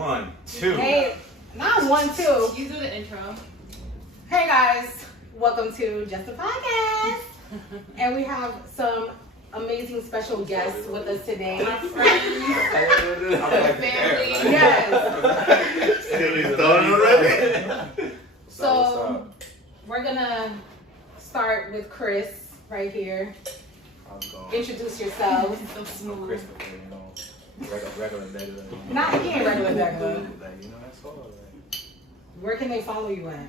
1, 2. Hey, not 1, 2. You do the intro. Hey guys, welcome to Just a Podcast. And we have some amazing special guests with us today. My friends, family. Yes. Silly's done already. So we're gonna start with Chris right here. Introduce yourself. So I'm smooth. Christopher, you know, regular, regular. Not he ain't regular. Like, you know, that's all. Like. Where can they follow you at?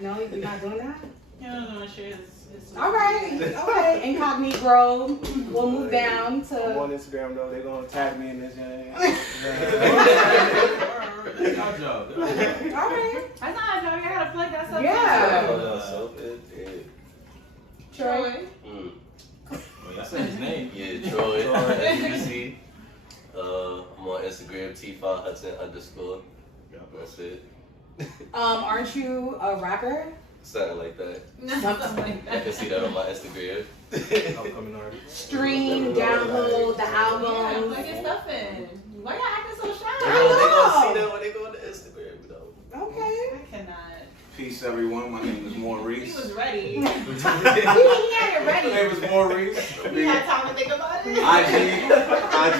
No, you're not doing that? Yeah, no, share his All right. Incognito. We'll move down I'm to. on Instagram though. They're gonna tag me in this. Our job. All right. That's not a joke. I gotta plug that stuff. Yeah. Troy. Well, y'all said his name. Yeah, Troy. As you can see, I'm on Instagram, T5Hudson _. That's it. Aren't you a rapper? Something like that. Something like You that. can see that on my Instagram. Upcoming artist. Stream, download the Yeah, album. plug your stuff in. Why y'all acting so They shy? gonna see that when they go on the Instagram, though. Okay. I cannot. Peace, everyone. My name is He Maurice. was ready. He had it My ready. name is Maurice. He had time to think about it.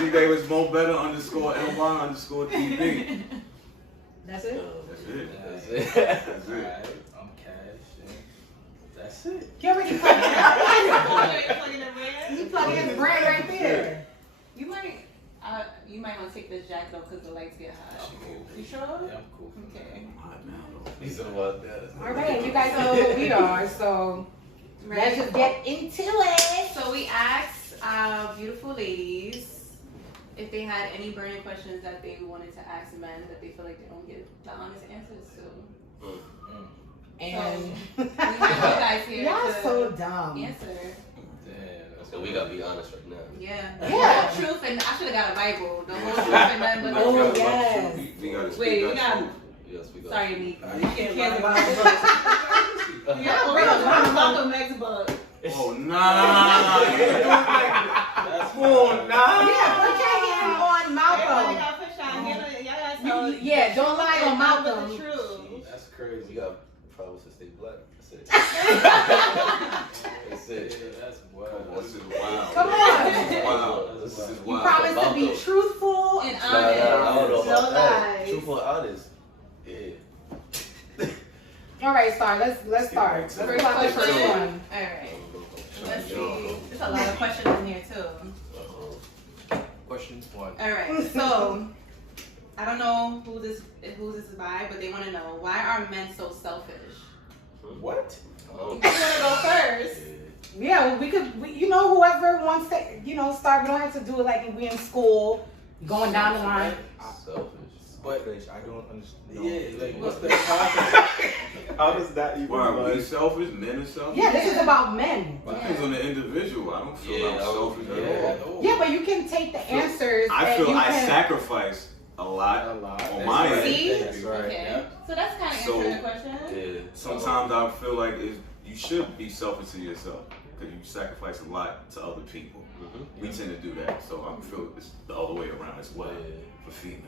IG name is Mo Better _NY_TV. That's it? That's it. That's it. That's it. I'm Cash. That's it. He already plugged it. Plugging the brand. He plugged his brand right there. You might want to take this jacket off because the lights get hot. I'm cool. You sure? Yeah, I'm cool. Okay. These are the ones that. All right, you guys know what we are, so let's just get into it. So we asked our beautiful ladies if they had any burning questions that they wanted to ask men that they feel like they don't get the honest answers to. And We have you guys here y'all to so dumb. answer. So we gotta be honest right now. Yeah. Yeah. The truth, and I should have got a Bible. The whole truth and nothing but the Oh, truth. yes. We gotta speak Wait, we that got. truth. Yes, we got. Sorry, Nick. You You can't lie. about the book. You got bring up Malcolm. Malcolm X book. Oh, nah. Oh, nah. Yeah, put your hand on Everybody Malcolm. got push on. Y'all gotta tell. Yeah, don't lie on nothing but Malcolm. the truth. That's We crazy. got promise to stay black. That's it. That's Yeah, it. that's wild. This is wild. Come on. This is wild. This is You wild. promise to be truthful. And Nah, I don't know honest. about No that. lies. Truthful and honest. Yeah. All right, Star. Let's start. Let's First pull out the first question. one. Alright. Let's see. There's a lot of questions in here too. Question 1. Alright, so I don't know who this is by, but they want to know, why are men so selfish? What? You want to go first? Yeah, well, whoever wants to, start. We don't have to do it like we in school, going down the line. Selfish. But I don't understand. No. Yeah, like what's the concept? How does that even Why, we like? selfish? Men are selfish? Yeah, this is about men. Depends on the individual. I don't feel Yeah, I'm selfish yeah. at all. Yeah, but you can take the answers. I and feel you I can, sacrifice a lot. A lot. On That's my right. end. See? That's right. Okay. Yeah. So that's kind of So- answering the question. Yeah. Sometimes I feel like you should be selfish to yourself because you sacrifice a lot to other people. Mm-hmm. We tend to do that, so I feel it's the other way around as well Yeah. for females.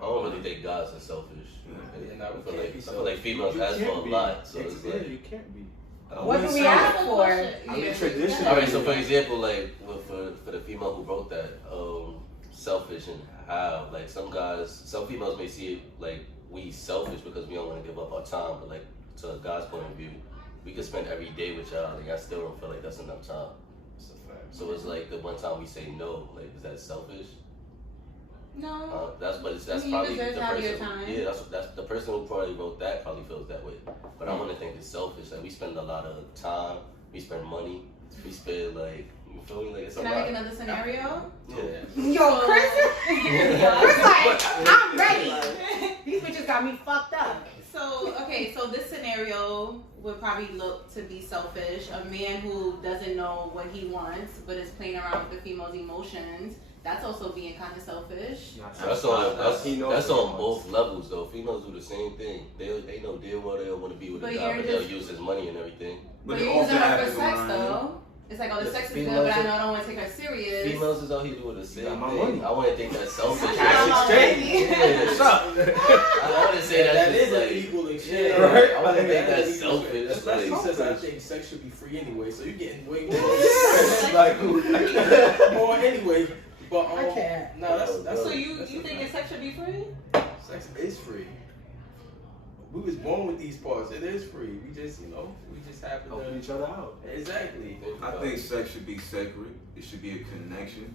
I don't really think guys are selfish. Yeah. Yeah, no, we I feel can't like be I feel like females You ask for a can't be. lot, so it's Yeah, like. you can't be. What do we Yeah. ask for? I mean, traditionally- Alright, so for example, like for the female who wrote that, selfish and how like some females may see it like we selfish because we don't want to give up our time, but like to a guy's point of view, we could spend every day with y'all. Like I still don't feel like that's enough time. It's a fact. So it's like the one time we say no, like is that selfish? No. That's You probably deserve the to have person. your time. Yeah, that's the person who probably wrote that probably feels that way. But I want to think it's selfish. Like we spend a lot of time, we spend money, we spend like you feel me? Like it's a Can I lot. make another scenario? Yeah. Yo, Chris, Chris like, I'm ready. So, These bitches got me fucked up. so this scenario would probably look to be selfish. A man who doesn't know what he wants, but is playing around with the female's emotions. That's also being kind of selfish. That's on both levels though. Females do the same thing. They know damn well they don't want to be with But a guy, you're but they'll just- use his money and everything. But it you're all using her happens for sex online. though. It's like, oh, the The sex is good, females but I are- know I don't want to take her serious. Females is out here doing the same got my thing. money. I wouldn't think that's selfish. Cash What's up? I wouldn't say That that's is just like, illegal and yeah, shit. Right? I wouldn't think That is that's illegal. selfish. Especially Like, since I think sex should be free anyway, so you're getting way more. Like, more anyway. But I can't. no, that's So you think your sex should be free? sex is free. We was born with these parts. It is free. We just happen helping to each other out. exactly. I think sex should be sacred. It should be a connection.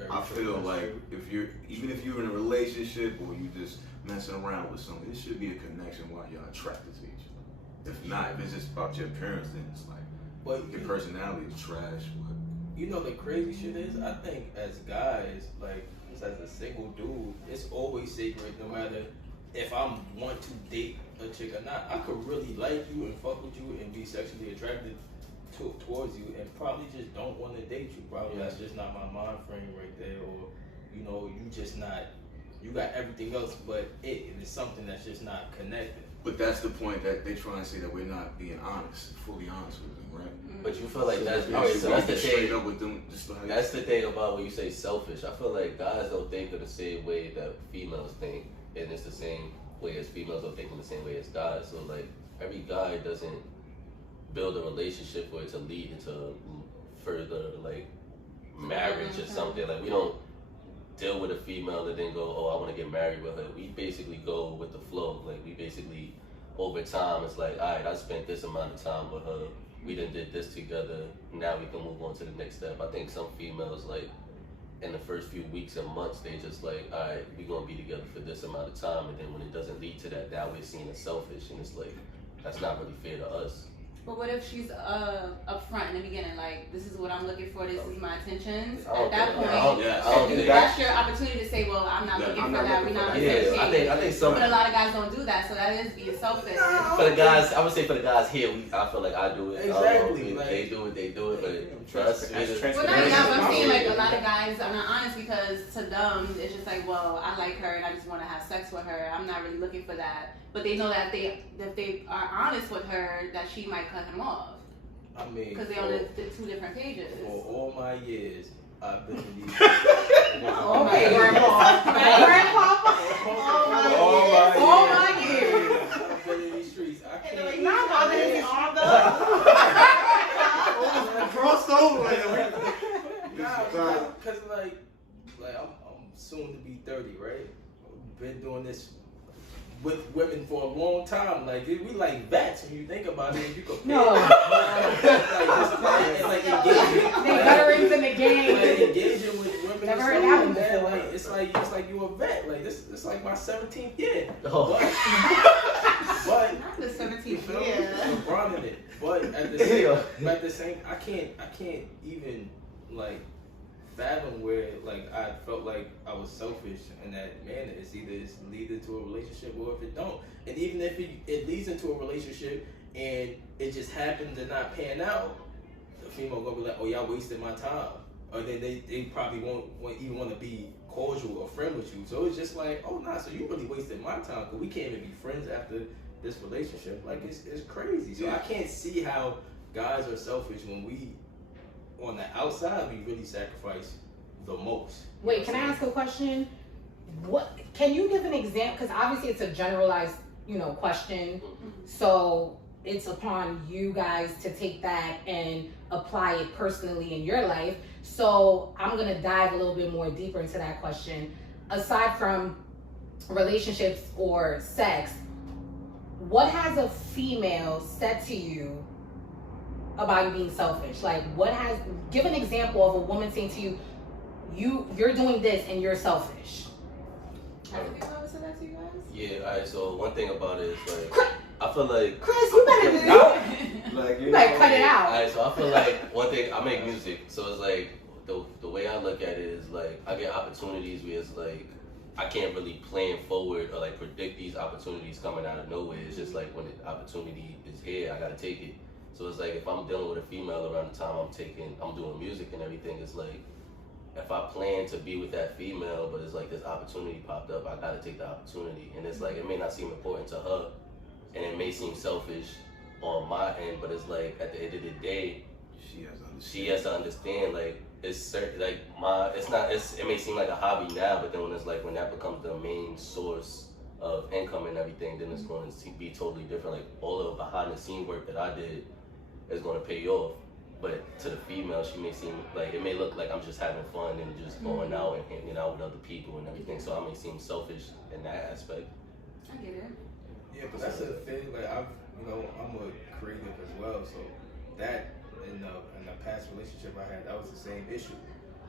Very I true. feel That's like true. even if you're in a relationship or you just messing around with someone, it should be a connection while y'all attracted to each other. If not, if it's just about your appearance, then it's like But your personality is trash. But you know the crazy shit is, I think as guys, like just as a single dude, it's always sacred no matter if I want to date a chick or not. I could really like you and fuck with you and be sexually attracted towards you and probably just don't want to date you. Probably that's just not my mind frame right there, or you just not, you got everything else but it is something that's just not connected. But that's the point that they try and say that we're not being honest, fully honest with them, right? but you feel like that's So okay. So that's the straight thing. up with them, just like That's the thing about when you say selfish. I feel like guys don't think of the same way that females think, and it's the same way as females don't think in the same way as guys. So like every guy doesn't build a relationship for it to lead into further like marriage or something. Like we don't deal with a female and then go, oh, I want to get married with her. We basically go with the flow. Like we basically over time, it's like, all right, I spent this amount of time with her. We done did this together. Now we can move on to the next step. I think some females like in the first few weeks and months, they just like, all right, we're gonna be together for this amount of time, and then when it doesn't lead to that, now we're seen as selfish, and it's like that's not really fair to us. But what if she's upfront in the beginning, like, this is what I'm looking for, this is my intentions? I don't At that think- point, I don't think that's your opportunity to say, well, I'm not Yeah, looking I'm for not that, looking we're for not that. on the same Yeah, page. I think some But a lot of guys don't do that, so that is being selfish. for the guys, I would say for the guys here, I feel like I do it. Exactly, I don't know if like- they do it, but trust me. Well, not yeah, but I'm saying like a lot of guys are not honest because to them it's just like, well, I like her and I just want to have sex with her. I'm not really looking for that. But they know that if they are honest with her, that she might cut him off I mean, because they're on the two different pages. for all my years, I've been in these. Okay, grandpa. Grandpa. All my years. I've been in these streets. I can't. Not bothering me all Crossed over. Cause like I'm soon to be 30, right? Been doing this with women for a long time. Like we like vets when you think about it. You compare. No. like engaging. They veterans in the Like game. engaging with women. Never and heard stuff that one that, before. like it's like you a vet. Like this is like my 17th year. Oh. But Not the 17th you feel me? year. LeBron in it. But at the same, I can't even like fathom where like I felt like I was selfish in that manner. It's either it's lead into a relationship or if it don't. And even if it leads into a relationship and it just happens to not pan out, the female gonna be like, oh y'all wasted my time. Or then they probably won't even want to be cordial or friend with you. So it's just like, oh nah, so you really wasted my time because we can't even be friends after this relationship. Like it's crazy. So I can't see how guys are selfish when we on the outside we really sacrifice the most. Wait, can I ask a question? What can you give an example? Because obviously it's a generalized, question. So it's upon you guys to take that and apply it personally in your life. So I'm gonna dive a little bit more deeper into that question. Aside from relationships or sex, what has a female said to you about you being selfish? Like, give an example of a woman saying to you, you're doing this and you're selfish. Have you ever said that to you guys? Yeah, alright, so one thing about it is like, I feel like, Chris, you better do that. Like, You better cut it out. alright, so I feel like one thing, I make music, so it's like, the way I look at it is like, I get opportunities where it's like, I can't really plan forward or like predict these opportunities coming out of nowhere. It's just like when the opportunity is here, I gotta take it. So it's like if I'm dealing with a female around the time I'm doing music and everything, it's like if I plan to be with that female, but it's like this opportunity popped up, I gotta take the opportunity. And it's like it may not seem important to her, and it may seem selfish on my end, but it's like at the end of the day, she has to understand. she has to understand like it's certain, like it may seem like a hobby now, but then when that becomes the main source of income and everything, then it's going to be totally different. Like all the behind the scene work that I did is going to pay off. But to the female, she may seem like, it may look like I'm just having fun and just going out and hanging out with other people and everything. So I may seem selfish in that aspect. I get it. Yeah, but that's a thing. Like I'm a creative as well. So that in the past relationship I had, that was the same issue.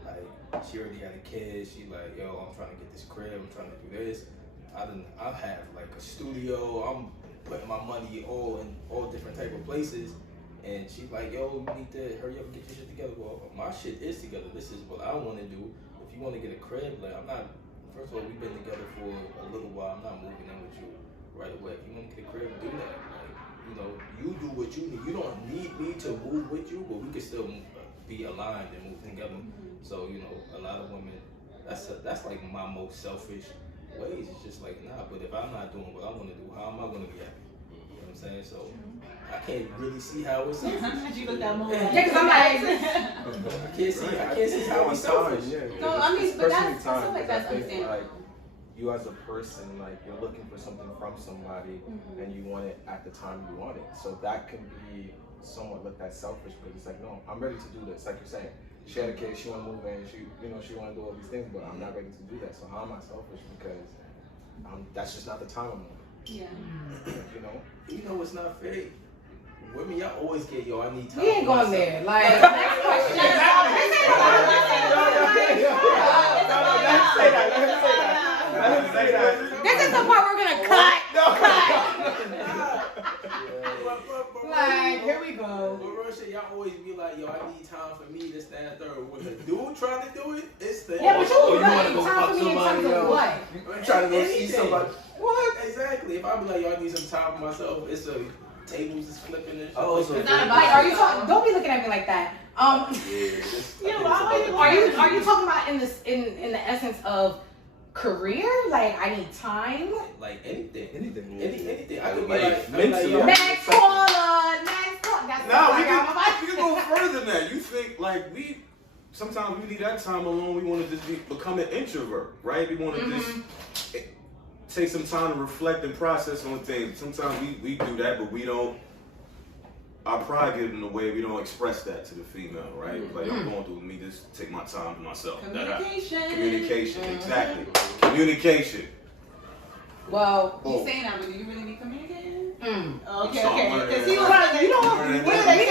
Like she already had a kid. She like, yo, I'm trying to get this crib. I'm trying to do this. I have like a studio. I'm putting my money all in all different type of places. And she's like, yo, you need to hurry up and get your shit together. Well, my shit is together. This is what I want to do. If you want to get a crib, like, I'm not, first of all, we've been together for a little while. I'm not moving in with you right away. If you want to get a crib, do that. Like, you know, you do what you need. You don't need me to move with you, but we can still be aligned and move together. So, you know, a lot of women, that's like my most selfish ways. It's just like, nah, but if I'm not doing what I want to do, how am I going to be happy? You know what I'm saying? So I can't really see how it's selfish. You look that moment. Yeah, because I'm like, I can't see how it's selfish. No, I mean, but Especially that's, I feel like that's I think, understandable. like, you as a person, like you're looking for something from somebody and you want it at the time you want it. So that can be somewhat looked at selfish, because it's like, no, I'm ready to do this. Like you're saying, she had a kid, she want to move in, she want to do all these things, but I'm not ready to do that. So how am I selfish? Because that's just not the time I'm on. Yeah. You know it's not fair. Women, y'all always get, yo, I need time. we ain't for going myself. there. Like, next question. Let him say that. This is the part we're gonna cut. Like, here we go. But real shit, y'all always be like, yo, I need time for me, this, that, and third. When the dude trying to do it, it's the Yeah, but you wanna really go time fuck for me in terms somebody of else. what? I'm trying to go see somebody. What? Exactly. If I be like, yo, I need some time for myself, it's a tables is flipping and shit. I also It's not a Like, bite. are you talking? Don't be looking at me like that. Are you talking about in the essence of career? Like, I need time. Like anything. Anything. Anything. I could be Like, like, mentally, yo, Next caller. Next caller. That's Nah, what we I got my can go further than that. You think like sometimes we need that time alone. We want to just become an introvert, right? We want to just take some time to reflect and process on things. Sometimes we do that, but we don't. Our pride gets in the way. We don't express that to the female, right? Like, I'm going through me, just take my time to myself. Communication, exactly. Communication. Well, You saying that, but do you really be communicating? Okay, So, okay. Because he was Well, like, you know what? Learning We that. need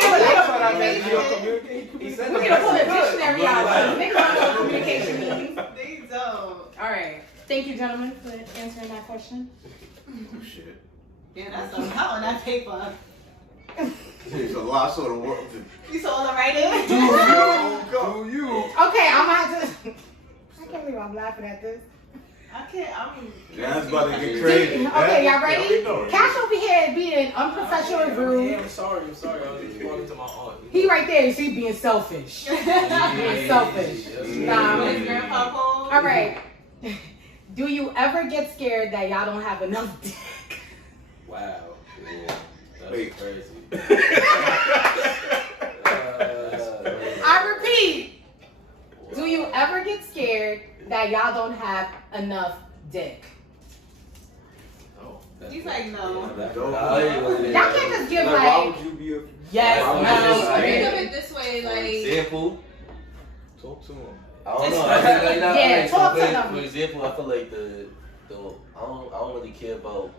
to pull a dictionary out. Niggas don't know what communication means. They don't. All right. Thank you, gentlemen, for answering that question. Oh, shit. Yeah, that's a lot on that paper. There's a lot sort of work to You saw all the writing? do. You. Okay, I'm gonna have to. I can't believe I'm laughing at this. I mean. That's about to get crazy. Okay, y'all There ready? we go. Cash over here being unprofessional and rude. Yeah, I'm sorry. I was just talking to my aunt. He right there, you see, being selfish. Being selfish. Nah. His grandpa Paul. All right. Do you ever get scared that y'all don't have enough dick? Wow. Yeah. That's Wait. crazy. I repeat. Do you ever get scared that y'all don't have enough dick? No. He's like, no. Y'all can't just give Why like would you be a yes, Why would no. you just I say mean, Think of it this way, like. Example. talk to him? I don't know. I think like that. Yeah, like, talk to for, them. For example, I feel like the I don't really care about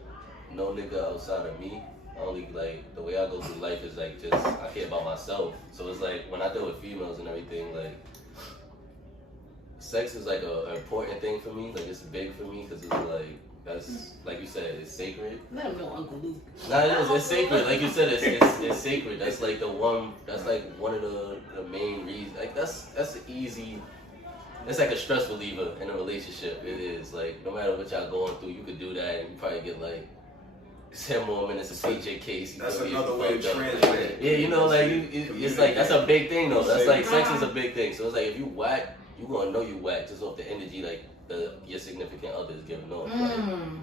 no nigga outside of me. Only like the way I go through life is like just I care about myself. So it's like when I deal with females and everything, like sex is like an important thing for me. Like it's big for me because it's like that's like you said, it's sacred. Let him know, Uncle Luke. Nah, it is. It's sacred. Like you said, it's sacred. That's like the one. That's like one of the main reasons. Like that's an easy. It's like a stress reliever in a relationship. It is like no matter what y'all going through, you could do that and you probably get like 10 more minutes of PJ case. That's another way to translate. Yeah, you know, like it's like that's a big thing though. That's like sex is a big thing. So it's like if you whack, you gonna know you whack just off the energy like your significant other is giving off.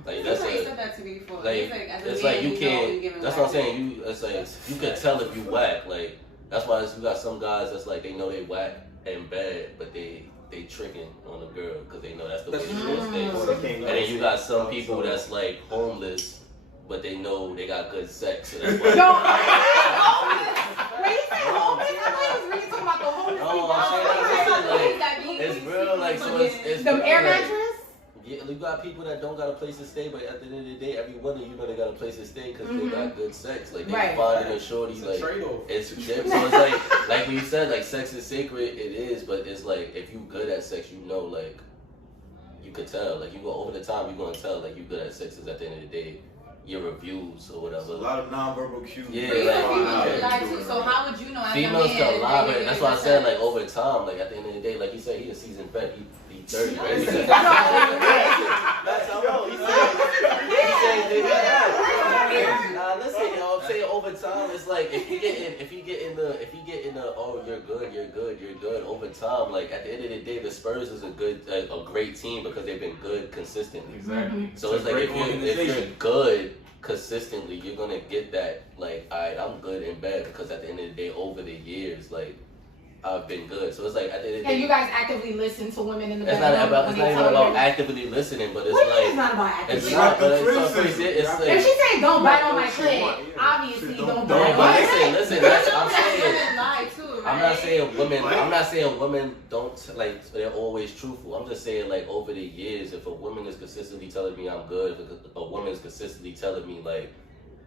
Like that's Somebody a. said that to me before. Like, He's like, as a it's man, like you know can't. you're giving That's what I'm whack. saying. It's like you can tell if you whack. Like that's why you got some guys that's like they know they whack, in bed, but they tricking on the girl because they know that's the way That's she's true. gonna stay. Or they can't And then you got some go people outside. that's like homeless, but they know they got good sex. So that's why. Yo, when you say homeless, I thought you was really talking about the homeless No, people. I'm saying it's real, like so it's The real, air like, mattress? Yeah, you got people that don't got a place to stay, but at the end of the day, every one of you know they got a place to stay because they got good sex. Like they Right. finding a shorty, It's a like trade-off. it's different. So it's like when you said, like sex is sacred. It is, but it's like if you good at sex, you know, like you could tell. Like you go over the time, you gonna tell like you good at sex. Is at the end of the day, your reviews or There's a whatever. lot of nonverbal cues. Yeah, But you like, said females yeah. could lie too, so how would you know as a Females man can lie, that but you're that's good why I at said sex? like over time. Like at the end of the day, like you said, he a seasoned vet. He 30, right? He said- No, That's how yo, he said nah, listen, yo, I'm saying over time, it's like if you get in the oh you're good over time, like at the end of the day, the Spurs is a great team because they've been good consistently. Exactly. So it's like Great if you're organization. good consistently, you're gonna get that like alright, I'm good in bed because at the end of the day, over the years, like I've been good. So it's like at the end of the And day, you guys actively listen to women in the it's bedroom not when even they tell about you. actively listening, but it's What do you mean like it's not about it's actively? not. But Constructive it's criticism. it's If like If she say don't bite on my What she clit, want, yeah. obviously Shit, don't don't bite on but my listen, clit. listen. But That's, you know I'm that saying. women lie too, right? I'm not saying women. What? I'm not saying women don't like. They're always truthful. I'm just saying like over the years, if a woman is consistently telling me I'm good, if a woman is consistently telling me like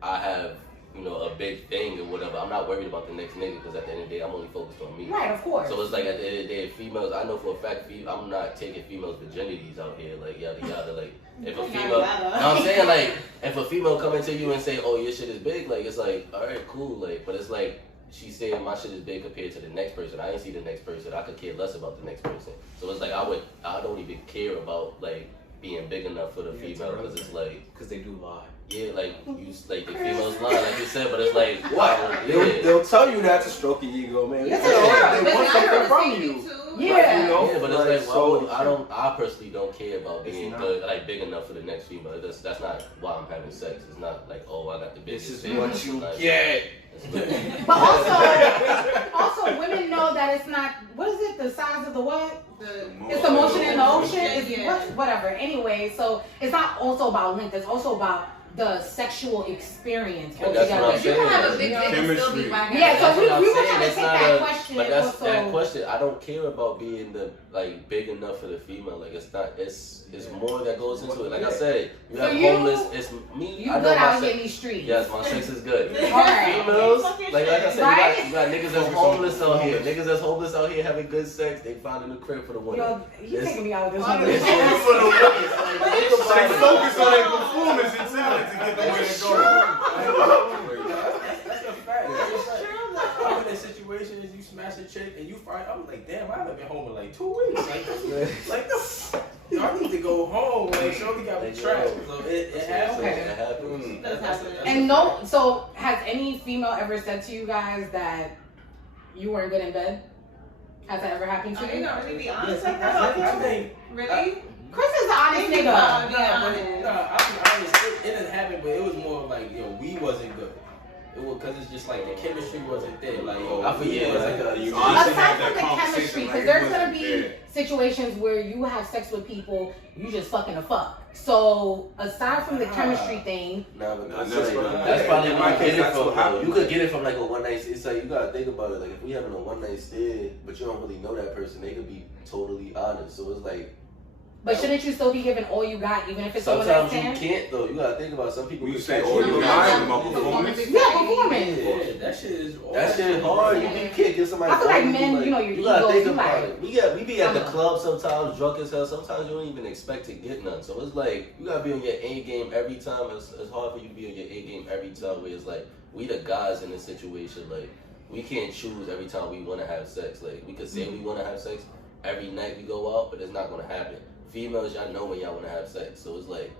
I have, you know, a big thing or whatever, I'm not worried about the next nigga because at the end of the day, I'm only focused on me. Right, of course. So it's like at the end of the day, females. I know for a fact, I'm not taking females' virginities out here, like yada yada. Like if a Yada, female, yada. no, I'm saying like if a female come into you and say, "Oh, your shit is big," like it's like, all right, cool, like, but it's like she's saying my shit is big compared to the next person. I ain't see the next person. I could care less about the next person. So it's like I don't even care about like being big enough for the female because it's like. Because they do lie. Yeah, like you, like the females lie, like you said, but it's like What? Yeah. They'll tell you that to stroke your ego, man. Yes, They they want will. something from you you. too. Yeah. Like, you know, Yeah, but it's like, like so- I personally don't care about It's being not. good, like big enough for the next female. That's not why I'm having sex. It's not like, oh, I got the This biggest is thing. what It's you like- get. it's- But also women know that it's not, what is it, the size of the what? It's the motion in the ocean. It's Yeah. whatever. Anyway, so it's not also about length. It's also about the sexual experience But that's what I'm altogether. You can have a saying. big dick and still be Chemistry. whack. Yeah, so That's we what I'm were saying. trying to It's take not that a- question But and that's also. that question. I don't care about being the like big enough for the female. Like it's not. It's more that goes into it. Like I said, you So have you- homeless. It's me. You I know good my out sex. here in these streets. Yes, my sex is good. Alright. Females, like I said, Right? you got niggas that's homeless out here. Niggas that's homeless out here having good sex. They find in the crib for the winter. Yo, you It's- taking me out with this Oh, one. It's For the women. They like, focus on their performance and talent to get the way to go. That's a fact. That's a fact. I'm in a situation is you smash a chick and you find I'm like, damn, I haven't been home in like 2 weeks. Like I need to go home. Like Shorty got me trapped. So it happens. Okay. It happens. That's And no, so has any female ever said to you guys that you weren't good in bed? Has that ever happened to Are you you? gonna really be honest I like that? think, Really? Chris is the honest Think nigga. about it. I'll be honest, it didn't happen, but it was more like, yo, we wasn't good. It was because it's just like the chemistry wasn't there. Like, yo, I forget, wasn't like, good. you Aside honestly have from that the conversation, chemistry, like, because it there's wasn't gonna be there. situations where you have sex with people, you just fucking a fuck. So aside from the chemistry thing, Nah, but Nah, that's, that's like, what- that's probably in where my you case, get it that's from. what Though. happened. You could get it from like a one night. It's like you gotta think about it. Like if we having a one night stand, but you don't really know that person, they could be totally honest. So it's like but shouldn't you still be giving all you got, even if it's a one night sometimes you stand? can't though. You gotta think about it. Some people. When you could say catch all you. you got about performance, Yeah, performance. Yeah, that shit is all That shit hard. You can't give somebody. I feel like all men, do, you know, your you gotta egos, think you about like- it. We be at the Uh-huh. club sometimes, drunk as hell. Sometimes you don't even expect to get none. So it's like you gotta be on your A game every time. It's hard for you to be on your A game every time. Where it's like we the guys in this situation. Like we can't choose every time we want to have sex. Like we could say we want to have sex every night we go out, but it's not gonna happen. Females, y'all know when y'all want to have sex. So it's like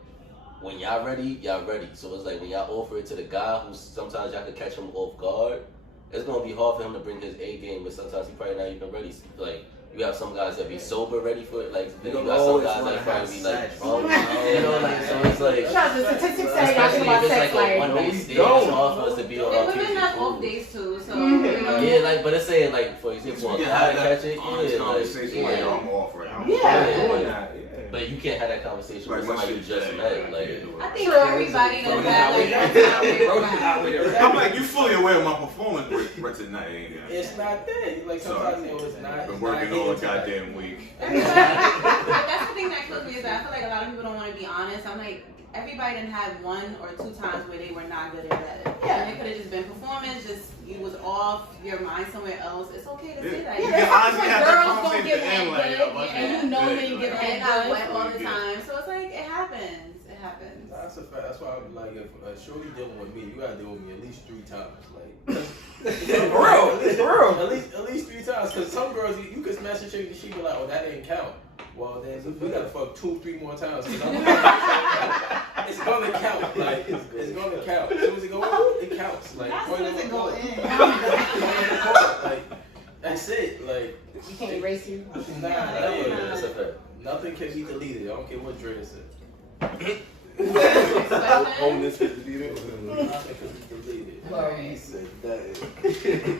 when y'all ready, y'all ready. So it's like when y'all offer it to the guy who sometimes y'all could catch him off guard. It's gonna be hard for him to bring his A game, but sometimes he probably not even ready. Like you have some guys that be sober ready for it, like then you got some guys that probably be like drunk, you know, like so it's like. Shout out to statistics say y'all Especially think about if it's sex like a life. one night stand, it's hard for us to be on And our women P's and have off Q's. days too, so Yeah, like, but it's saying, like, for example, a guy catch it, honest conversation, like, yeah. I'm off right now. Yeah. doing that. Yeah. But you can't have that conversation Like, with my somebody you shit just dead. met. Like, I think True. everybody done had like I'm like, you fully aware of my performance rate tonight, ain't you? It's not there. Like sometimes you know it's not. Been It's working not all hitting goddamn week. everybody. But that's the thing that kills me is that I feel like a lot of people don't want to be honest. I'm like, everybody done had 1 or 2 times where they were not good at bed. Yeah. And it could have just been performance, just you was off, your mind somewhere else. It's okay to say that. You Yeah, can that's honestly like have that girls don't conversation get at the end, head like, good, yo, my and shit you know good, when you like, get And head not good. wet all the Yeah. time. So it's like, it happens. It happens. That's a fact. That's why I'm like, if a shorty dealing with me, you gotta deal with me at least 3 times. Like, For real. At least 3 times. Cause some girls, you can smash a chick and she be like, oh, that didn't count. Well, then we gotta fuck 2-3 more times. 'Cause it's gonna count. Like, it's gonna count. As soon as it goes, it counts. Like, As soon as it go in. Like, that's it. Like, You can't erase you. nah, that's a fact. nothing can be deleted. I don't care what Dre said. Question? this is the Nothing can be deleted. Alright. said that.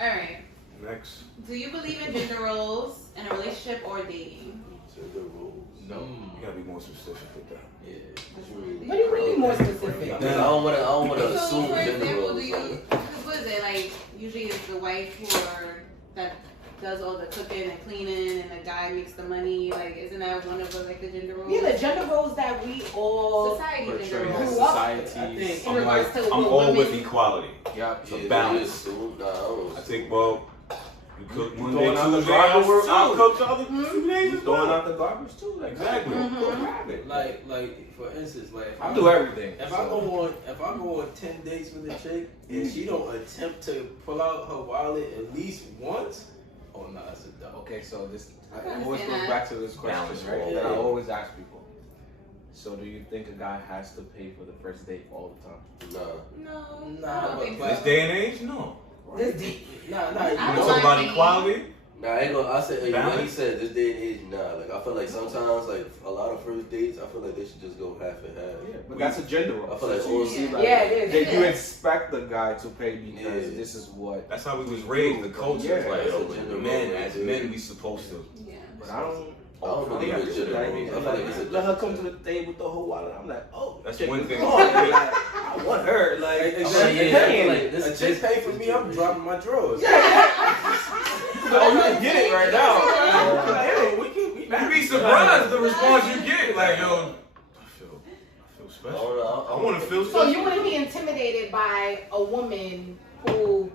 Alright. Next. Do you believe in gender roles in a relationship or dating? No. You gotta be more specific with that. What do you mean more specific? I don't want to So, assume for gender example, roles. do you, what is it, like, usually it's the wife that does all the cooking and cleaning and the guy makes the money, like, isn't that one of the, like, the gender roles? Yeah, the gender roles that we all Society gender Portrayed as roles. Grew up society's. in regards to I'm what all with women. equality. Yeah. It's a Yeah, balance. Nah, I don't I think, well, you cook You Monday, throwing out the Tuesday, garbage I'll too. cook the other 2 days as Throwing well. out the garbage too. Like, Exactly. Go grab it. Like for instance, like if I do everything. If I go on 10 dates with a chick and she don't attempt to pull out her wallet at least once, oh no, that's a dub. Okay, so this I I always understand goes that. back to this question, Balance, right? yeah. That I always ask people. So, do you think a guy has to pay for the first date all the time? Nah. No, Nah, I don't but- think In this so. day and age, no. This deep. Nah, I You don't talk like about me. equality. Nah, I ain't gonna. I said like, when he Balance? said this day and age, nah. Like I feel like sometimes like a lot of first dates, I feel like they should just go half and half. Yeah, but that's a gender role. I feel like So you all- see, like, Yeah, it is. Did you Yeah. expect the guy to pay because Yeah. this is what? That's how we was raised. The culture is Yeah, like, that's yo, a gender men, role, as yeah. men, we supposed to. Yeah. But I don't. I don't believe Yeah, it's gender Like, roles. I I'm feel like it's a like, let her come difference. to the table with the whole wallet. I'm like, oh, That's chick one is thing. on. Like, I want her. Like, Exactly. I'm paying Like, it. this- A chick pay for me, I'm dropping my drawers. Oh, you can get it right now. Hey, we You'd be surprised the response you get. Like, yo, I feel I special. don't know. I want to feel So special. you wouldn't be intimidated by a woman who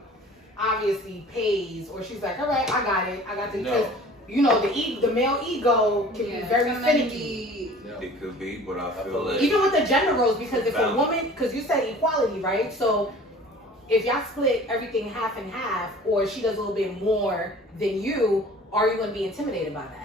obviously pays, or she's like, all right, I got it, I got the. No. You know, the male ego can be very it's gonna finicky. be- It could be, but I I feel feel like like- Even with the gender roles, because if a Balance. woman, because you said equality, right? So if y'all split everything half and half, or she does a little bit more than you, are you going to be intimidated by that?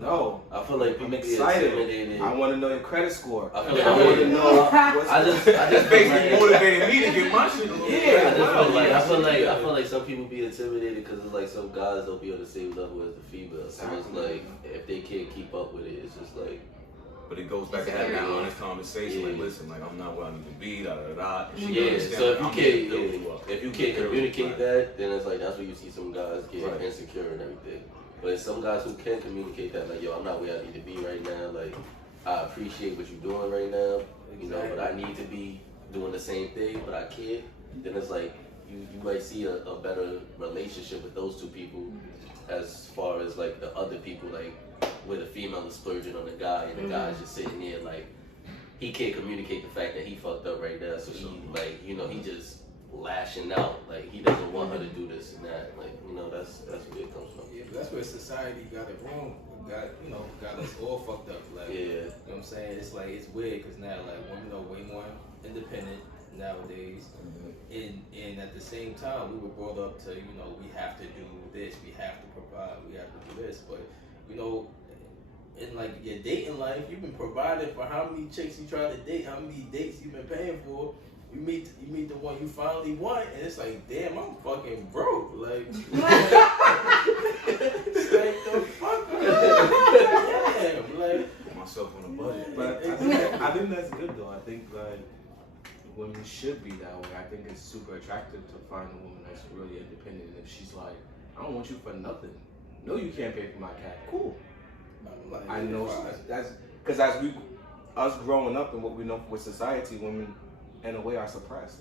No, I feel like people I'm be excited. intimidated. I want to know your credit score. I feel like I want to know what's I just That's basically feel like- motivated me to get my shit. a little Yeah, bit. I just feel like Yeah. I feel like some people be intimidated because it's like some guys don't be on the same level as the female. So it's like if they can't keep up with it, it's just like But it goes back to having that honest conversation. Like, Yeah. listen, like I'm not where I need to be. Da da da. And she yeah. understand, So if like, you I'm here to can't build you up. if you can't communicate that, then it's like that's where you see some guys get Right. insecure and everything. But it's some guys who can communicate that, like, yo, I'm not where I need to be right now. Like, I appreciate what you're doing right now, you know, but I need to be doing the same thing, but I can't. Then it's like you might see a better relationship with those two people as far as like the other people, like where the female is splurging on the guy and the guy's just sitting there like he can't communicate the fact that he fucked up right now, so he like, you know, he just lashing out, like he doesn't want her to do this and that, like, you know, that's where it comes from. Yeah, but that's where society got it wrong. Got us all fucked up. Like, Yeah. you know what I'm saying? It's like, it's weird because now, like, women are way more independent nowadays. And at the same time, we were brought up to, you know, we have to do this, we have to provide, we have to do this. But, you know, in like your dating life, you've been providing for how many chicks you try to date, how many dates you've been paying for. You meet the one you finally want, and it's like, damn, I'm fucking broke. Like, it's like the fuck, damn, like. Put myself on a budget. But I think that's good though. I think like women should be that way. I think it's super attractive to find a woman that's really independent. And if she's like, I don't want you for nothing. No, you can't pay for my cat. Cool. I know that's because us growing up and what we know with society, women in a way are suppressed.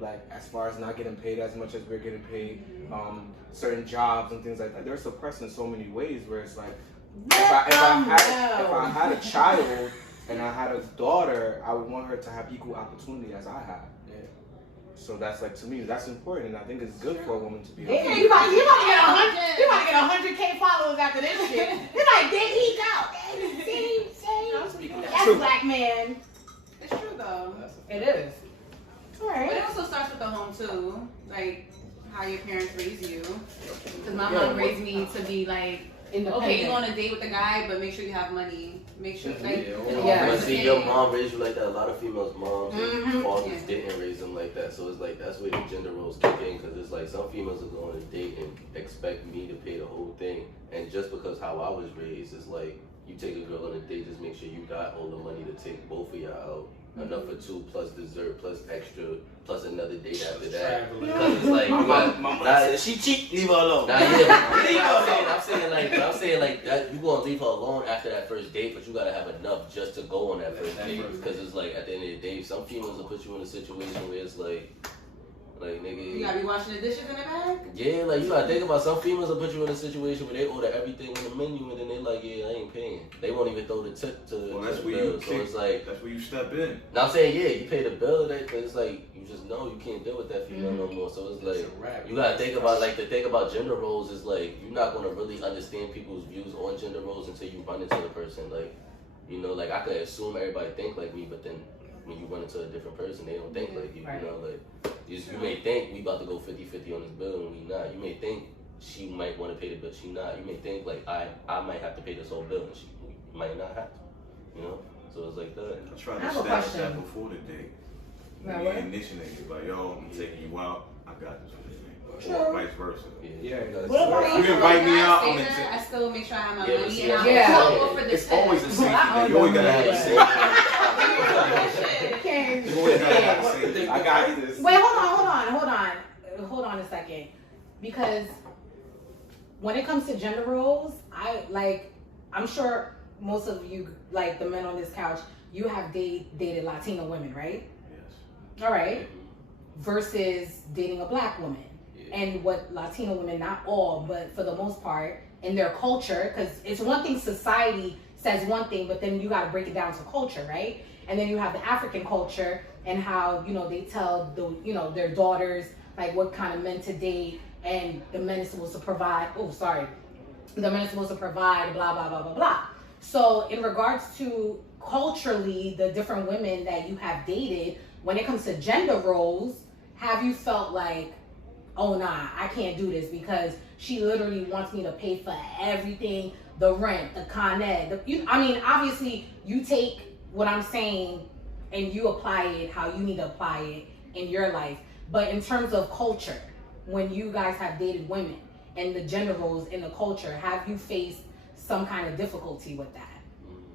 Like as far as not getting paid as much as we're getting paid, certain jobs and things like that, they're suppressed in so many ways. Where it's like, if I had a child and I had a daughter, I would want her to have equal opportunity as I have. Yeah. So that's like, to me, that's important, and I think it's good for a woman to be. Yeah, you might get 100K followers after this shit. You're like, there he go. See, that's black man. It's true though. It is. All But right. it also starts with the home too, like how your parents raise you. Because my mom raised me to be like, okay, you go on a date with a guy, but make sure you have money. Make sure, like, But see, your mom raised you like that. A lot of females' moms and fathers Yeah. didn't raise them like that. So it's like that's where the gender roles kick in. Because it's like some females are going on a date and expect me to pay the whole thing. And just because how I was raised, it's like you take a girl on a date, just make sure you got all the money to take both of y'all out. Enough for two, plus dessert, plus extra, plus another date after that. Because it's like you got, she cheat, leave her alone. nah, yeah, I'm saying like that. You gonna leave her alone after that first date, but you gotta have enough just to go on that first date. Because it's like at the end of the day, some females will put you in a situation where it's like nigga. you gotta be washing the dishes in the bag. Yeah, like you gotta think about some females will put you in a situation where they order everything on the menu and then they like, yeah, I ain't paying. They won't even throw the tip to that's the where bill. you So it's like, that's where you step in. now I'm saying, yeah, you pay the bill, but it's like you just know you can't deal with that female no more. So it's like you gotta think about the thing about gender roles is like you're not gonna really understand people's views on gender roles until you run into the person. Like, you know, like I could assume everybody think like me, but then when you run into a different person, they don't think like you. Right. You know, like you may think we about to go 50-50 on this bill and we not. You may think she might want to pay the bill, she not. You may think like I might have to pay this whole bill and she might not have to. You know, so it's like that. I tried I to have a establish question. that before the date. Right, We what? initiated like, yo, I'm taking you out. I got this for you. Sure. Or vice versa. Yeah. What about If you invite me out, I'm I into. still make sure I have my Yeah, but money see, and yeah. I'll go for the It's always the tip. same thing. You always gotta have the same. You always gotta have the same thing. I got this. Wait, hold on a second. Because when it comes to gender roles, I'm sure most of you, like the men on this couch, you have dated Latino women, right? Yes. All right. Versus dating a black woman. And what Latino women, not all, but for the most part, in their culture, because it's one thing society says one thing, but then you got to break it down to culture, right? And then you have the African culture and how, you know, they tell their daughters like what kind of men to date, and the men is supposed to provide. The men is supposed to provide, blah blah blah blah blah. So in regards to culturally, the different women that you have dated, when it comes to gender roles, have you felt like, oh nah, I can't do this because she literally wants me to pay for everything, the rent, the Con Ed. Obviously you take what I'm saying and you apply it how you need to apply it in your life. But in terms of culture, when you guys have dated women and the gender roles in the culture, have you faced some kind of difficulty with that?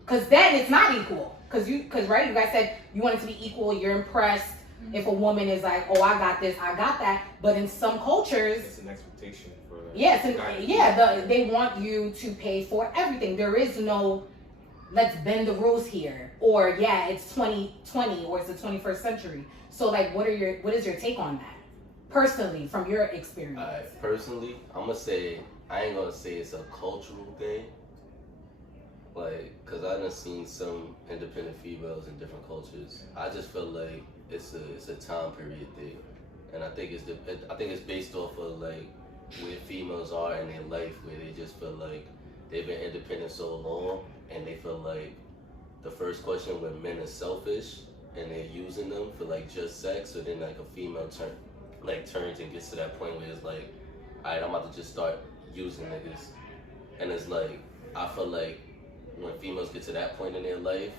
Because then it's not equal. Because right, you guys said you want it to be equal, you're impressed if a woman is like, oh, I got this, I got that. But in some cultures, It's an expectation for. yes, they want you to pay for everything. There is no, let's bend the rules here, or it's 2020 or it's the 21st century. So like, what is your take on that, personally, from your experience? Personally, I ain't gonna say it's a cultural thing. Like, cause I done seen some independent females in different cultures. I just feel like it's a time period thing, and I think it's based off of like where females are in their life, where they just feel like they've been independent so long, and they feel like the first question when men are selfish and they're using them for like just sex, so then like a female turns and gets to that point where it's like, alright, I'm about to just start using niggas, and it's like I feel like when females get to that point in their life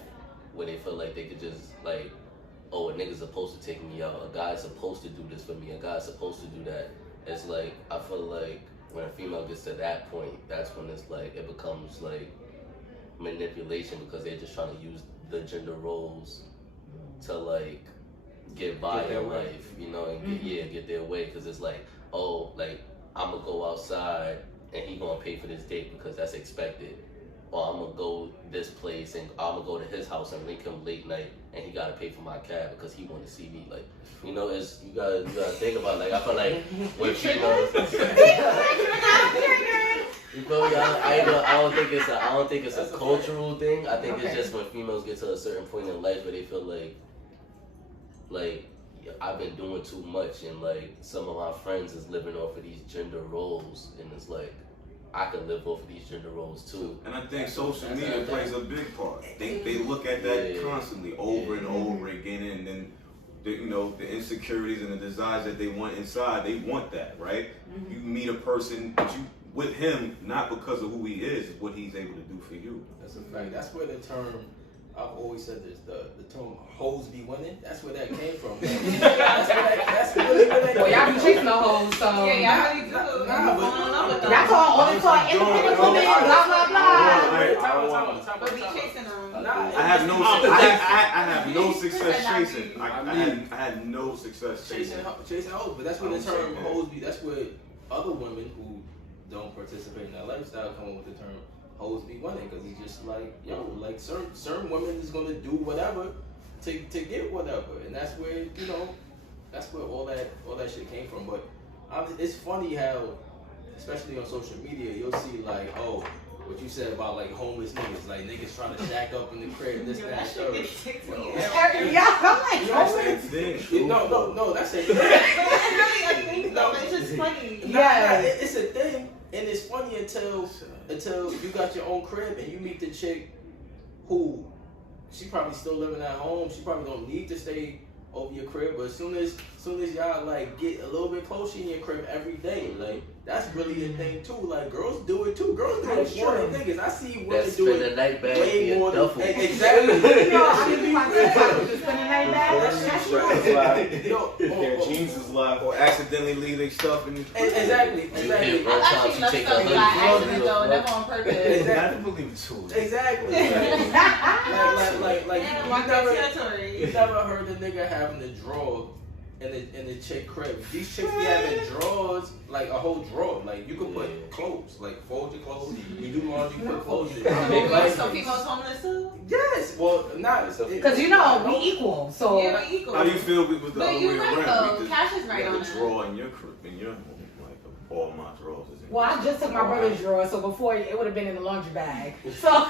where they feel like they could just like, oh, a nigga's supposed to take me out, a guy's supposed to do this for me, a guy's supposed to do that. It's like, I feel like when a female gets to that point, that's when it's like, it becomes like manipulation, because they're just trying to use the gender roles to like get by Get their in way. life, you know, and get their way. Because it's like, oh, like I'm gonna go outside and he gonna pay for this date because that's expected. Or I'm gonna go this place and I'm gonna go to his house and link him late night and he gotta pay for my cab because he want to see me. Like, you know, it's you gotta think about, like, I feel like when females, you feel me? I don't think it's a cultural thing. I think it's just when females get to a certain point in life where they feel like I've been doing too much, and like some of my friends is living off of these gender roles, and it's like I could live off of these gender roles too. And I think social media plays a big part. They look at that constantly, over and over again, and then the insecurities and the desires that they want inside, they want that, right? You meet a person, but you with him not because of who he is, what he's able to do for you. That's a fact. That's where the term, I've always said this, the term hoes be winning, that's where that came from. That's really where that came Well, y'all be from. chasing the hoes, so. Yeah, y'all really do. That's all only for independent women, blah, blah, blah. But be chasing them. I have no success chasing. I had no success chasing. Chasing hoes, but that's where the term hoes be. That's where other women who don't participate in that lifestyle come up with the term hoes be winning, because it's just like, yo, like certain women is gonna do whatever to get whatever, and that's where that's where all that shit came from. But it's funny how, especially on social media, you'll see like, oh, what you said about like homeless niggas, like niggas trying to shack up in the crib, this, that, and third. Yeah, I'm like, That's homeless. the thing. No, that's it. It's really a thing, though. It's just funny. Yeah. It's a thing, and it's funny until you got your own crib and you meet the chick who she probably still living at home. She probably don't need to stay over your crib, but as soon as y'all like get a little bit closer in your crib every day, like that's really a thing too. Like girls do it too. Girls do it more than niggas. I see women That's do spend the it night bag way be more a than duffel. exactly. No, I mean, my TikTok just spending night bag. Yo, Jeans is live, or accidentally leave their stuff in the exactly. I actually left stuff by accident, though, never on purpose. I believe it too. Exactly. Like you never heard a nigga having a drawer in the chick crib. These chicks be having drawers, like a whole drawer. Like you could put clothes, like fold your clothes. You do laundry, put clothes in. Some people homeless too? Yes, well, not Because we equal, so. Yeah, we equal. How do you feel with the But other you're way right, around? though. Cash is right you on have it. a drawer in your crib, in your home, like all my drawers is in Well, I just took my brother's drawer, so before it would have been in the laundry bag. So.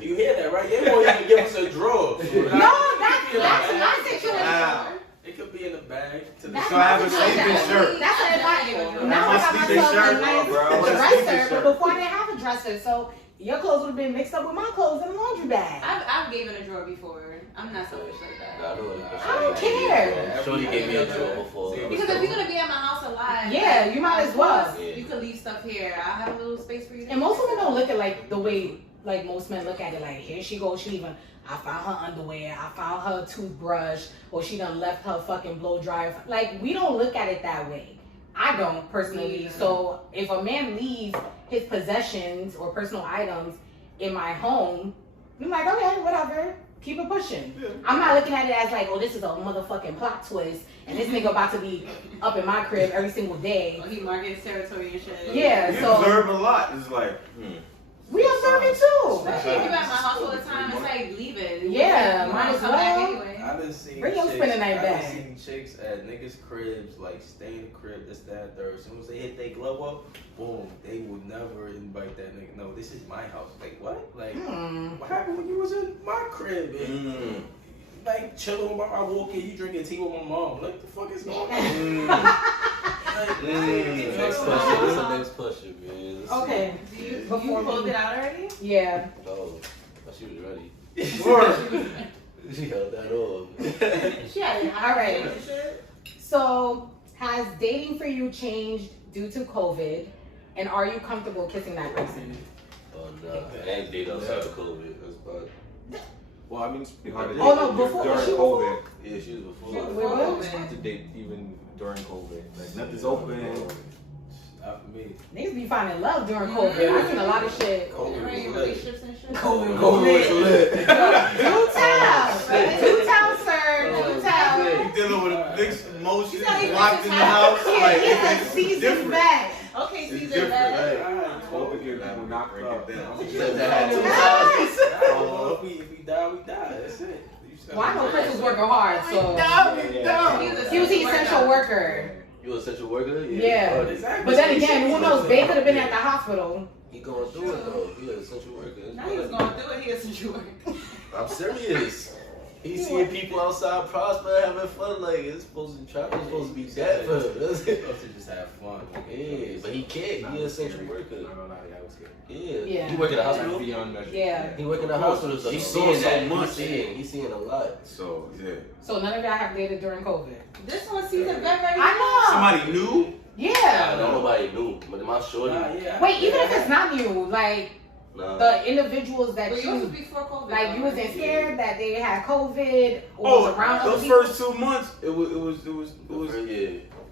You hear that, right? They won't even give us a drawer. No, that's my situation. It could be in the bag. To the That's So I have a sleeping shirt. That's what I now My I got sleeping myself shirt, a nice bro. I want a dresser, sleeping but shirt. before I didn't have a dresser, so your clothes would have been mixed up with my clothes in the laundry bag. I've given a drawer before. I'm not selfish like that. I don't care. Shorty gave me a drawer before. Because if you're gonna be at my house alive, Yeah, you might as well. You could leave stuff here. I have a little space for you. And most women don't look at like the way like most men look at it. Like here she goes, she leaving. I found her underwear. I found her toothbrush, or she done left her fucking blow dryer. Like we don't look at it that way. I don't personally. Yeah. So if a man leaves his possessions or personal items in my home, I'm like, okay, whatever. Keep it pushing. Yeah. I'm not looking at it as like, oh, this is a motherfucking plot twist, and this nigga about to be up in my crib every single day. He markets territory and shit. Yeah, You so observe a lot. It's like, we observe it too. Especially if you're at my house all the time, it's like leaving. Yeah, You might wanna as come back well. anyway. I done seen Bring your chicks- spending night I done back. seen chicks at niggas' cribs, like stay in the crib, this, that, and third. As soon as they hit their glove up, boom, they would never invite that nigga. No, this is my house. Like what? Like what happened when you was in my crib? And, like chilling while I walk in, you drinking tea with my mom. Like the fuck is going on? Next question. What's the next question, man? Let's Okay. Do you Before pulled we- it out already? Yeah. see. Oh, she was ready. word. She held that on. She had it. All right. So, has dating for you changed due to COVID? And are you comfortable kissing that person? Oh no, I ain't date outside of COVID. That's bad. Well, I mean, Oh, no, before- during was she COVID, Yeah, she was before. Wait, what? it's hard to date even during COVID. Like nothing's open. Not for me. Niggas be finding love during COVID. I've seen a lot of shit. COVID Right, was lit. relationships and shit. COVID was lit. Do tell. Do tell, sir. Do We get people knocked Break up. it down. Said that had 2 times. If we die, we die. That's it. Well, I know Chris was working hard, so he was the essential worker. You essential worker? Yeah. Oh, Exactly. But then again, who knows? They could have been at the hospital. He going through it though. He an essential worker. It's Now he's fine. going through it. He is a work. I'm serious. He's seeing people outside prosper, having fun. Like it's supposed to travel, it's supposed to be that for him. That's it. supposed to just have fun. Yeah, but he can't. He an essential worker. I'm not gonna lie to you, I was scared. Yeah. Yeah. He work in the hospital. Beyond measure. Yeah. He work in the hospital, so he's He saw seeing so that. much. He's seeing a lot. So yeah. So none of y'all have dated during COVID. This one season very, very I Somebody new? I Yeah. know nobody knew, but my shorty. Wait, even if it's not you, like Nah. the individuals that But yours was you, before COVID. like you though, wasn't right? scared that they had COVID or Oh, was around other those people. first 2 months, it was Yeah.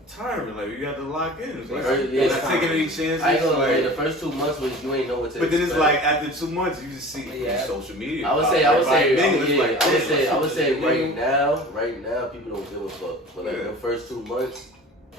tiring. Like you had to lock in. It's like, Right, yeah. you're not taking any chances. I ain't gonna lie, the Like, first 2 months was you ain't know what to but then it's expect. like after 2 months, you just see Yeah. social media. I would say, right now, people don't give a fuck. But like Yeah. the first 2 months,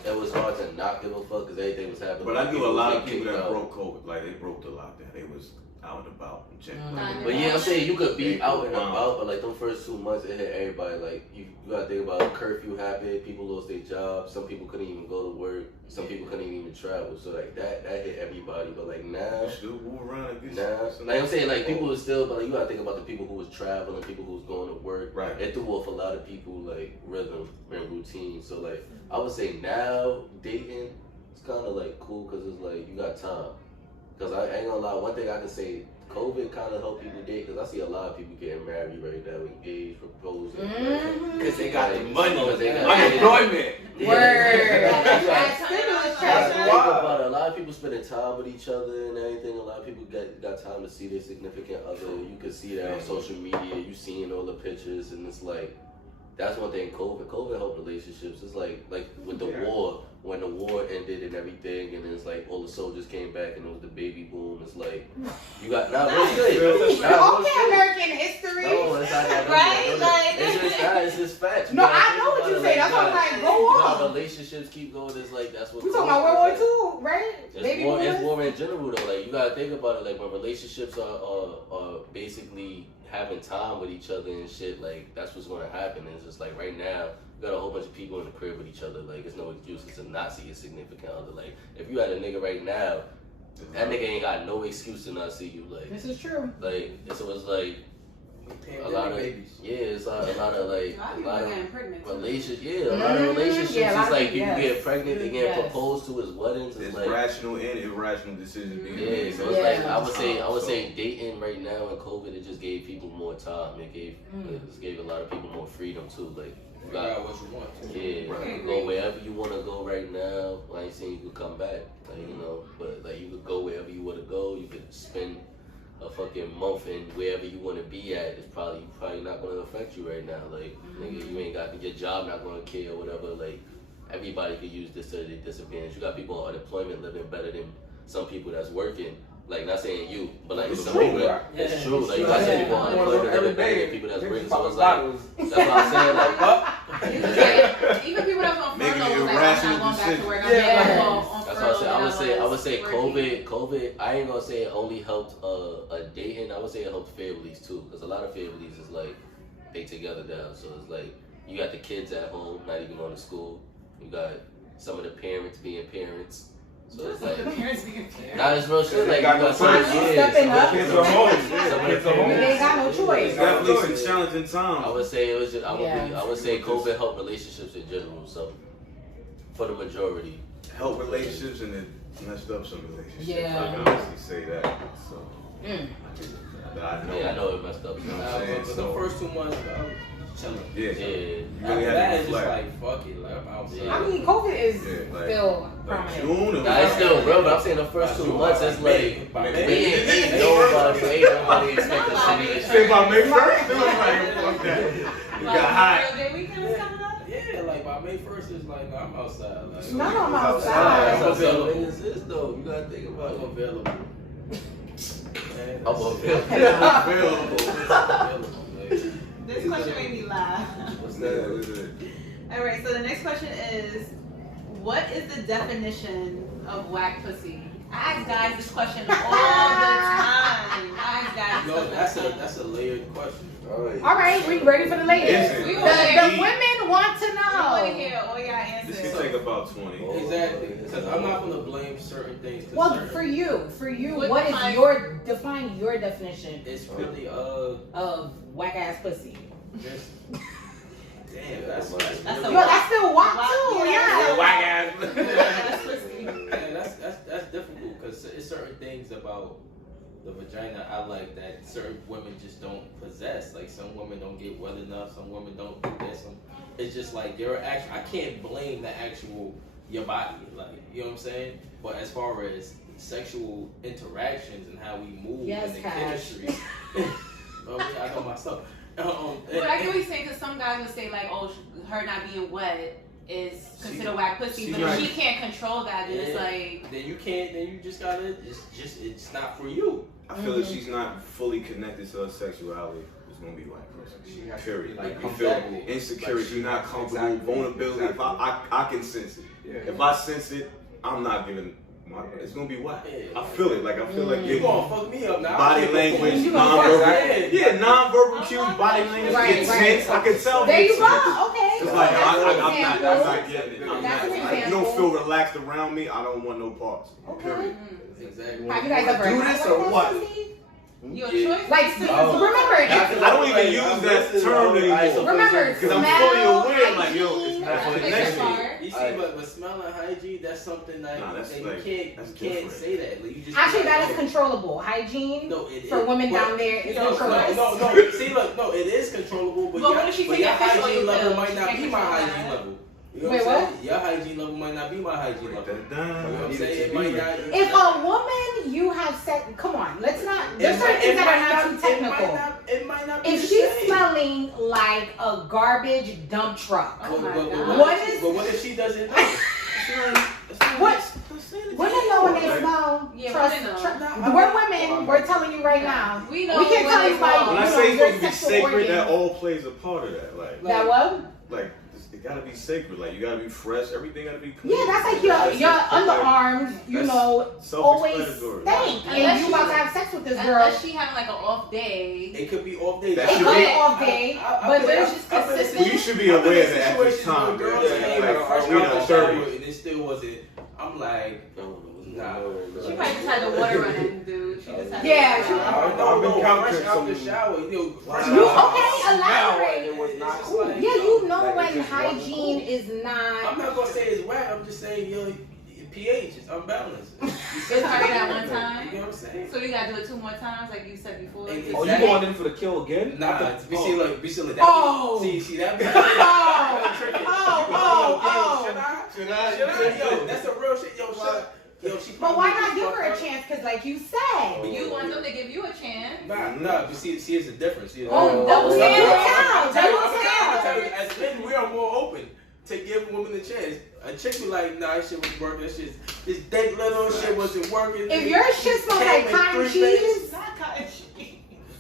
it was hard to not give a fuck because everything was happening. But I knew a lot of was people getting that kicked out. broke COVID. Like they broke the lockdown. They was out and about and checking. Mhm. But yeah, I'm saying you could be out and Wow. about, but like them first 2 months, it hit everybody. Like you gotta think about curfew happened, people lost their jobs, some people couldn't even go to work, some people couldn't even travel. So like that hit everybody. But like now. Still move around and get Nah, some- like I'm saying, like people was still, but like you gotta think about the people who was traveling, people who was going to work. Right. It threw off a lot of people like rhythm and routine. So like I would say now dating, it's kind of like cool because it's like you got time. Because I ain't gonna lie, one thing I can say, COVID kind of helped people date. Because I see a lot of people getting married right now, engaged, proposing. Mhm. Because they got the money. Because they got Unemployment. Yeah. Word. You got- That stimulus That's check. the thing about it. A lot of people spending time with each other and everything. A lot of people got time to see their significant other. You can see that on social media. You seeing all the pictures, and it's like that's one thing. COVID helped relationships. It's like with the war, when the war ended and everything, and it's like all the soldiers came back and it was the baby boom. It's like you got not real shit. Not real Okay, shit. American history. No, it's not that. Right? Like- It's just facts. No, You gotta I think know what about you it say. That's why I'm that. like, go You know how on. relationships keep going. It's like that's what We talking about World War II, right? it's war in general though. Like you gotta think about it. Like when relationships are basically having time with each other and shit. Like that's what's gonna happen. And it's just like right now, you got a whole bunch of people in the crib with each other. Like it's no excuses to not see your significant other. Like if you had a nigga right now, that nigga ain't got no excuse to not see you. Like This is true. so it's like a lot of babies. it's a lot of like A lot of a people lot are of getting pregnant. too. relationships. Yeah, a lot of Mhm. relationships. Yeah, a lot It's of like people, people yes. get pregnant, they get Yes. proposed to as weddings. It's There's like rational and irrational decisions being yeah, made. so it's like Yeah. I would say dating right now in COVID, it just gave people more time. It just gave a lot of people more freedom too. Like you You got got what you want. yeah, Right. you can go wherever you want to go right now. I ain't saying you could come back, like, you know, but like you could go wherever you want to go. You could spend a fucking month in wherever you want to be at. It's probably not going to affect you right now. Like nigga, you ain't got your job not going to care or whatever. Like everybody could use this to their disadvantage. You got people on unemployment living better than some people that's working. Like not saying you, but like It's some true, people. right? It's Yeah. true. Like you got some people on unemployment living better than people that's working. So it's like that's what I'm saying. Like. Even people that's on Making furlough, like, I'm irrational not going back to work. I'm decisions. not Yeah. on That's what I furlough said. I would say working. COVID. I ain't gonna say it only helped a dating. I would say it helped families too, because a lot of families is like they together now. So it's like you got the kids at home, not even going to school. You got some of the parents being parents. So it's like nah, it's real shit. Like you got no got some choice. Stepping up. Kids are home. Some of Kids the are home. They ain't got no It's choice. definitely some challenging I times. would say it was just. Yeah. I would say COVID helped relationships in general. So for the majority. Help relationships and it messed up some relationships. Yeah. I can honestly say that. So Mm. that I know. Yeah, I know it messed up. You know Yeah. what I'm saying? But So the first 2 months, I was chilling. yeah. Yeah. You After really that, had to it's just reflect. like, fuck it, like, I'm outside. Yeah. I mean, COVID is Yeah, like- still Like prominent. June, it Nah, it's was still real, but I'm saying the first 2 months, it's like By we May. ain't nobody expect us to be. Say about May 1st, it was like, fuck that. You got hot. Memorial Day weekend is coming up. Yeah, like by May 1st, it's like, I'm outside. Like, No, I'm That's outside. how some niggas is though. You gotta think I'm about it. available. Man, I'm Available. This question made me laugh. What's that? What's that? All right, so the next question is, what is the definition of whack pussy? I ask guys this question all the time. I ask guys No, this question. that's a layered question. All right, we ready for the ladies. Is it? We The want women want to to hear know. all y'all This answers. can take about 20. Exactly, because I'm not gonna blame certain things. 'Cause Well, certain, for you, What what is defines- your define your definition it's really of whack ass pussy? just damn, that's That's Yo, a that's still whack too. Yeah. Whack ass. That's pussy. yeah, that's difficult because it's certain things about the vagina I like that certain women just don't possess. Like some women don't get wet enough, some women don't do this. It's just like your actual. I can't blame the actual your body, like you know what I'm saying. But as far as sexual interactions and how we move Yes, and the Cash. chemistry, oh yeah, I know myself. But I get what you're saying because some guys would say like, oh, her not being wet is considered whack pussy, she's but if not- she can't control that, then it's Yeah. like. Then you can't. Then you just gotta. It's not for you. I feel if she's not fully connected to her sexuality, it's gonna be like She has to period. be, Like like, you feel comfortable. insecure, Like, you're not comfortable, exactly, vulnerability. exactly. If I can sense it. Yeah. If I sense it, I'm not giving. It's gonna be whack. Yeah. I feel it. Like I feel like You your gonna fuck me up now? body I language, can't non-verbal. fuck Yeah, non-verbal cues, body language, Right, intense. right. I can tell. There you it's- go. Okay. It's So like that's I'm an not example. getting it. I'm That's not. an Like, you don't example. feel relaxed around me. I don't want no parts. Okay. Period. Exactly. Have you guys ever Do had this one or of what? those, Steve? Your Yeah. choice. Like, Oh. remember, I don't even use that term anymore. remember, Because I'm smell, fully aware, like, yo, it's hygiene, not That's for the a next big one. part. You see, but smell and hygiene, that's something that, Nah, that's that like- you can't that's can't different. say that. Like, you just Actually, that is oh, controllable. Hygiene no, it for is- women but- down there is no, controllable. no. See, look, no, it is controllable, but, But what if she but take your a fish oil hygiene level pill? might She not can't be my control hygiene that. level. You know Wait, what I'm what? saying? Your hygiene level might not be my hygiene Break level. that You know what I'm down. saying? It might not. If a woman you have sex, come on, let's not. There's certain things that are not too technical. It might not be If the she's same. smelling like a garbage dump truck, Oh my But God. What is- But what if she doesn't know? what? Women know when they smell. Yeah, trust, women know. we're women. We're telling you right now. We know We can't when tell it's you like wrong. When I you say know, it's your supposed to be sexual sacred, organs. that all plays a part of that. That what? Like it gotta be sacred. Like you gotta be fresh. Everything gotta be clean. Yeah, that's like your underarms. You That's know, always self-explanatory. stink, and Unless you she- about to have sex with this girl. Unless she having like an off day. It could be off day. That It should could be- be off day, but there's just Well, consistent. you should be aware of that at this time, girl. man. Like, fresh we in out our the shower 30s. and it still wasn't. I'm like, nah. She might just had the water running, dude. She just had. Yeah, the she- water I running. don't know. counting Fresh out the some- shower, fresh You out- okay? Elaborate. It was not It's cool. like, Yeah, you know Like, it when just wasn't hygiene cool. is I'm not. not gonna say it's whack. I'm just saying your pH is unbalanced. It's already that one You time. know what I'm saying? So you gotta do it 2 more times, like you said before. Hey, Oh, you Exactly. going in for the kill again? Nah, we see like that. Oh. See that. Oh. Should I? Should I? Yo, that's a real shit. Yo, shut. Yo, she. But why not give fucked her a up. chance? Because, like you said, You want them to give you a chance. Nah. You see, it's the difference. See, Oh, double standard. Double standard. As men, we are more open to give women a chance. A chick be like, nah, that shit was working. That shit, this dead little shit wasn't working. if your shit smells like cotton cheese, Not cotton cheese.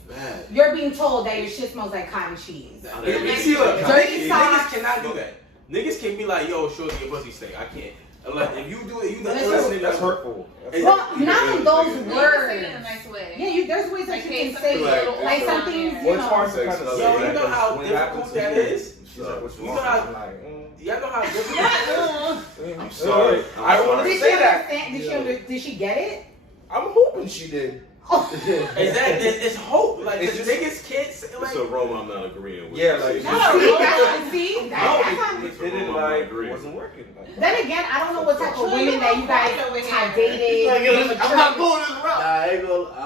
Bad. you're being told that your shit smells like cotton cheese. See, look, Dirty niggas socks. cannot do that. Niggas can be like, yo, shorty, your pussy stink. I can't. Like, if you do it, you the That's illest nigga. That's ever. hurtful. Hey, Well, not in those You can say words. it in a nice way. Yeah, there's ways that Like, you hey, can something say a little like off something, on you there. Well, it's hard know. to kind of Yo, you know how when it happens difficult to that you, is? She's like, what's You wrong? know how- I'm like, Y'all know how difficult that is? I'm sorry. I don't want Did to she say that. understand? Did she get it? I'm hoping she did. Exactly. It's hope. Like, It's the just- niggas can't say, It's like, a Rome I'm not agreeing with. Yeah, like- No, see, No, that's not. it didn't like, it wasn't working. Then again, I don't know what type of women that you guys have dated. I'm not going this route. Nah, I ain't gonna. I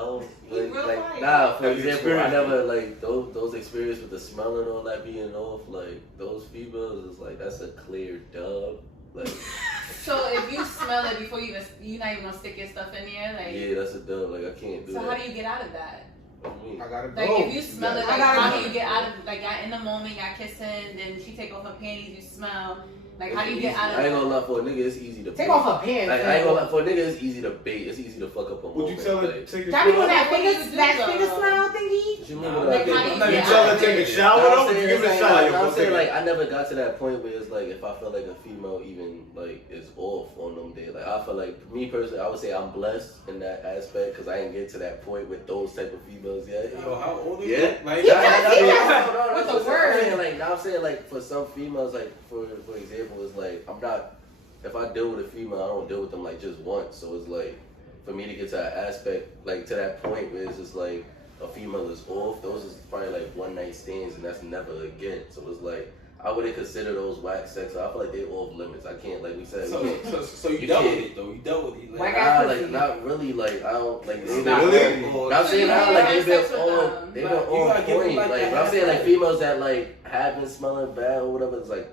don't. He real Like, quiet. nah. For Have you example, I experienced never like those experiences with the smell and all that being off. Like those females is like that's a clear dub. Like So if you smell it before you're not even gonna stick your stuff in there, like. yeah, that's a dub. Like I can't do So that. how do you get out of that? I mean, I gotta Like go. if you smell it, I like gotta how go. do you get out of like y'all in the moment, y'all kissing, then she take off her panties, you smell. Like, how do you It's get easy. out of I ain't that? gonna lie, for a nigga, it's easy to Take bait. off her pants. Like, I ain't gonna lie, for a nigga, it's easy to bait. It's easy to fuck up a Would you moment. tell her like, take a Y'all be doing shower? that What do you finger, do, that though? finger smile thingy? what you mean Like, by how do that? you I'm not get even tell her out to of take a it? shower I'm though. saying, Give it a like, shot. I'm Yo, saying, take like, it. I never got to that point where it's like, if I feel like a female even, like, is off on them days. Like, I feel like, me personally, I would say I'm blessed in that aspect, because I didn't get to that point with those type of females yet. Yo, how old are you? Yeah. Like, Yeah. With With the word. Like, now I'm saying, like, for some females, like, for example, it's like, I'm not, if I deal with a female, I don't deal with them, like, just once. So it's like, for me to get to that aspect, like, to that point where it's just like, a female is off, those is probably, like, one night stands, and that's never again. So it's like, I wouldn't consider those whack sex. I feel like they're off limits. I can't, like we said, So, we can't. so you You dealt with can't. it though. You dealt with it. Whack Like, ass Nah, pussy. like, not really, like, I don't, like, they Not really? or- I'm saying You how can't like have they've been sex with on, them. they've Like, been you on gotta give them, point. like, Like, that but I'm saying like half females that like have been smelling bad or whatever. It's like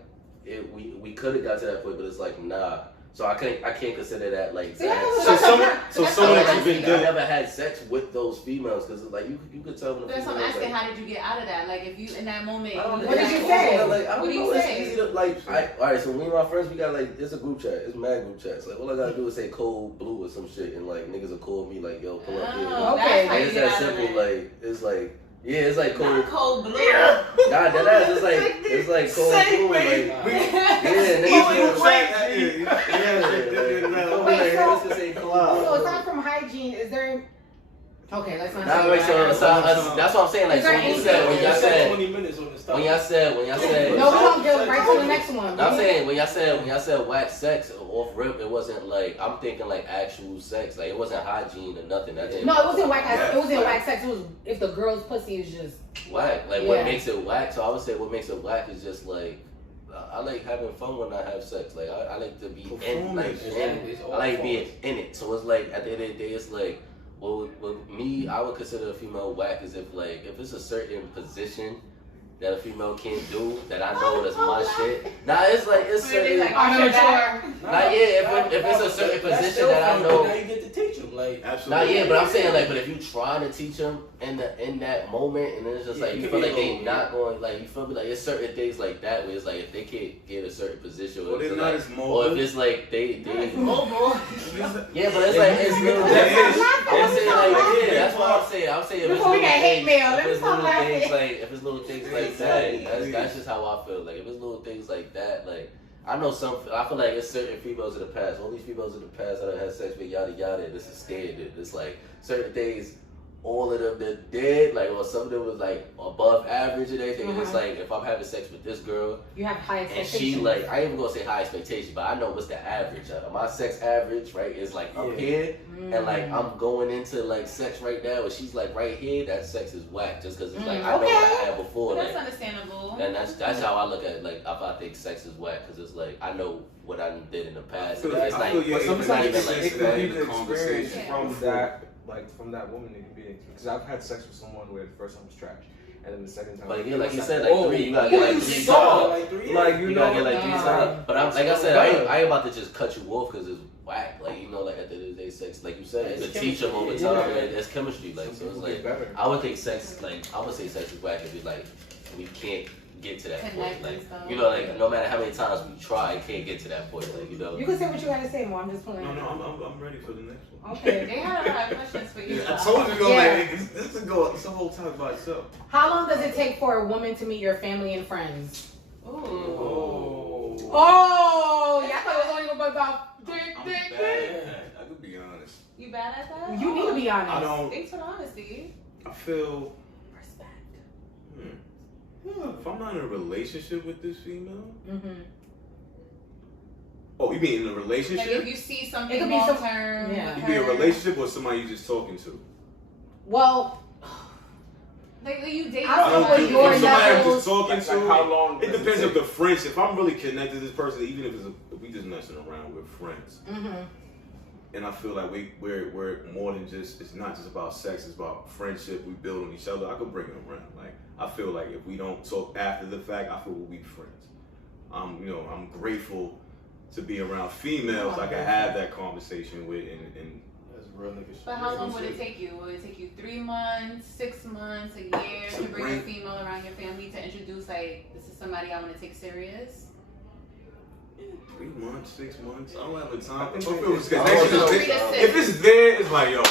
we could have got to that point, but it's like nah. So I can't consider that like. See, I bad know sex. So what someone, That's so what someone I'm that you've been I dealing. never had sex with those females because like you could tell when the That's what I'm females, asking. like, how did you get out of that? Like, if you in that moment, I don't you know. What did you say? Like, I What don't do you know. It's say? easy to like. Alright, so me and my friends, we got like there's a group chat. It's mad group chats. Like all I gotta do is say cold blue or some shit, and like niggas will call me like, yo, pull up here. Oh, Okay. that's how Like, you it's get that out of simple. it. Like it's like yeah, it's like cold. Not cold blue. Nah, that ass is like it's like cold Same blue. way. Like, We, yeah, Easy niggas. to track. Yeah. Wait, so- Let's just say cold blue. So aside from hygiene, is there? Okay, let's not. Nah, say wait, that. that's what I'm saying. Like, Is so there when you any- said, when you y'all said said, 20 minutes on the stop. when y'all said, No, we don't go right to the next one. I'm saying when y'all said wax sex off rip, it wasn't like I'm thinking like actual sex. Like it wasn't hygiene or nothing. That didn't No, it wasn't whack. Yeah. It wasn't whack sex. It was if the girl's pussy is just. whack. Like Yeah. what makes it whack? So I would say what makes it whack is just like I like having fun when I have sex. Like I like to be in like Performance. in. I like being in it. So it's like at the end of the day, it's like. Well, with me, I would consider a female whack as if like if it's a certain position that a female can't do that I know that's my shit. Nah, it's like it's certain. Like, I'm arch your not back. sure. Nah, yeah, if it's a certain That's position still that I fun, know. but now you get to teach them. Like, Nah, Absolutely. yeah, but I'm saying like, but if you trying to teach them in that moment, and then it's just Yeah, like it you could feel be like a they little- not going, like you feel me, like it's certain things like that where it's like if they can't get a certain position, Well, or, they're it's not like, as or mobile. if it's like they Mobile. yeah, but it's like it's little Yeah, things. yeah. It's like yeah, that's what I'm saying. I'm saying if it's Before we little got hate things, mail, if let me it's stop little things laughing. like if it's little things like that, that's just how I feel. Like if it's little things like that, like. I know some. I feel like it's certain females in the past. All these females in the past that have had sex with yada yada. This is standard. It's like certain things. All of them that did, like, or some of them was like above average and everything. And it's like if I'm having sex with this girl You have high and expectations. she like, I ain't even gonna say high expectation, but I know what's the average. My sex average, right, is like up Yeah. here, Mm. and like I'm going into like sex right now, and she's like right here. That sex is whack, just because it's like Mm. I know what I Okay. had before. That's Like, understandable. and that's how I look at it. Like if I think sex is whack, because it's like I know what I did in the past. And it's I like feel your it's not empathy even sense like to it that could be in the the experience conversation. from that, like from that woman. It could be because I've had sex with someone where the first time was trash, and then the second time. But it again, like was you said, like oh, three, you gotta get like you three saw, times. like 3 like you You know, gotta get like three Nah. times. But I'm like I said, I ain't about to just cut you off because it's whack. Like you know, like at the end of the day, sex, like you said, It's you could teach them over chemistry, time. yeah. And it's chemistry. Like some so, it's people like get better. I would think sex, like I would say sex is whack if it's like we can't get to that point. Connect Like and stuff. you know, like no matter how many times we try, it can't get to that point. Like you know. You can say what you gotta say, Mom. I'm just playing. No, I'm ready for the next one. Okay. They had a lot of questions for you. I told you to go Yeah. like this is go this whole time by itself. How long does it take for a woman to meet your family and friends? Ooh. Oh. Oh, yeah, I thought it was only about dick, I'm dick, bad dick. at that. I could be honest. You bad at that? You need to be honest. I don't. Thanks for the honesty. I feel. Respect. If I'm not in a relationship with this female. Mm-hmm. Oh, you mean in a Like relationship? if you see It something could be long some- term. yeah. with You be in a her, relationship or somebody you just talking to? Well, Like when you date I don't know somebody, what your if somebody I'm levels- just talking Like, to. how long? It does depends take? of the friendship. If I'm really connected to this person, even if if we just messing around with friends, mm-hmm. and I feel like we're more than just. It's not just about sex. It's about friendship. We build on each other. I could bring them around. Like I feel like if we don't talk after the fact, I feel we'll be friends. I'm grateful to be around females I can have that conversation with and That's real nigga shit. But how long would it take you? Would it take you 3 months, 6 months, a year To to bring a bring- female around your family to introduce like this is somebody I want to take serious? 3 months, 6 months. I don't have a time. I think If they it was- just- if it's there, it's like, yo,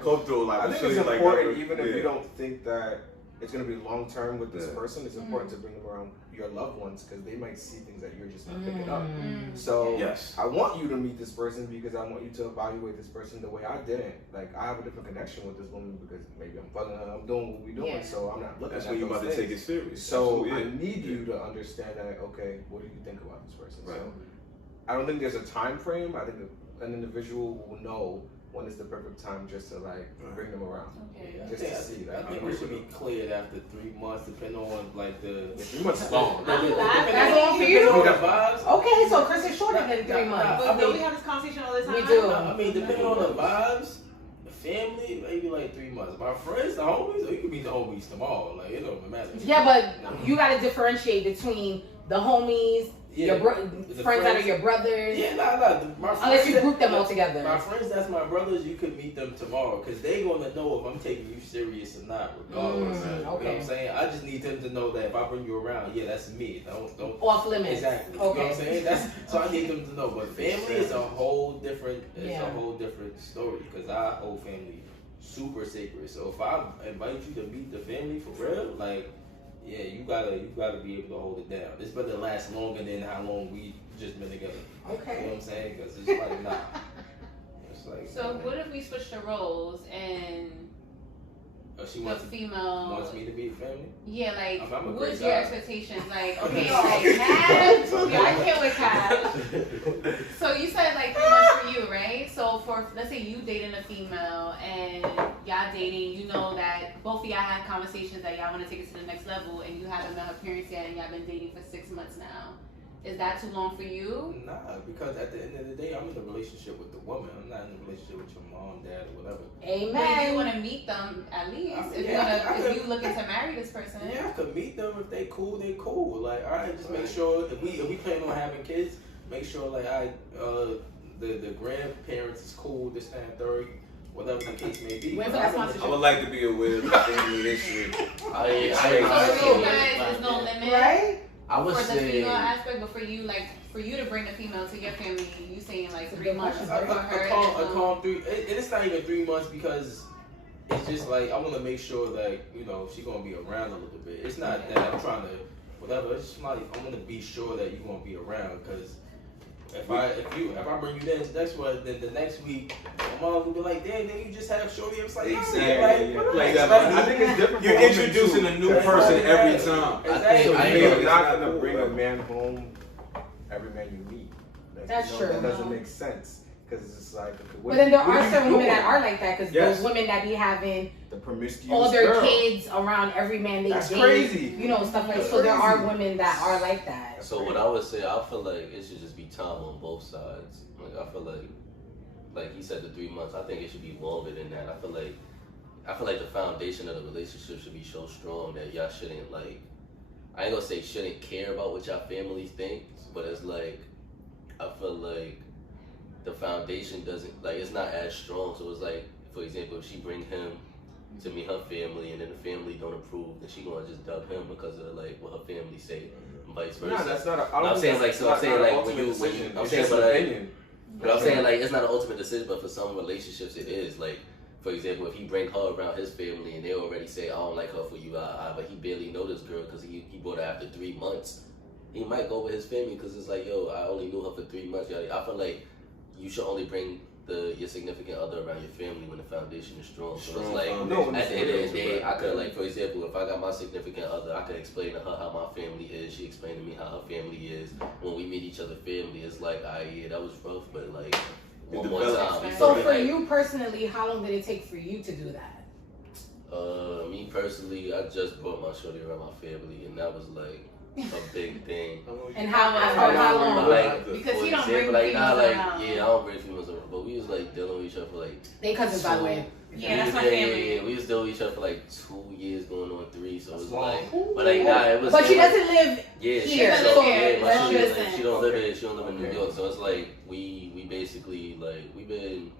go through. Like, I I'm think sure it's you like important, that. even if Yeah. you don't think that it's gonna be long term with this Yeah. person. It's important to bring them around your loved ones because they might see things that you're just not picking up. Mm. So Yes. I want you to meet this person because I want you to evaluate this person the way I didn't. Like I have a different connection with this woman because maybe I'm fucking her, I'm doing what we're doing, Yeah. so I'm not looking That's at when you those about to take things. it serious. So Absolutely. I need Yeah. you to understand that. Okay, what do you think about this person? Right. So I don't think there's a time frame. I think an individual will know when is the perfect time just to like bring them around. Okay. Yeah, Just to see that. I think it should be cleared after 3 months, depending on like the. 3 months is long. That's long for you? Depending on the vibes. Okay, so Chris is shorter than 3 months. But don't we have this conversation all the time? We do. I mean, depending on the vibes, the family, maybe like 3 months. My friends, the homies, or you could be the homies tomorrow. Like it don't matter. Yeah, but you gotta differentiate between the homies, Yeah. your The friends that are friends. your brothers. Yeah, my friends. Unless you group them all together. My friends, that's my brothers. You could meet them tomorrow because they gonna know if I'm taking you serious or not, regardless. You know what okay. I'm saying? I just need them to know that if I bring you around, yeah, that's me. Don't. Off limits. Exactly. You know what I'm Okay. saying? That's so I need them to know. But family is a whole different. It's Yeah. a whole different story because our whole family super sacred. So if I invite you to meet the family for real, like. Yeah, you gotta be able to hold it down. It's better to last longer than how long we just been together. You know what Okay. I'm saying? Because it's like nah. It's like So what if we switch the roles and she the wants female? me to be a family. Yeah, like I'm a what's great your guy. expectations? Like okay, like Cash, yeah, I can't with Cash. So you said like 3 months for you, right? So for let's say you dating a female and y'all dating, you know that both of y'all had conversations that y'all want to take it to the next level, and you haven't met her parents yet, and y'all been dating for 6 months now. Is that too long for you? Nah, because at the end of the day, I'm in a relationship with the woman. I'm not in a relationship with your mom, dad, or whatever. But if you Amen. want to meet them at least, if Yeah, if you looking to marry this person. Yeah, I could meet them if they cool. They cool. Like, all right, just make sure if we plan on having kids, make sure like the grandparents is cool. This and third, whatever the case may be. When for But that I'm in a sponsorship? I would like to be aware of the family history. I So for you I guys, there's no limit Right? I would for the say female aspect, but for you, like for you to bring the female to your family, you saying like 3 months A for her. calm 3. And it's not even 3 months because it's just like I want to make sure that she's gonna be around a little bit. It's not that I'm trying to whatever. It's just like I want to be sure that you're gonna be around because. If I bring you there next one, then the next week, my mom will be like, "Damn, then you just have shorty." It's like, Exactly. what Like, else? I think it's different. You're for women, introducing too. a new person every time. Exactly. I You're ain't not gonna bring a man home every man you meet. Like, That's true. That doesn't make sense because it's just like. But then there what are you certain women doing? that are like that because Yes. those women that be having The promiscuous all their girl. kids around every man they That's date. crazy. You know, stuff like That's so. There are crazy. women that are like that. So what I would say, I feel like it should just be time on both sides. Like I feel like he said, the 3 months. I think it should be longer than that. I feel like the foundation of the relationship should be so strong that y'all shouldn't like. I ain't gonna say shouldn't care about what y'all family thinks, but it's like I feel like the foundation doesn't like it's not as strong. So it's like, for example, if she bring him to meet her family and then the family don't approve, then she gonna just dub him because of like what her family say, and vice versa. No, that's not. I don't I'm think saying, that's- like, so I'm that's saying, not an like, when ultimate you- decision. I'm It's saying, just but an I- opinion. But I'm saying, like, it's not an ultimate decision, but for some relationships it is. Like, for example, if he bring her around his family and they already say, I don't like her for you, but he barely know this girl because he brought her after 3 months, he might go with his family because it's like, yo, I only knew her for 3 months. I feel like you should only bring your significant other around your family when the foundation is strong. So it's like, foundation. at the end of the day, I could, like, for example, if I got my significant other, I could explain to her how my family is. She explained to me how her family is. When we meet each other's family, it's like, yeah, that was rough, but like, one more time. You So feel me? for Like, you personally, how long did it take for you to do that? me personally, I just brought my shorty around my family, and that was like a big thing. And how But long? like, Because for he don't example, bring like, females like, around. yeah, I don't bring females around, but we was like dealing with each other for like. They cousins, by the way. Yeah, that's my Yeah, family. we was dealing with each other for like 2 years, going on 3. So it was That's long. like, but like, nah, it was. But she like, doesn't live. Yeah, here, she so don't, yeah, yeah, my that's shorty, like, listen. she don't live in New Okay. York, so it's like we basically like we've been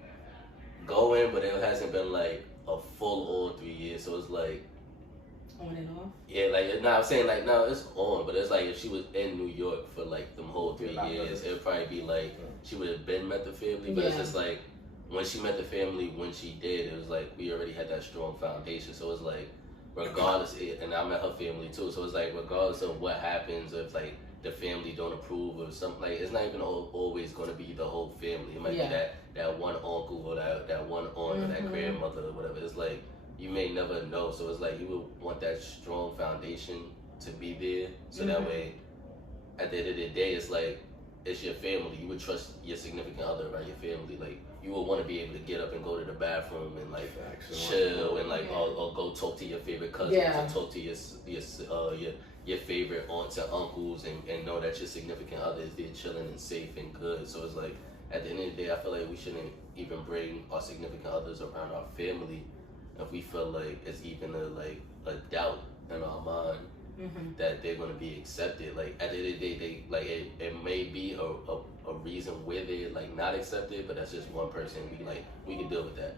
going, but it hasn't been like a full all 3 years. So it's like on and off. Yeah, like, I'm saying, like, no, it's on, but it's like if she was in New York for like them whole 3 years, it would probably be like she would have been met the family, but it's just like when she met the family, when she did, it was like we already had that strong foundation, so it's like regardless, and I met her family too, so it's like regardless of what happens, if like the family don't approve or something, like it's not even always going to be the whole family. It might be that one uncle or that one aunt or that grandmother or whatever. It's like you may never know, so it's like you would want that strong foundation to be there, so that way at the end of the day it's like it's your family. You would trust your significant other around your family. Like you would want to be able to get up and go to the bathroom and like chill and like or go talk to your favorite cousins or talk to your favorite aunts and uncles and know that your significant other is there chilling and safe and good. So it's like at the end of the day I feel like we shouldn't even bring our significant others around our family if we feel like it's even a doubt in our mind that they're gonna be accepted. Like at the end of the day, they like it may be a reason where they're like not accepted, but that's just one person. We can deal with that.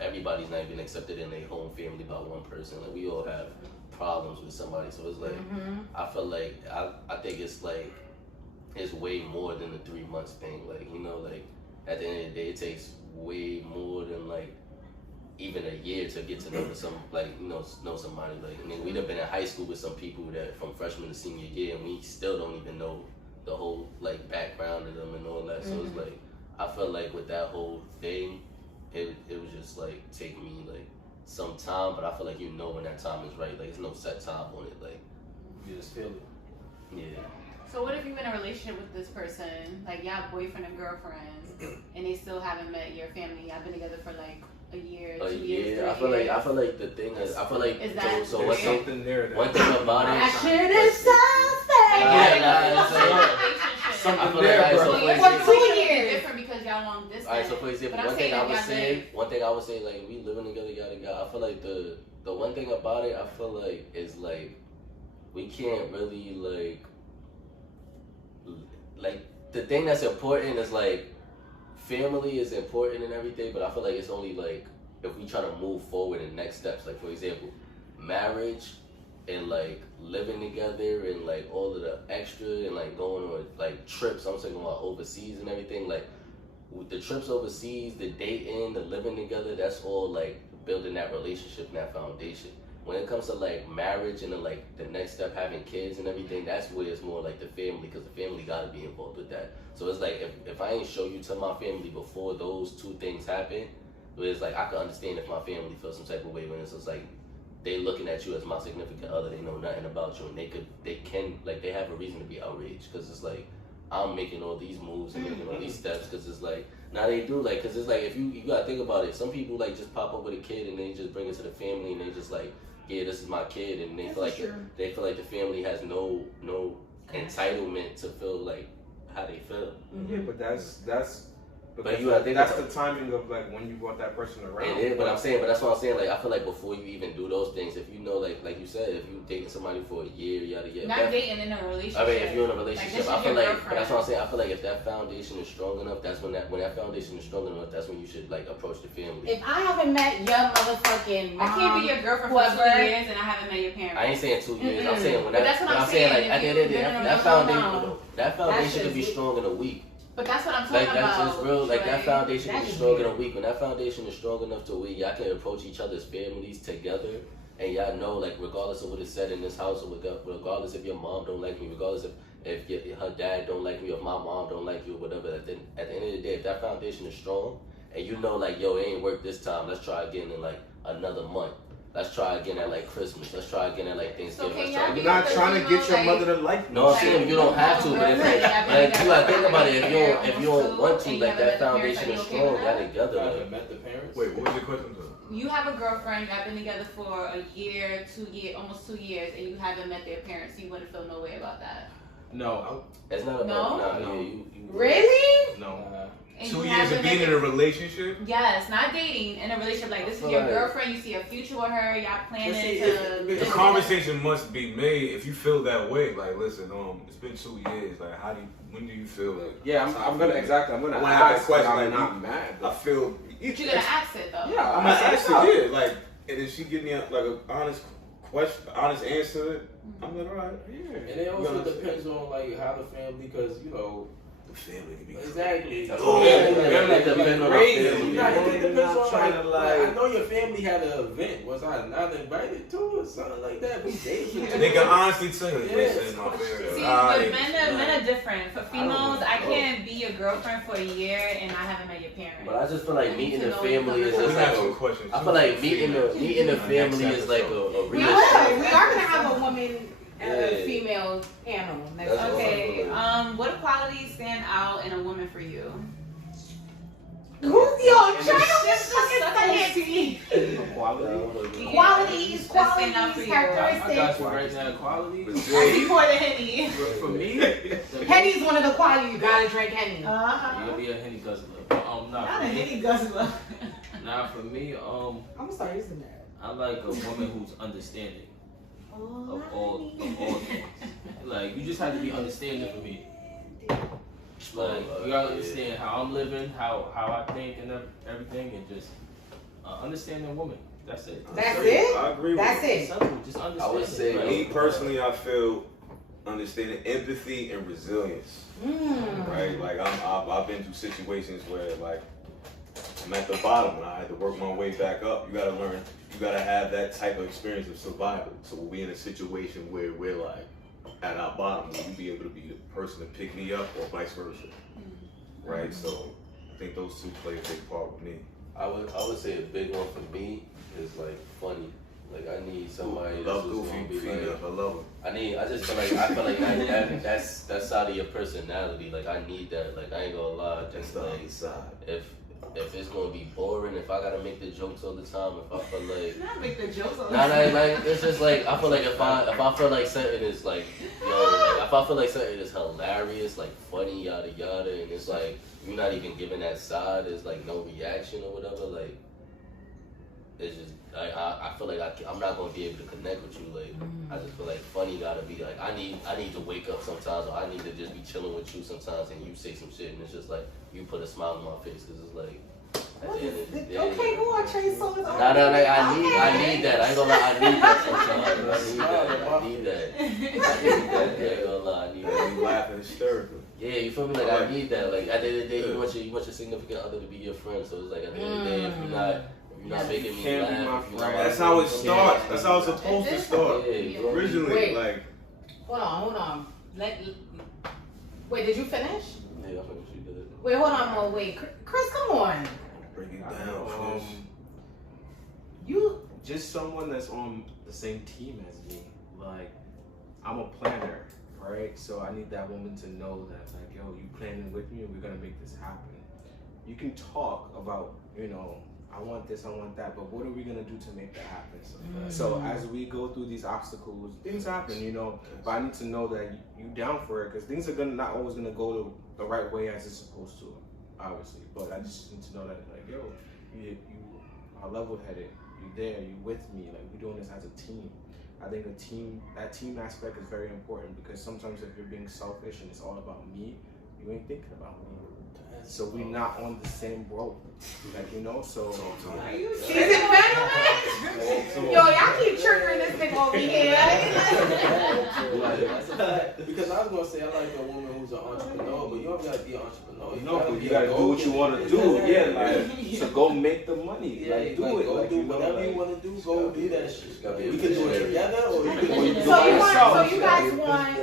Everybody's not even accepted in their home family by one person. Like we all have problems with somebody, so it's like I feel like I think it's like it's way more than the 3 months thing. Like you know, like at the end of the day, it takes way more than like even a year to get to know some, like, you know somebody. Like, I mean, we've been in high school with some people that from freshman to senior year, and we still don't even know the whole like background of them and all that. So it's like I feel like with that whole thing, it was just like take me like some time, but I feel like you know when that time is right. Like, there's no set time on it. Like, You just feel it. yeah. So what if you're in a relationship with this person, like y'all boyfriend and girlfriend, and they still haven't met your family? Y'all been together for like a year, 2 years, 3 years. I feel like the thing is, I feel like Is that so weird? what's something there. one thing about it. Action is something. I feel like, So for your example, relationship is different because y'all long distance. alright, so for example, But I'm one thing saying I would y'all say, like we living together, yada yada. I feel like the one thing about it, I feel like is like we can't really like the thing that's important is like family is important and everything, but I feel like it's only like if we try to move forward in next steps. Like for example, marriage and like living together and like all of the extra and like going on like trips. I'm talking about overseas and everything. Like with the trips overseas, the dating, the living together, that's all like building that relationship and that foundation. When it comes to like marriage and then like the next step, having kids and everything, that's where it's more like the family, because the family gotta be involved with that. So it's like if I ain't show you to my family before those two things happen, it's like I can understand if my family feels some type of way when it's just like they looking at you as my significant other, they know nothing about you, and they have a reason to be outraged, because it's like I'm making all these moves and making all these steps, because it's like now they do, like, because it's like if you gotta think about it, some people like just pop up with a kid and they just bring it to the family and they just like, yeah, this is my kid, and they feel like the family has no entitlement to feel like how they feel. Yeah, but that's But you gotta think that's about the timing of like when you brought that person around. It is, but that's what I'm saying. Like, I feel like before you even do those things, if you know, like you said, if you dating somebody for a year, yada yada. Not dating, in a relationship. I mean, if you're in a relationship, like, I feel like, girlfriend. but that's what I'm saying. I feel like if that foundation is strong enough, that's when that foundation is strong enough, that's when you should like approach the family. If I haven't met your motherfucking mom, I can't be your girlfriend for 2 years and I haven't met your parents. I ain't saying 2 years. I'm saying when But that. that's what I'm saying. Like saying. at the end of the day, that foundation That's could be just- strong in a week. But that's what I'm talking Like that's about. just real. Like that foundation That is is strong in a weird. week. When that foundation is strong enough to where y'all can approach each other's families together, and y'all know, like, regardless of what is said in this house, or regardless if your mom don't like me, regardless if her dad don't like me, or if my mom don't like you, or whatever. At the end of the day, if that foundation is strong, and you know, like, yo, it ain't work this time. Let's try again in like another month. Let's try again at like Christmas. Let's try again at like Thanksgiving. So can Let's y'all try- be You're not with trying to the get your female, mother to like you. No, I'm saying you don't have to, but if you gotta think about it. If you don't want to, like that foundation is strong. Y'all together. I Like, haven't met the parents. Wait, what was your question? Sir? You have a girlfriend, y'all been together for a year, 2 years, almost 2 years, and you haven't met their parents. You wouldn't feel no way about that. No. it's not about No? nah, yeah, you Really? No. And 2 you years of haven't being met in a relationship? Yes, not dating, in a relationship. Like, this is your girlfriend, you see a future with her, y'all planning to. The conversation must be made if you feel that way. Like, listen, it's been 2 years. Like, when do you feel like? Yeah, I'm gonna I ask wanna that ask, question. like, I'm not you- mad. I feel. But you're gonna ask it though. Yeah, I'm gonna ask her, yeah. Like, and if she give me like an honest question, honest answer to it, I'm like, all right, yeah. And it also depends on like how the family, because you know. The family can be Exactly. That's Oh, what yeah. I'm saying. Like, it depends on the Crazy. family. Nah, it depends on Trying to, like, I know your family had an event. Was I not invited to or something like that? We dated. They can honestly tell you, Yeah, listen, my See, favorite. but men are different. For I don't females, know. I can't be your girlfriend for a year and I haven't met your parents. But I just feel like I need meeting to the know family is you just We like have some a, questions. I feel like meeting the family is like a We real are gonna have a woman and a Yeah. female panel next That's time. Okay, what qualities stand out in a woman for you? Who's yo? Try to fucking Quality. qualities, That stand out for you. I got characteristics. you right now. Quality. Before the Henny. For me, the Henny's one of the qualities. You gotta drink Henny. You'll be a Henny guzzler. But, not for me. guzzler. Nah, for me, I'm gonna start using that. I like a woman who's understanding of all things. Like you just have to be understanding for me. Like you gotta understand how I'm living, how I think and everything, and just understanding woman. That's it. That's it? I agree with That's you. it. Simple. Just understand. I would say Like, Me personally, I feel understanding empathy and resilience. Right? Like I've been through situations where like I'm at the bottom and I had to work my way back up. You gotta learn. You gotta have that type of experience of survival. So we'll be in a situation where we're like at our bottom, will you be able to be the person to pick me up or vice versa? Right? So I think those two play a big part with me. I would say a big one for me is like funny. Like I need somebody that's Love just goofy gonna be female. like, I love her. I just feel like that's that side of your personality. Like I need that. Like I ain't gonna lie. That's Just the like other side. if it's gonna be boring, if I gotta make the jokes all the time, if I feel like Not make the jokes on nah, like it's just like I feel like if I feel like something is like like if I feel like something is hilarious, like funny, yada yada, and it's like you're not even giving that side, there's like no reaction or whatever, like it's just I feel like I'm not gonna be able to connect with you. Like I just feel like funny gotta be like I need to wake up sometimes, or I need to just be chilling with you sometimes, and you say some shit, and it's just like you put a smile on my face, cause it's like. At the end of the day, Okay, go on, Trey Songz. like I need that. I ain't gonna lie, I need that sometimes. I need that. I ain't gonna lie, I need that. You laughing hysterically. Yeah, you feel me? Like I need that. Like at the end of the day, you want your significant other to be your friend. So it's like at the end of the day, if you're not making me Can't be my laugh, if you're not That's how it starts. That's how it's supposed to start. Yeah, Originally, Wait. like Hold on. Wait, did you finish? Yeah, I think she did. Wait, hold on, Mo. Wait, Chris, come on. break it down. Chris. You. Just someone that's on the same team as me. Like, I'm a planner, right? So I need that woman to know that, like, yo, you planning with me and we're gonna make this happen. You can talk about, I want this, I want that, but what are we gonna do to make that happen? So as we go through these obstacles, things happen, but I need to know that you down for it, because things are not always gonna go the right way as it's supposed to, obviously. But I just need to know that, like, yo, you are level-headed. You're there. You're with me. Like, we're doing this as a team. I think that team aspect is very important, because sometimes if you're being selfish and it's all about me, you ain't thinking about me. So we're not on the same boat, like, so. She's in Yo, y'all keep triggering this thing over here. That's a fact. Because I was gonna say I like a woman who's an entrepreneur, but you don't gotta be an entrepreneur. You gotta do what you want to do. Yeah, like, so go make the money. Yeah, Like, do it. Go Like, do whatever you want to do. Go do that shit. Gotta be We can do it together, or you can do it So you yourself. so you guys want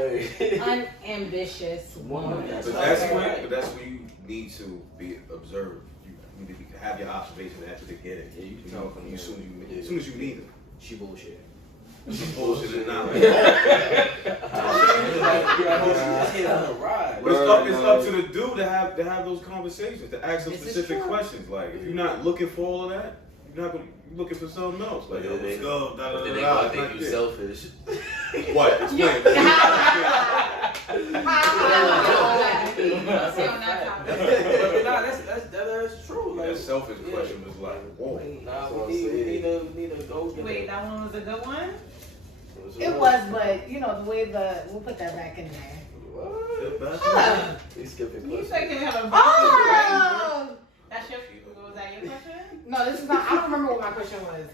unambitious woman. But that's where you need to be observed. You need to have your observation after they get it. Yeah, you can tell from as soon as you need them. She bullshit. Bullshit is not like But it's up to the dude to have those conversations, to ask some This is specific true. questions. Like, if you're not looking for all of that, you're looking for something else. Like, yo, let's go. But then they gonna think you selfish. What? Explain. That's true. That selfish question was like, whoa. Nah, we need a go. Wait, that one was a good one? It was, but the way we'll put that back in there. What? He's skipping You questions. said you have a Oh! That's your, was that your question? No, this is not. I don't remember what my question was.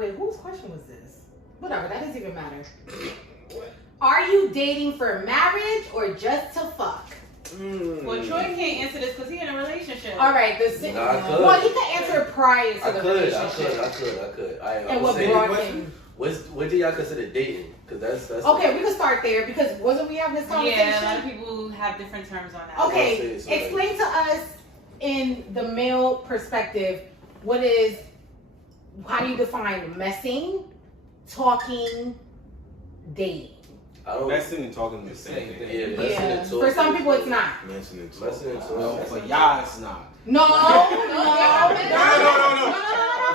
Wait, whose question was this? Whatever, that doesn't even matter. Are you dating for marriage or just to fuck? Well, Troy can't answer this because he's in a relationship. All right, Nah, I could. well, he can answer prior to I the could. relationship. I And would what say, brought him? what do y'all consider dating? Because that's Okay, we can start there because wasn't we having this conversation? Yeah, a lot of people have different terms on that. Okay, I was gonna say, so explain to us in the male perspective, how do you define messing, talking, dating? I don't. Messing and talking the same thing. Yeah, messing Yeah, and talking. for some people it's not. Mentioning talk. Messing and No, talking. for y'all it's not. No.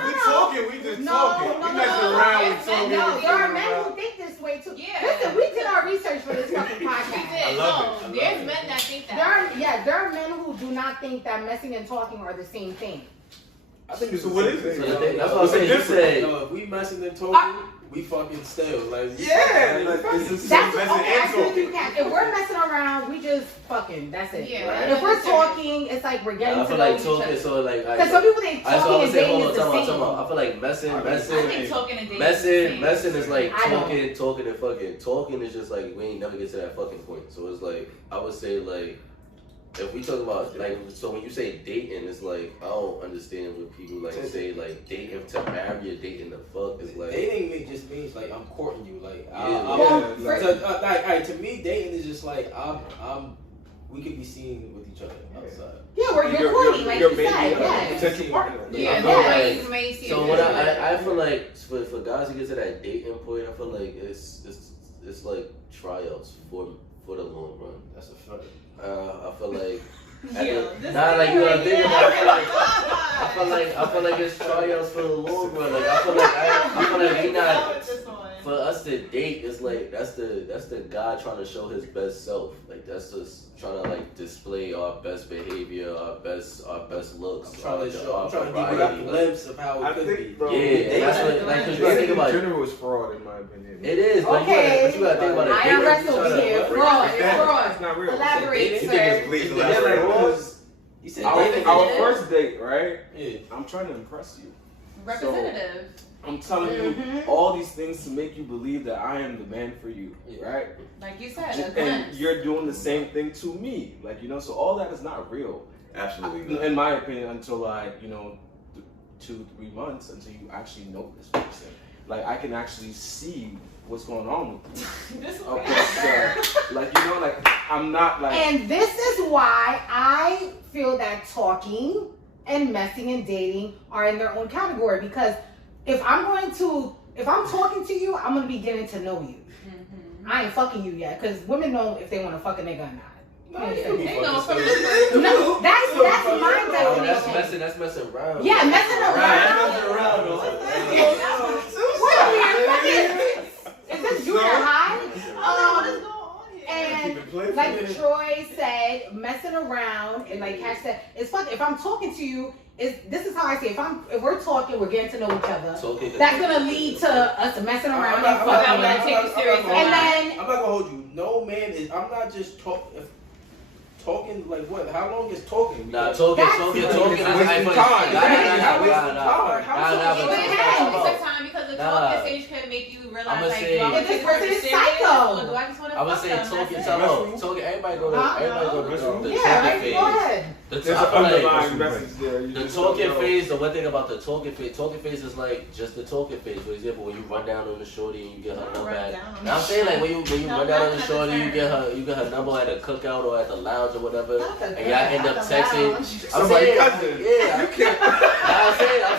We talking, we just No, talking. no, We no, messing no, around, no, we talking. no, we there are kidding men around. who think this way too. Yeah. Listen, we did our research for this fucking podcast. I love it. There's men that think that. There are men who do not think that messing and talking are the same thing. I think it's So the what same is it? thing. So that's what I'm What's the saying. You difference? said No, if we messing and talking, we fucking still like. Yeah, like, it's the same That's messing okay. I and feel you talking. can. If we're messing around, we just fucking. That's it. Yeah, right. If we're talking, it's like we're getting I to feel know like each talking. other. So like. Because some people think I talking and say, dating hold is on, the time same. out. I feel like messing. I think talking and dating. Messing is like I don't. talking and fucking. Talking is just like we ain't never get to that fucking point. So it's like I would say like if we talk about like so when you say dating, it's like I don't understand when people like say like dating to marry or dating to fuck is like Dating just means like I'm courting you. Like Yeah. to me, dating is just like we could be seen with each other outside. Yeah, you're courting, like you said. Yeah. Potential partner. Yeah, I feel like- you may see So it what this way. I feel like for guys to get to that dating point, I feel like it's like tryouts for the long run. That's a fact. I feel like Yeah, this not like you nigga gotta think right about here. it. I feel like it's tryouts for the long run. Like I feel like we not This one. for us to date is like that's the guy trying to show his best self. Like that's just trying to like display our best behavior, our best looks. I'm trying to give you a variety. glimpse of how I it could think, be. bro, Yeah, and that's what like 'cause you gotta think dating about in it. general is fraud, in my opinion. It is, but Okay. you gotta think about it. IRS Dating- over here. It's Fraud. It's not real. Elaborate, You think sir. it's please Yeah, elaborate. like, Because You said our dating. first date, right? Yeah. I'm trying to impress you. Representative. I'm telling you Mhm. all these things to make you believe that I am the man for you, Yeah. right? Like you said, a And glimpse. you're doing the same thing to me, like so all that is not real, Absolutely not. in my opinion, until like 2-3 months until you actually know this person. Like I can actually see what's going on with you. This Okay, so like I'm not like. And this is why I feel that talking and messing and dating are in their own category. Because if I'm talking to you, I'm gonna be getting to know you. Mhm. I ain't fucking you yet, because women know if they want to fuck a nigga or not. No, you can be They know fucking from still. No, that's Oh, my that's definition. messing around. Yeah, messing around. What are we fucking? Is this junior high? And Keep it playful. like Troy said, messing around, and like Cash said, it's fun. If I'm talking to you, this is how I say it. If we're talking, we're getting to know each other. Talking- That's gonna lead to us messing around and I'm fucking. not take you serious. And then I'm not gonna hold you. No man is. I'm not just talking like what? How long is talking? Nah, Because- talking. It's wasting time. But it has to be some time because the Nah. talking stage can make you realize I'ma like, say- do I want If to this take this person is serious psycho. or do I just want to I would fuck say them? talking. That's Time it. out. Talking. Everybody go to the yeah, talking right. phase. Go ahead. The There's I an feel like underlying message there. You the just talking don't know. phase. The one thing about the talking phase is like just the talking phase. For example, when you run down on the shorty and you get her number at. Now I'm saying like when you No, run down on the not shorty, you necessarily. get her number at a cookout or at the lounge or whatever, Not the and y'all end up cookout, the texting. lounge. I'm Somebody saying, cousin. yeah. You can't. I'm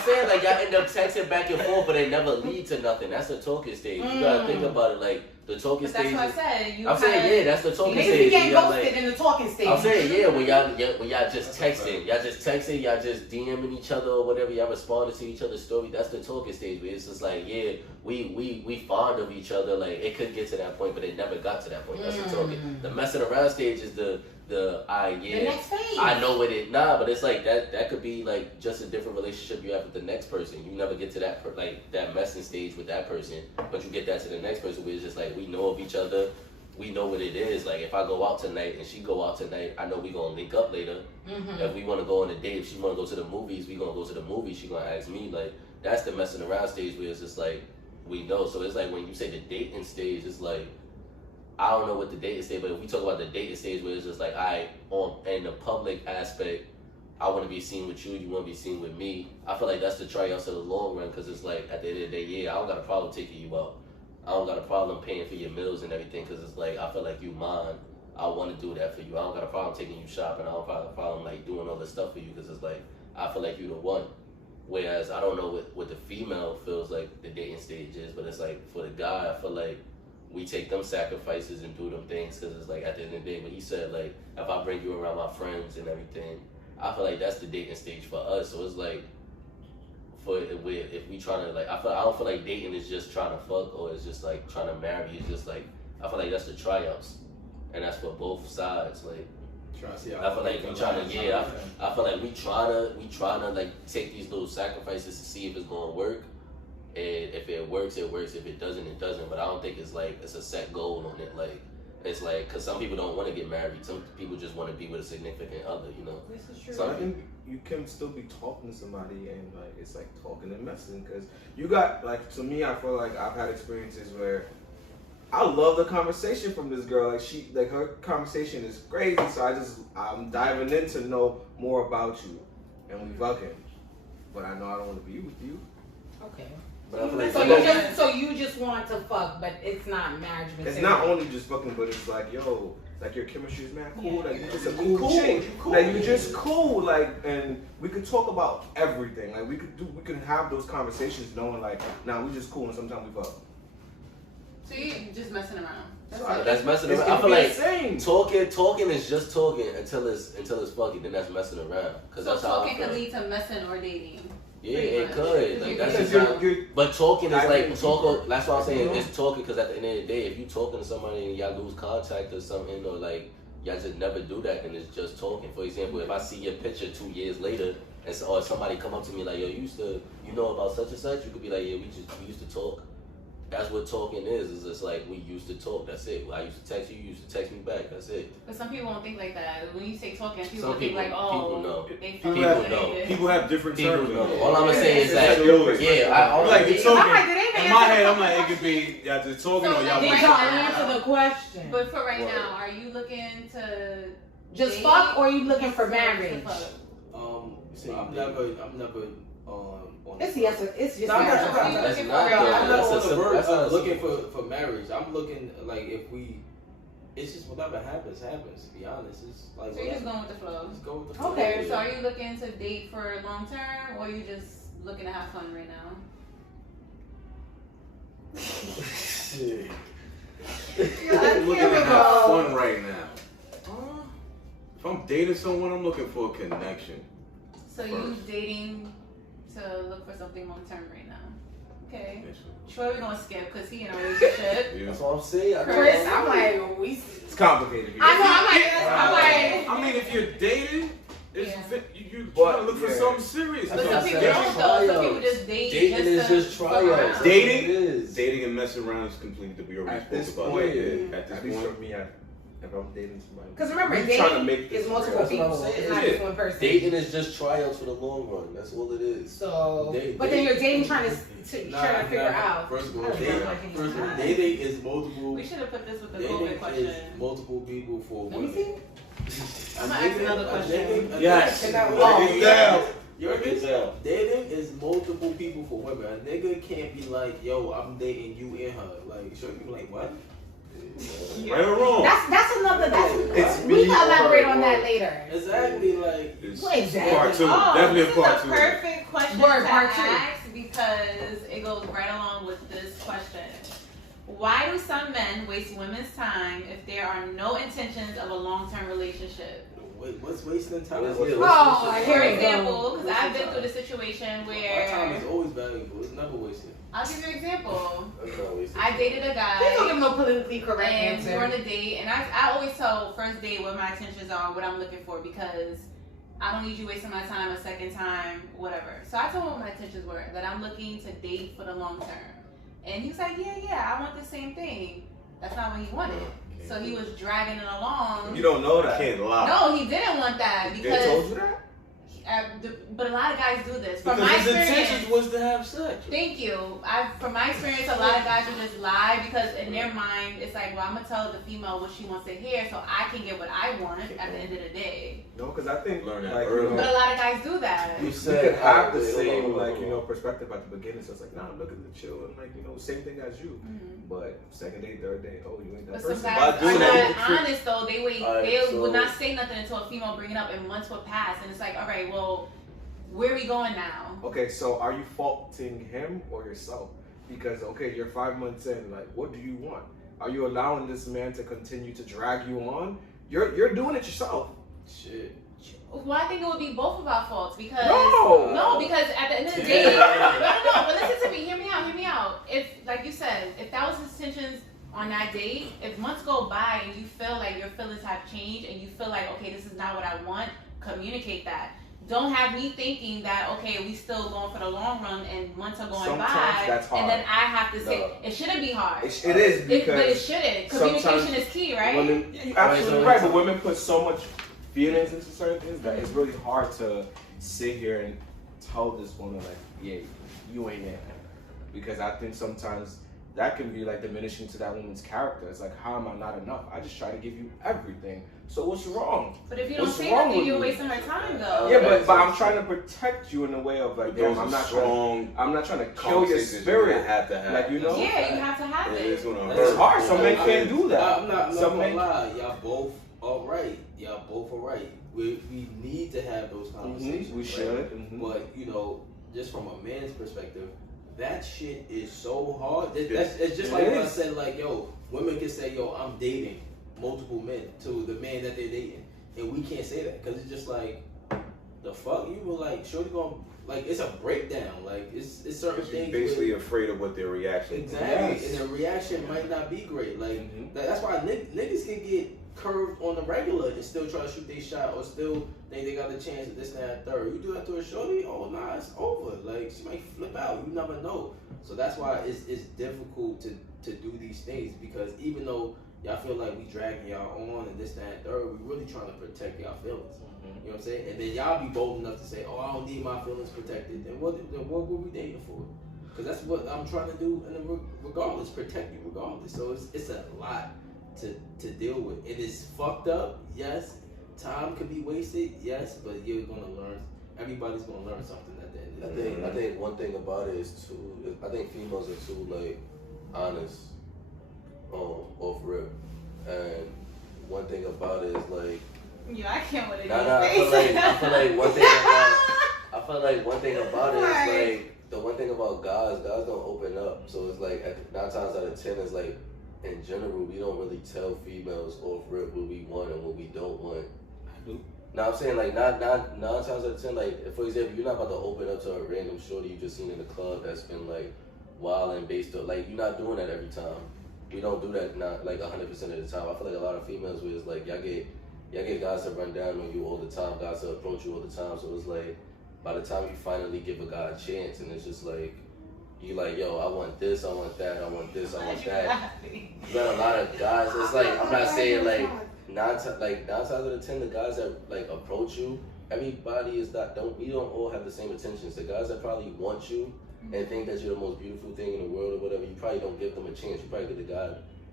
saying like y'all end up texting back and forth, but they never lead to nothing. That's the talking stage. You gotta think about it like the talking But that's stage. what I said. You I'm saying yeah, that's the talking Niggas stage. be getting Y'all, ghosted like, in the talking stage. I'm saying yeah, when y'all just texting, y'all just DMing each other or whatever, y'all responding to each other's story. That's the talking stage. Where it's just like yeah, we fond of each other. Like it could get to that point, but it never got to that point. That's the talking. The messing around stage is the The next phase. I know what it but it's like that could be like just a different relationship you have with the next person. You never get to that that messing stage with that person, but you get that to the next person where it's just like we know of each other, we know what it is. Like if I go out tonight and she go out tonight, I know we gonna link up later. Mm-hmm. If we wanna go on a date, if she wanna go to the movies, we gonna go to the movies. She gonna ask me like that's the messing around stage where it's just like we know. So it's like when you say the dating stage, it's like I don't know what the dating stage, but if we talk about the dating stage where it's just like in the public aspect, I want to be seen with you, you want to be seen with me. I feel like that's the tryouts of the long run, because it's like at the end of the day, yeah, I don't got a problem taking you out. I don't got a problem paying for your meals and everything, because it's like I feel like you mine. I want to do that for you. I don't got a problem taking you shopping. I don't got a problem like doing all this stuff for you, because it's like I feel like you the one. Whereas I don't know what the female feels like the dating stage is, but it's like for the guy, I feel like we take them sacrifices and do them things, because it's like at the end of the day, when he said like if I bring you around my friends and everything, I feel like that's the dating stage for us. So it's like if we trying to like I don't feel like dating is just trying to fuck or it's just like trying to marry. It's just like I feel like that's the tryouts, and that's for both sides. Like I feel like we trying to I feel like we trying to like take these little sacrifices to see if it's gonna work. And if it works, it works. If it doesn't, it doesn't. But I don't think it's like it's a set goal on it. Like it's like because some people don't want to get married. Some people just want to be with a significant other. You know. This is true. So I think you can still be talking to somebody and like it's like talking and messing, because you got like, to me, I feel like I've had experiences where I love the conversation from this girl. Like her conversation is crazy. So I'm diving in to know more about you, and we fucking. But I know I don't want to be with you. Okay. But I feel like So you just want to fuck, but it's not marriage material. It's not only just fucking, but it's like, yo, like your chemistry is mad cool. Yeah. Like you're just a cool chick. Like you're just cool. Like, and we could talk about everything. Like we could have those conversations knowing like, nah, we just cool and sometimes we fuck. So you just messing around. That's messing around. I feel like talking is just talking until it's fucking. Then that's messing around. Cause So that's how I talking feel. could lead to messing or dating. Yeah, Pretty it much. could. Like that's Because just how, you're but talking is diving like deeper. talking. That's what I'm saying. You know? It's talking because at the end of the day, if you talking to somebody and y'all lose contact or something, or like y'all just never do that, then it's just talking. For example, if I see your picture 2 years later, or somebody come up to me like, yo, you know about such and such, you could be like, yeah, we used to talk. That's what talking is. It's just like we used to talk. That's it. I used to text you. You used to text me back. That's it. But some people won't think like that. When you say talking, people Some will think like, people oh, know. they People fucking have, related. people have different People terms. know. All I'm gonna say is It's that like yours. like Like you're talking. I'm like, did they In my head, I'm like, it could be y'all just talking So or y'all did Did want y'all Right. answer the question? But for right What? now, are you looking to Just date fuck, or are you looking for or marriage? to fuck? I'm never on. It's yes, it's just No, I'm marriage. not- Are you That's looking not for good. I'm not That's on a the simple- verge that's not of a looking simple- for marriage. I'm looking like if we. It's just whatever happens. To be honest, it's like. So you're just whatever. going with the flow. Just go with the flow. Okay, So are you looking to date for long term, or are you just looking to have fun right now? I'm looking to have fun right now. If I'm dating someone, I'm looking for a connection. So you dating to look for something long term right now? Okay. Troy, we're gonna skip because he in a relationship. Yeah. That's what I'm saying. Chris, I'm like, It's complicated. I'm like, I mean, if you're dating, it's Yeah. you But, trying to look for yeah. something serious. But That's some what people I'm don't saying. though. Some Tryouts. people just date Dating just is to just fuck tryouts. around. Dating? It is. Dating and messing around is completely we already At this spoke about point, that. At at this least point, for me, if I'm dating somebody, because remember, we trying to make dating this is multiple real. That's what I'm people. saying. It's not Yeah. just one person. Dating is just tryouts for the long run. That's all it is. So, Date- but then you're dating trying to figure Nah. out. First of all, I don't dating, know, I think first of all, it's dating is multiple. We should have put this with the Dating COVID is question. multiple people for Let me women. see. I'm gonna ask another question. yes. Oh, Break it down. You heard me? Dating is multiple people for women. A nigga can't be like, yo, I'm dating you and her. Like, sure, you be like, what? Right or wrong? That's another. It's We me can elaborate or on her. that later. Exactly, like, It's Well, exactly. part two. Oh, Definitely this a part is two. a perfect question Word, to part two. ask because it goes right along with this question. Why do some men waste women's time if there are no intentions of a long-term relationship? wait, what's wasting time? What is What's it? wasting Oh, time? here For we go. example, because I've been through the situation My time where is always valuable. It's never wasted. I'll give you an example. That's not wasted. I dated a Please don't guy. give no politically correct And answer. during the date, and I always tell first date what my intentions are, what I'm looking for, because I don't need you wasting my time a second time, whatever. So I told him what my intentions were, that I'm looking to date for the long term. And he was like, yeah, I want the same thing. That's not what he wanted. So he was dragging it along. You don't know I that. can't lie. No, he didn't want that They because told you that? but a lot of guys do this. From Because my his experience, intentions was to have sex. thank you. From my experience, a lot of guys will just lie because in their mind, it's like, well, I'm gonna tell the female what she wants to hear, so I can get what I want at the end of the day. No, because I think Learn that like early. you But know, a lot of guys do that. you said, could have the wait, hold same on, hold on, like hold you know on. perspective at the beginning. So it's like, nah, look at the chill and like you know same thing as you. Mhm. But second day, third day, oh you ain't that But some person. guys By doing are that, not honest though. They wait. Alright, They so- would not say nothing until a female bring it up, and months would pass, and it's like, all right, well, where are we going now? Okay, so are you faulting him or yourself? Because okay, you're 5 months in. Like, what do you want? Are you allowing this man to continue to drag you on? You're doing it yourself. Shit. Well, I think it would be both of our faults because No! because at the end of the day, no. But listen to me. Hear me out. If, like you said, if that was his intentions on that date, if months go by and you feel like your feelings have changed and you feel like, okay, this is not what I want, communicate that. Don't have me thinking that, okay, we still going for the long run and months are going Sometimes by, that's hard. and then I have to say No. it shouldn't be hard. It is But it because shouldn't. sometimes Communication is key, right? women, you're absolutely right, but women put so much feelings into certain things that it's really hard to sit here and tell this woman like, yeah, you ain't it. Because I think sometimes that can be like diminishing to that woman's character. It's like, how am I not enough? I just try to give you everything. So what's wrong? But if you don't What's say wrong nothing, with you're you? wasting her time, though. Yeah, but I'm trying to protect you in a way of like, Those damn, are I'm not strong I'm not trying to kill your conversations you spirit. have to have. Like you know, Yeah, you have to have It it. is gonna It's hurt. it's hard. Some men can't do that. I'm not Some gonna men- lie. Y'all both are right. Y'all both are right. We need to have those conversations. We right? should. Mhm. But you know, just from a man's perspective, that shit is so hard. It's just It like when I is. said, like, yo, women can say, yo, I'm dating multiple men to the man that they're dating, and we can't say that because it's just like, the fuck, you were like, shorty gonna like, it's a breakdown. Like, it's certain You're things. basically where- afraid of what their reaction is. Exactly, Yes. and the reaction might not be great. Like Mhm. that's why niggas can get curved on the regular and still try to shoot their shot or still think they got the chance at this, that, and third. You do that to a shorty, oh nah, it's over. Like she might flip out. You never know. So that's why it's difficult to do these things because even though y'all feel like we dragging y'all on and this, that, and third, we really trying to protect y'all feelings. You know what I'm saying? And then y'all be bold enough to say, oh, I don't need my feelings protected. Then what were we dating for? Because that's what I'm trying to do, and regardless, protect you regardless. So it's a lot to deal with. It is fucked up, yes. Time could be wasted, yes, but you're gonna learn. Everybody's gonna learn something at the end of the day. I think one thing about it is too. I think females are too like honest, off rip, and one thing about it is like. Yeah, I can't with it. I feel like one thing about it is Right. like the one thing about guys don't open up. So it's like 9 times out of 10 is like in general we don't really tell females off rip what we want and what we don't want. Now I'm saying like not 9 times out of 10, like for example, you're not about to open up to a random shorty you just seen in the club that's been like wild and based up. Like you're not doing that every time. We don't do that not like 100% of the time. I feel like a lot of females where it's like y'all get guys to run down on you all the time, guys to approach you all the time. So it's like by the time you finally give a guy a chance and it's just like you like, yo, I want this, I want that, I want this, I want that. You got a lot of guys. It's like I'm not saying like 9 times out of 10 the guys that like approach you, everybody is not we don't all have the same intentions. The guys that probably want you and think that you're the most beautiful thing in the world or whatever, you probably don't give them a chance. You probably give the guy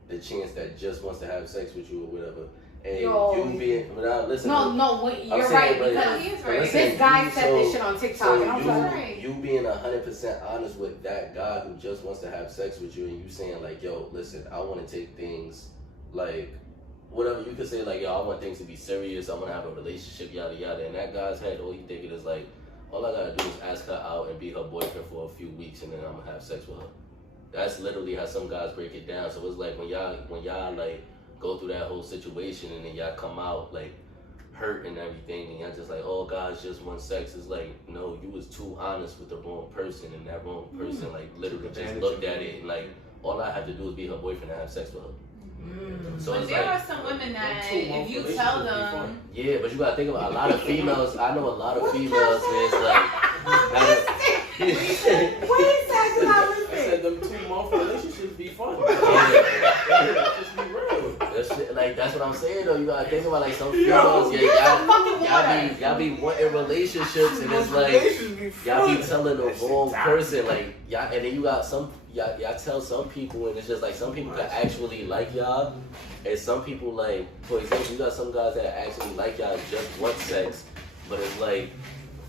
the chance that just wants to have sex with you or whatever. And you being listen. No, you're right because he is right. this guy said this shit on TikTok, and I'm like, Right. you being 100% honest with that guy who just wants to have sex with you, and you saying like, yo, listen, I want to take things like whatever. You could say like, yo, I want things to be serious. I want to have a relationship, yada yada. And that guy's head, all he thinking is like, all I gotta do is ask her out and be her boyfriend for a few weeks, and then I'm gonna have sex with her. That's literally how some guys break it down. So it's like when y'all like go through that whole situation and then y'all come out like hurt and everything and y'all just like, oh guys just want sex. It's like, no, you was too honest with the wrong person and that wrong person like literally just looked at it and like all I had to do was be her boyfriend and have sex with her. So But it's there like, are some women that 2 month if you relationship tell be them fun. yeah, but you gotta think about a lot of females. I know a lot of females where it's like what is that? Did I I listen? said them 2 month relationships be fun. yeah, Just be real. that shit, like that's what I'm saying though. You gotta think about like some Yo, females, get some fucking water. y'all be wanting relationships, and it's like y'all be telling the wrong person, like y'all, and then you got some y'all tell some people, and it's just like some people can actually like y'all, and some people like, for example, you got some guys that actually like y'all just want sex, but it's like.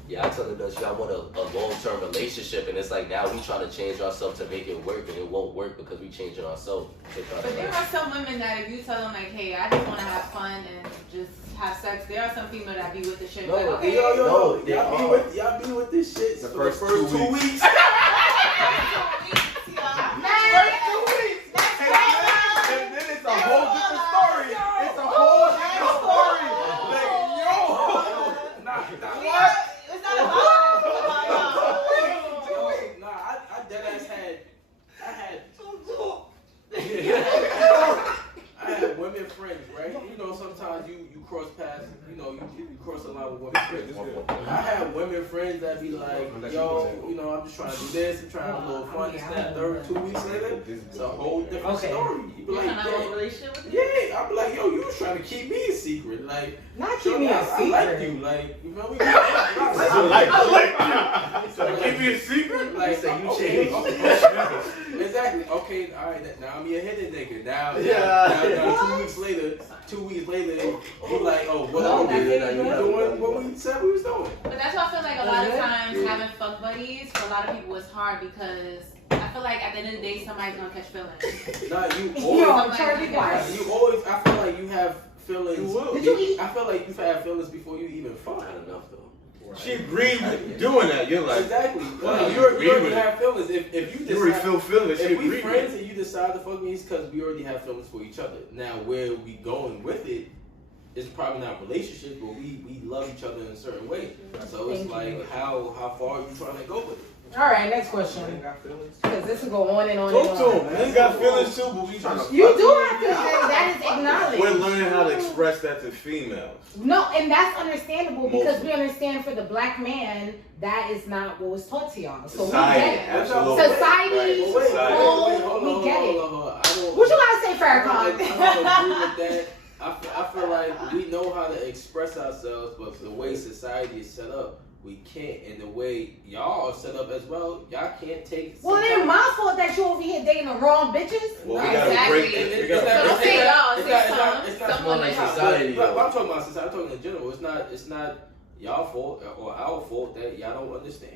Y'all telling us y'all want a long-term relationship, and it's like now we trying to change ourselves to make it work, and it won't work because we changing ourselves. But there are some women that if you tell them like, hey, I just want to have fun and just have sex, there are some females that be with the shit. No, like, okay. y'all be with this shit The for the first 2 2 weeks. And then it's a whole different story. It's a whole different story. Like, yo, what? It's not about Nah, I deadass I had women friends, right? You know, sometimes you cross paths, you know, you cross a line with women friends. I had women friends that be like, yo, you know, I'm just trying to do this, I'm trying to have a little fun, this, that, third, 2 weeks later, it's a whole different story. You be like, yeah, I be like, yo, you was trying to keep me a secret, like, Not keep me a I secret. like you, like, you know, Keep me a secret. like, say you okay, changed. okay. Exactly. Okay. All right. Now I'm your hidden nigga. Now 2 weeks later, you're like, oh, what are we doing? What we said we was doing. But that's why I feel like a lot of times having fuck buddies for a lot of people is hard because I feel like at the end of the day somebody's gonna catch feelings. Nah, Yo, I'm trying to be quiet. you always. I feel like you have feelings. You will. Did you eat? I feel like you've had feelings before you even fuck. Not enough though. She agreed with doing that. You're like, Exactly. Wow, You you already agree with it. have feelings. If you you already decide, feel feelings. She if we agreed friends with it. and you decide to fuck me, it's because we already have feelings for each other. Now, where we going with it, it's probably not a relationship, but we love each other in a certain way. So it's Thank like, you. how far are you trying to go with it? All right, next question. Because this will go on and on Talk and to on. him. Man. He got feelings too, but we trying to. You do have feelings. That is acknowledged. We're learning how to express that to females. No, and that's understandable because we understand for the black man that is not what was taught to y'all. So Society, we get it. absolutely. Society, Right. Wait, home, hold we on, get it. hold on. I don't- What you gotta say, I don't Farrakhan? agree with that. I feel like we know how to express ourselves, but the way society is set up, we can't. And the way y'all are set up as well, y'all can't take. Well, it ain't my fault that you over here dating the wrong bitches. Well, Nah, we gotta exactly. break it. We It's gotta not- So don't break say it. y'all, it's say not- some. it's not Someone more like else. society. But I'm talking about society. I'm talking in general. It's not y'all fault or our fault that y'all don't understand.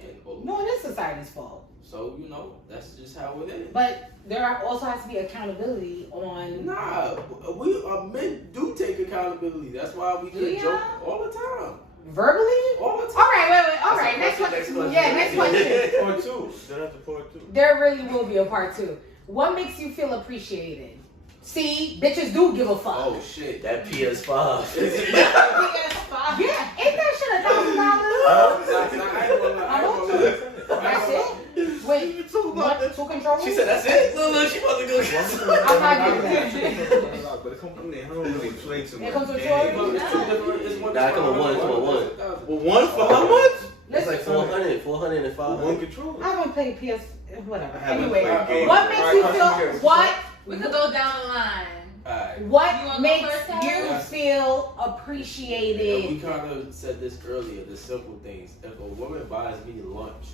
No, it is society's fault. So you know that's just how it is. But there also has to be accountability on. Nah, we men do take accountability. That's why we Do can ya? joke all the time. Verbally? All the All time. right, wait. All That's right, a next question, question. next Yeah, next question. Part two. Then after part two. There really will be a part 2. What makes you feel appreciated? See, bitches do give a fuck. Oh shit. That PS5. Yeah, ain't that shit $1,000? That's it? Wait, what? 2 controllers? She said that's it. Look, she about to go. I'm not getting that. But it come from there. I don't really play too much. It comes with games. choice? Nah, come on, one. Well, one for how much? It's like 400 and 500. One controller. I haven't played PS. Whatever. I haven't Anyway, played games. what makes you feel? What? We could go down the line. Alright. You What wanna go makes first, Tyler? you Yeah. feel We appreciated? kind of said this earlier. The simple things. If a woman buys me lunch,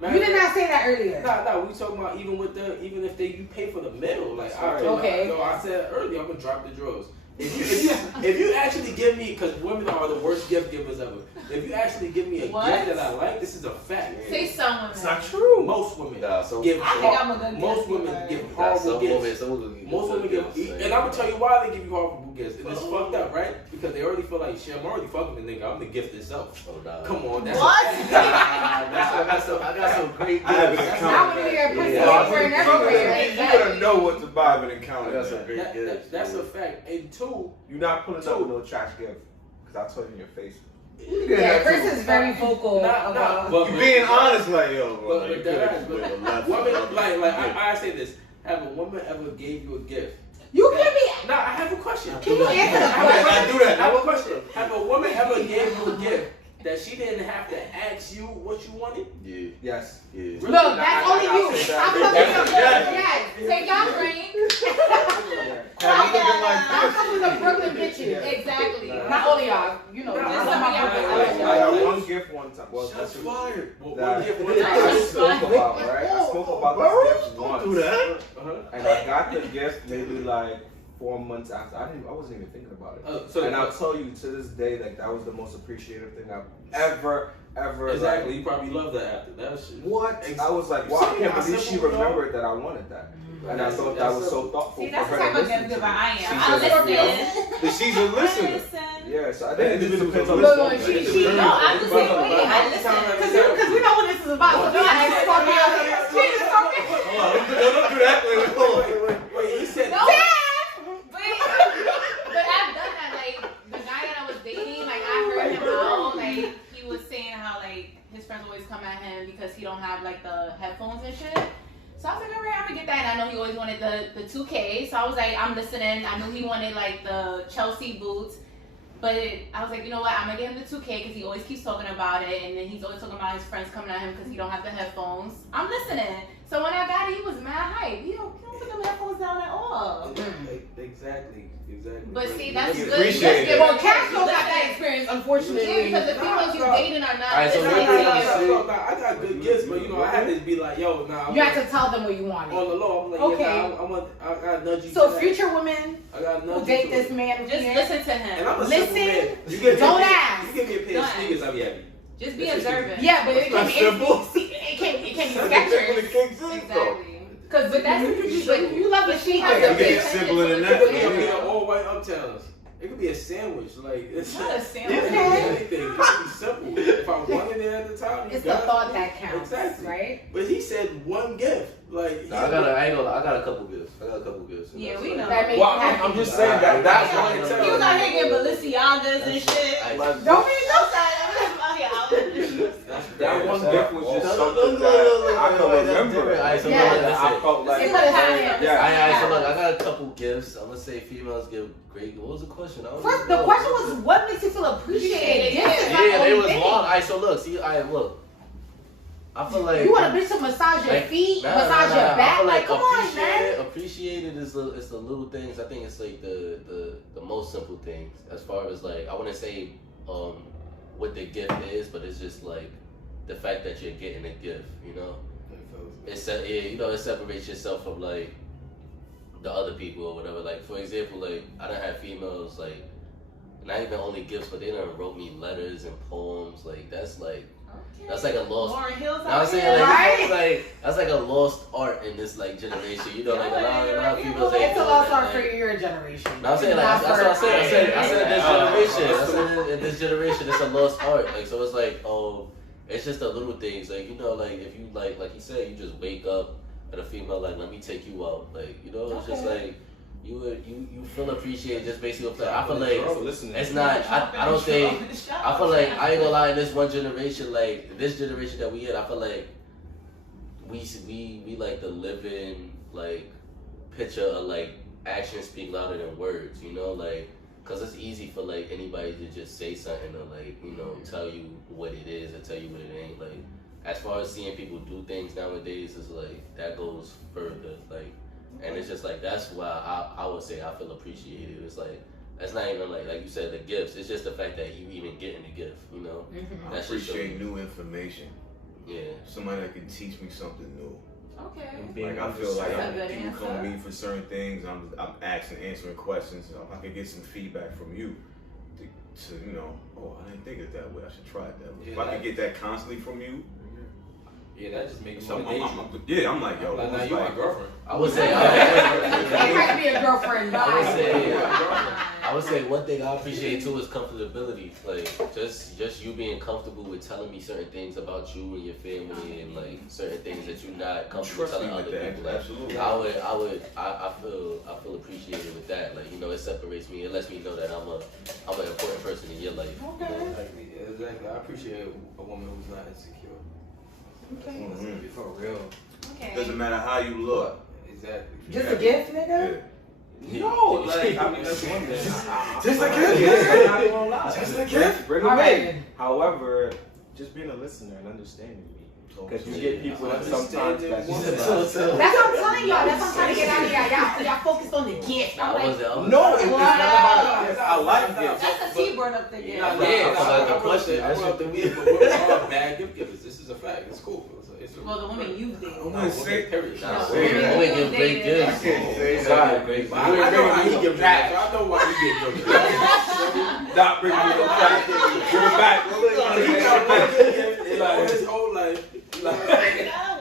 You did not say that earlier. Nah, we talking about even if you pay for the meal. Like, Okay. I said earlier, I'm gonna drop the drawers. If you actually give me, because women are the worst gift givers ever. If you actually give me a What? gift that I like, this is a fact. Say some women. It's not true. Most women Nah, so give. I think I'm a good most gift women giver. give Nah, horrible some gifts. women, some women Most women give, and I'm gonna tell you why they give you horrible gifts. And it's fucked up, right? Because they already feel like, shit, I'm already fucking the nigga. I'm the gift itself. Oh, nah. Come on, that's What? I got some great I have gifts. an I account. want to hear pussy Yeah. everywhere and everywhere. You gotta know what to buy with an account. I got some great That- gifts. that's a fact. And two, You're not pulling up with no trash gift. Because I'll tell you in your face. Yeah, Chris is very vocal about. You being honest, like yo, bro. But you that could've is, went a but lot women, further. like I say this: have a woman ever gave you a gift? You can be. Now I have a question. Can you answer the I question? do that. I have a question. Have a woman ever gave you a gift that she didn't have to ask you what you wanted? Yeah, Yes. yeah. Look, that's only you. I say Stop that. coming up. Yes, take your drink. I'm coming with Brooklyn bitches. Exactly. Not only y'all. You know, Just just some of y'all. I got one gift one time. Well, Shots that's fired. What that gift was I that? spoke about, right? I spoke about this gift once. do that. Uh-huh. And I got the gift maybe like 4 months after. I wasn't even thinking about it. So And I'll tell you to this day, like that was the most appreciative thing I've ever. exactly, Like, you probably loved that after. That was shit. what? I was like, wow, I can't believe she remembered that I wanted that. And I thought that was so thoughtful See, for that's the her type to of listen gift to giver me. I am. She I said, listen. But she's a listener. Yeah, so I That think individual depends on Look, the she No, I'm the same way. I listen. Because we know what this is about. So don't ask for me. She is something. Don't do that. Wait, you said No. But I've done that. Like the guy that I was dating, like I heard him out. Like he was saying how like his friends always come at him because he don't have like the headphones and shit. So I was like, alright, I'm gonna get that. And I know he always wanted the 2K. So I was like, I'm listening. I knew he wanted like the Chelsea boots. But I was like, you know what? I'm gonna get him the 2K because he always keeps talking about it. And then he's always talking about his friends coming at him because he don't have the headphones. I'm listening. So when I got it, he was mad hype. He don't put them headphones down at all. Exactly. But see, that's You good. appreciate it. Well, Cash don't have that experience, Yeah, unfortunately. because the females you dating are not Alright, so listening let to me- you. I got good gifts, but you know, I had to be like, yo, nah. You have to tell them what you wanted. on the low. I'm like, Okay. yeah, nah, I gotta nudge you. So to that. future women I gotta nudge who date you to this it. man Just here, listen to And him. I'm a Listen, simple man. You give me don't a pair, ask. You give me a pair Don't of sneakers, I'll be happy. Just be That's just- observant. yeah, but it can That's simple. it can be That's Skechers. the king's in, though. Exactly. Cause but that's but you love the She has sneakers. a You big get simpler than It that. could be Yeah. an all white uptowns. It could be a sandwich. Like it's Not a sandwich. It could be anything. It could be simple. If I wanted it at the time, you It's the got it. thought that counts, Exactly. right? But he said one gift. Like Nah, I ain't gonna lie, I got a couple gifts. Yeah, we know. That makes Well, you happy. I'm just saying that that's Yeah. one He tell. was out here getting Balenciagas and shit. Don't be That one gift was just No, something no, that I no, can that's remember. different. Alright, so Yeah. look, And I listen. felt like It put a time in. Yeah. So look, I got a couple gifts. I'm gonna say females give great. What was the question? I don't First, even the know. question was, what makes you feel appreciated? Yeah, This is not Yeah, the it only was thing. long. Alright, so look, see, look. I feel like You want a bitch to massage your like, feet, nah, massage nah, your nah. back? I feel Like, come on, man. appreciated is the little things. I think it's like the most simple things. As far as like, I wouldn't say what the gift is, but it's just like the fact that you're getting a gift. You know, it separates yourself from like the other people or whatever. Like for example, like I done had females like not even only gifts, but they done wrote me letters and poems. Like that's like a lost. Lauren Hill's Know what I'm out saying? here. Right? Like that's like a lost art in this like generation. You know, like a lot of females ain't It's a doing lost that, art for like- your generation. No, I'm saying like Not that's what I for- said. I said in this generation. I said in this generation, it's a lost art. Like so, it's like it's just the little things. Like you know, like if you like you said, you just wake up and a female like, let me take you out. Like you know, it's just like you feel appreciated just basically. With that. I feel like it's not. I don't think. I feel like I ain't gonna lie. In this one generation, like this generation that we in, I feel like we like the living like picture of like actions speak louder than words. You know, like because it's easy for like anybody to just say something or like tell you what it is or tell you what it ain't. Like as far as seeing people do things nowadays, is like that goes further. Like and it's just like that's why I would say I feel appreciated. It's like. That's not even like you said, the gifts. It's just the fact that you even getting the gift, you know? I That shit appreciate show new information. Yeah. Somebody that can teach me something new. Okay. Like I feel like That's a good people come to answer. me for certain things. I'm asking, answering questions. If I could get some feedback from you, to I didn't think it that way. I should try it that way. Yeah, If I could get that constantly from you, Yeah, that just makes so me I'm like, yo, Like, now it's you my like, girlfriend. I would say It has to be a girlfriend. I would say one thing I appreciate too is comfortability. Like just you being comfortable with telling me certain things about you and your family and like certain things that you're not comfortable trust me telling with other that. people. Like, Absolutely. I feel appreciated with that. Like it separates me. It lets me know that I'm an important person in your life. Okay. You know? Exactly. I appreciate a woman who's not insecure. Mhm. For real. Okay. Doesn't matter how you look. Exactly. Just a gift, nigga? Yeah. No, like I mean that's one thing. Just a Yeah, gift. I'm not gonna lie. Just a gift. Bring All them right. in. However, just being a listener and understanding me. Because you get people that sometimes that's just That's what I'm telling y'all. That's what I'm trying to get out of y'all. Y'all focused on the gift. I'm like, no, it's not about I like gifts. That's a T brought up the gift. Yeah, the question. I brought up the gift, but we're all bad gift givers. This is a fact. It's cool. It's Well, the woman you did. I'm gonna say. period. Nah, No, women women give great you gifts. dated. Sorry. But I know how you give back. So I know why you get broken. Not bringing it back. Give it back. He got one gift all his whole life.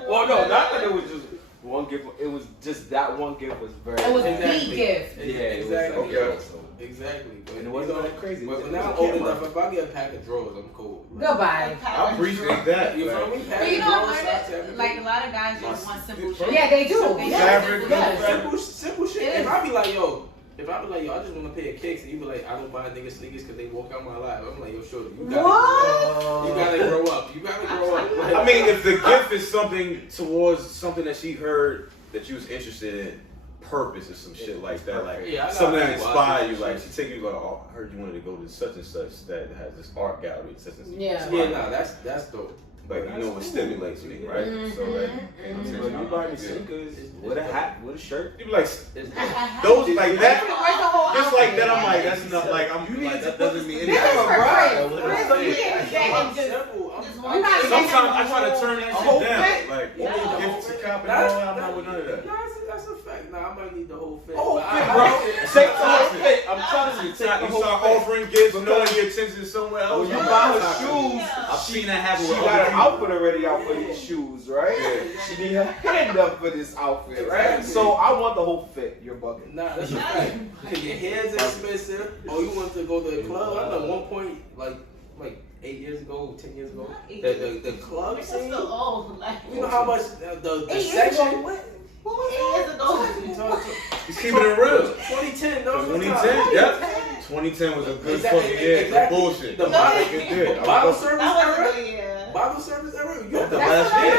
Well, no, not that it was just one gift. It was just that one gift was very. it was Exactly. the gift. Yeah, it was Exactly. like, Okay. Exactly. But And it wasn't that crazy. But It when was I'm a old camera. enough, if I get a pack of drawers, I'm cool. Goodbye. I appreciate that. You feel like, me? Pack But you of know, drawers, socks, what? everything. Like a lot of guys just want simple shit. Yeah, they do. Simple Yes. Fabric, Yes. Simple shit. It If is. I be like, yo, I just want to pay a kicks, and you be like, I don't buy niggas sneakers because they walk out my life. I'm like, yo, shorty, you gotta What? You gotta grow up. You gotta grow up. I mean, if the gift is something towards something that she heard that you was interested in, purpose or some shit like that, like Yeah, I got something that people out inspired there. you, like she take you like, oh, I heard you wanted to go to such and such that has this art gallery, such and such. Yeah. Yeah, nah, that's dope. Like you know what stimulates me, right? So like, So if you buy me sneakers with a hat, with a shirt, you be like it's those like that. Where's the whole Just like outfit? that, I'm like, that's not like I'm. You need Like, to that doesn't mean This is anything. for Right. free. You can't sit and just. Simple. We're not Sometimes I try to turn that A whole shit down. fit? Like, Yeah, you the give whole to fit. cop and all that. I'm not with none of that. Nah, that's a fact. Nah, I might need the whole fit. whole But fit, I- bro. I- Take the whole fit. I'm telling you, You take the whole start fit. offering gifts, knowing your attention is somewhere else. When you I'm buy not her talking. shoes, I've seen that happen she with got other her people. outfit already out for these shoes, right? Yeah. She need her hand up for this outfit, right? Exactly. So I want the whole fit. You're bugging. Nah, that's a fact. Your hair's expensive. Oh, you want to go to the club? I know one point, like 8 years ago, 10 years ago, the club That's scene. so old. Like, You know how much the 8 years section? ago, what was 8 years ago. He's keeping it real. 2010, no, 2010, yep. 2010 was a good Exactly, fucking year exactly. for bullshit. The Like, it did. bottle service That was a era? good year. Bottle service era? You The have last year.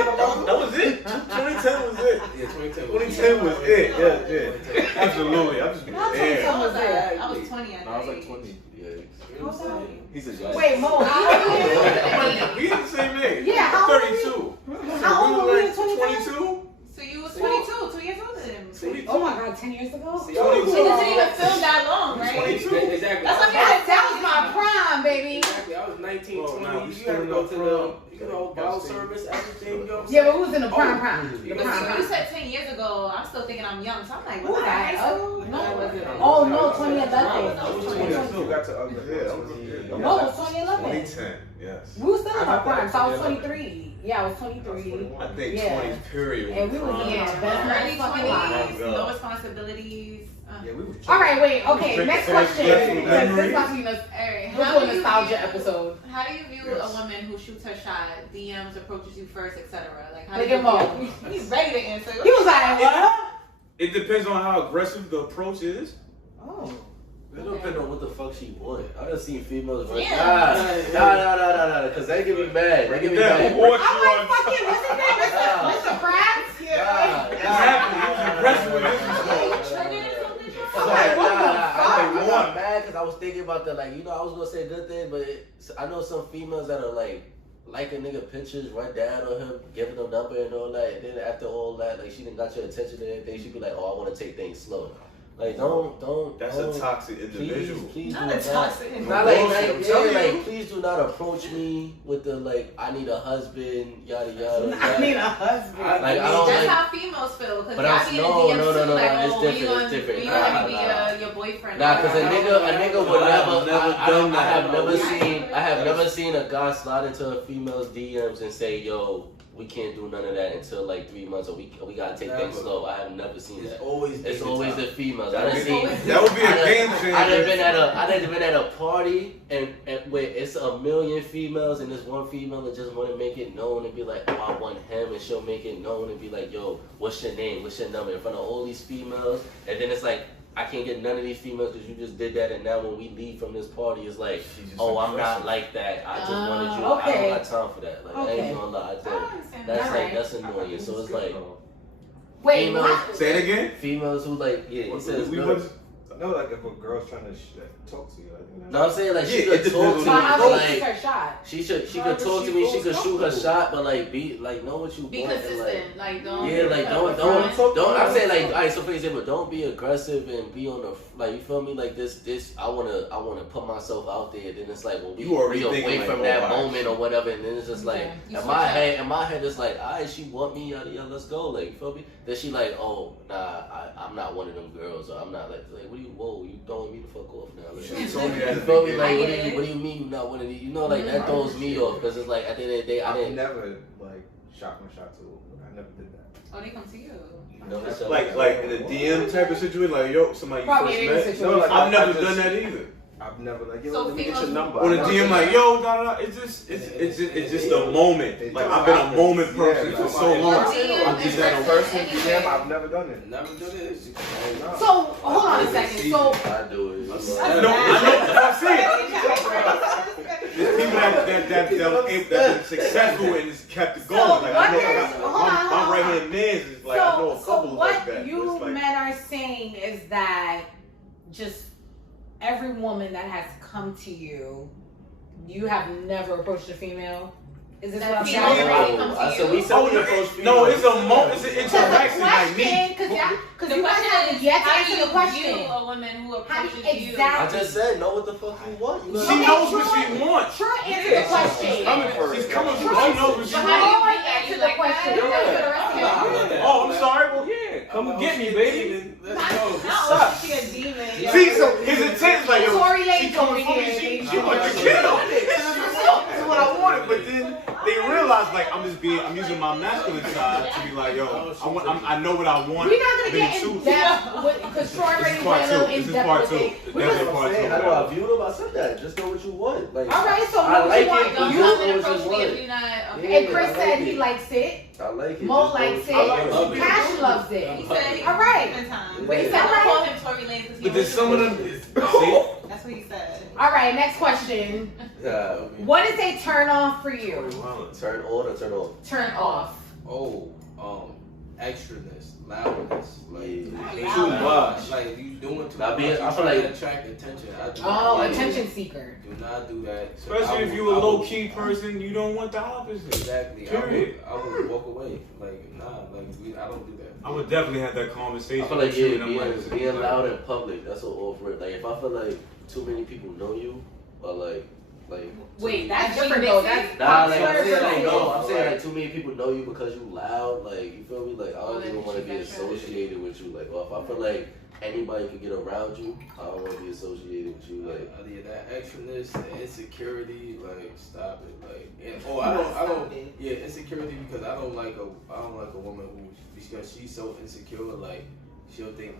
That was it. 2010 was it. Yeah, 2010. 2010 was it. Yeah. Absolutely. I'm just Not yeah. I was, Exactly. I was 20 at I was that like age. 20. Yeah. You know what I'm saying? He's a Wait, Mo, how old were you? We in the same age. Yeah, how old were you? 32. How old were you in 22? So you was 22, 2 years older than him. See? Oh my God, 10 years ago? See, It doesn't even feel that long, right? 22. Exactly. That's what That was my prime, baby. Exactly. I was 19, Oh, 20. nah, we You still had to in go the to prom. the bottle service, everything. You know what I'm Yeah, saying? but we was in the prime. The But prime. see, when you said 10 years ago, I'm still thinking I'm young. So I'm like, Who what the that? hell? Oh, No, it wasn't. Oh, no, 2011. You got to No, it was 2011. 2010, yes. We were still in our prime, so I was 23. Yeah, I was 23. I think Yeah. 20 period. And we was prime. in Yeah, best early fucking 20s, life. no responsibilities. Yeah, we were. All right, wait. Okay, Drink next the question. first lesson. Because this about to be All right, we'll do a nostalgia episode. How do you view Yes. a woman who shoots her shot, DMs, approaches you first, etc.? Like, how Look do you at Mo. view? He's ready to answer. He was like, what? It depends on how aggressive the approach is. Oh. It depends on what the fuck she want. I done seen females run. Yeah. Nah, because they get me mad. They get me Yeah, mad. who brought I'm you like, on? fucking, what's his name? Mr. Krabs? Exactly. He was aggressive with this. I'm like, what the fuck? I got mad because I was thinking about that. Like, I was gonna say a good thing, but I know some females that are like liking nigga pictures, run down on him, giving them number and all that. And then after all that, like she done got your attention and everything, she be like, oh, I want to take things slow. Like, don't. That's don't, a toxic individual. Please Not do a toxic. Not Bullshit, like, I'm telling you. please do not approach me with the like, I need a husband, yada yada. I need a husband. Like, I don't That's like. how females feel. Because But y'all I'm- be in the no, DMs no, too, no, no, like, it's oh, when you different, gonna, it's different. when you gonna Nah, be nah. your boyfriend? Nah, cause a nigga would I've never. never I done that. have never Yeah. seen. I have never seen a guy slide into a female's DMs and say, "Yo, we can't do none of that until like 3 months, or we gotta take things Never. slow." I have never seen It's that. always It's dating always time. the females. I done seen. That would be a I done- game changer. I done been at a party and where it's a million females and this one female that just want to make it known and be like, oh, I want him, and she'll make it known and be like, yo, what's your name? What's your number? In front of all these females, and then it's like, I can't get none of these females because you just did that, and now when we leave from this party, it's like, She's just oh, I'm aggressive. not like that. I just wanted you. okay. I don't got time for that. Like, I Okay. ain't gonna lie, I I don't. understand That's that. like that's annoying. So it's like, Wait, females, what? Say it again. females who like, yeah, he says no. No, like if a girl's trying to talk to you, I think No, I'm saying like she Yeah, could it talk depends to So me, how but do you shoot like her shot? she could However talk she to me. She feels could shoot her comfortable. shot, but like know what you Be want and like. consistent. Like don't. Yeah, like don't. I'm saying like, alright. So for example, don't be aggressive and be on the like. You feel me? Like this. I wanna put myself out there. Then it's like, well, we You already away thinking, like, from oh, that alright. moment or whatever. And then it's just like Okay. You in switch my head, it's like, alright, she want me, yada yada. Let's go. Like, you feel me? Then she like, oh, nah, I'm not one of them girls, or I'm not like what do you? Whoa, you throwing me the fuck off now? Like, She told me that. you feel me? at the Like, beginning. what do you mean you not one of these? You know, like that throws me off because it's like at the end of the day, I I've didn't. never like shot my shot to. I never did that. Oh, they come to you. Like in a DM type of situation, like yo, somebody you Probably first in any met. situation. No, like, I've never I just- done that either. I've never like, yo, So let me get your females- number. On I a never DM, did like that. yo, da da. It's just a moment. Like I've been a moment person for so long. I did that in person. Anyway. I've never done it. Never did it. So hold on a second. So I do it. I know. That's it. There's people that been successful and just kept it going. Like I know, my right hand man's is like I know a couple so like what that. you It's like, men are saying is that just every woman that has come to you, you have never approached a female. Is this what I'm Females saying? already come to I said you. we said we approach no, females. it's a moment. It's an Because the interaction. Like me. question, because The you guys question have is, yet to how do answer you the question. view a woman who How do approaches you- you? exactly. I just said know what the fuck you want. You know She what I mean? knows what she wants. Troy answered the question. She's coming from. She knows what she But wants. how do you Troy do that? answered You the like question. that? Let's go to the rest of y'all. Oh, I'm sorry. Well, yeah. Come get me, baby. Let's go. Not she a demon. See, so his intent is like, yo, Tory she Lanez coming over for me. here. She wants to kill. This is what I wanted, but then they realized like I'm using my masculine side to be like, yo, I know what I want. We're not gonna Then get choose. in depth because Troy already This is went part a little two. in This is depth part with two. it. We're Definitely gonna, part two. How do I view them? I said that. Just know what you want. Like, all right, so I what like you want? it, Don't but You come and know what approach you me if want. you're not. Yeah. Okay. and Chris I said like he it. likes it. I like it. Mo Just likes know it. what you want. Cash loves it. He said he All right. different times. But He he said said- don't call him Tory Lanez because he But then wants some of to- them. See? That's what he said. All right, next question. Yeah. What is a turn off for you? Turn on or turn off? Turn off. Oh, extraness, loudness, like Yeah. too much. Like you doing too Now, much. being- You I feel trying like- to attract attention. I do Oh, not do attention that. seeker. Do not do that. Especially if you a low key person, you don't want the opposite. Exactly. Period. I would walk away. Like nah. Like I don't do that. I would definitely have that conversation I feel like with you, yeah, and I'm like, being loud in public, that's what all for it. Like if I feel like too many people know you, or like Wait, that's Like, different she though. mixes? That's nah, like I'm popular saying like no, versus- I'm saying like too many people know you because you loud. Like you feel me? Like I Oh, don't then even want to she be got trash. associated with you. Like or if I feel like anybody could get around you, I don't want to be associated with you. Like Yeah, that extraness, the insecurity, like stop it. Like I don't yeah, insecurity because I don't like a woman who because she's so insecure, like she'll think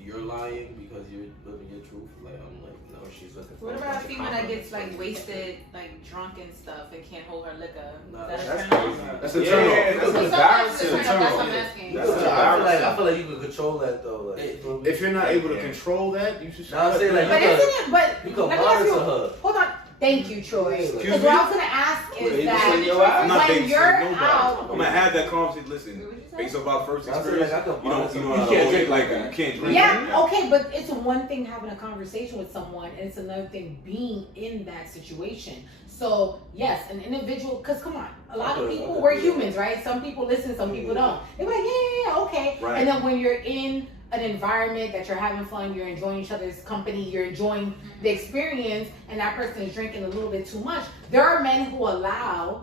you're lying because you're living your truth. Like I'm like, no, she's looking for What a about a bunch of female that gets compliments. like wasted, like drunk and stuff and can't hold her liquor? Nah, Is that that's a turn crazy. off? That's a Yeah, turn off. that's So sometimes embarrassing. it's a turn off, that's what I'm Yeah. asking. That's I feel like you can control that though. Like you feel me? If you're not able to control that, you should. Nah, I'm saying like But you isn't it? But you can let me ask you. monitor her. Hold on. Thank you, Troy. Excuse Because me? what I was gonna ask Wait, is you that saying your ass? I'm not when babysitting you're nobody. out, I'm gonna have that conversation. Listen, What would you say? based off our first I said, experience, like, I can you know monitor how her. to You can't hold it, drink like like you that. can't drink. yeah, okay, but it's one thing having a conversation with someone, and it's another thing being in that situation. So yes, an individual. Because come on, a lot of Okay, people okay, we're yeah. humans, right? Some people listen, some people don't. They're like, yeah, okay. Right. And then when you're in an environment that you're having fun, you're enjoying each other's company, you're enjoying the experience, and that person is drinking a little bit too much. There are men who allow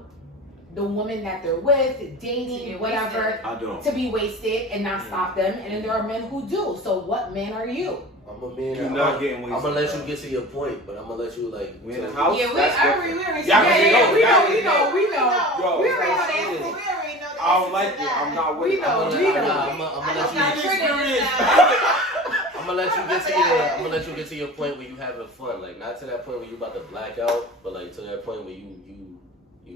the woman that they're with, To dating, get whatever, wasted. I don't. to be wasted and not stop them. And then there are men who do. So what men are you? I'm a man. You're I'm not gonna- getting wasted. I'm gonna let you get to your point, but I'm gonna let you like. We in the tell- house. Yeah, That's I different. already Yeah, we know. Yo, We already know that's the it. answer. I don't like it. I'm not with We it. know. I'm gonna let you. I'm gonna let you get to your. I'm gonna let you get to your point where you having fun, like not to that point where you about to black out, but like to that point where you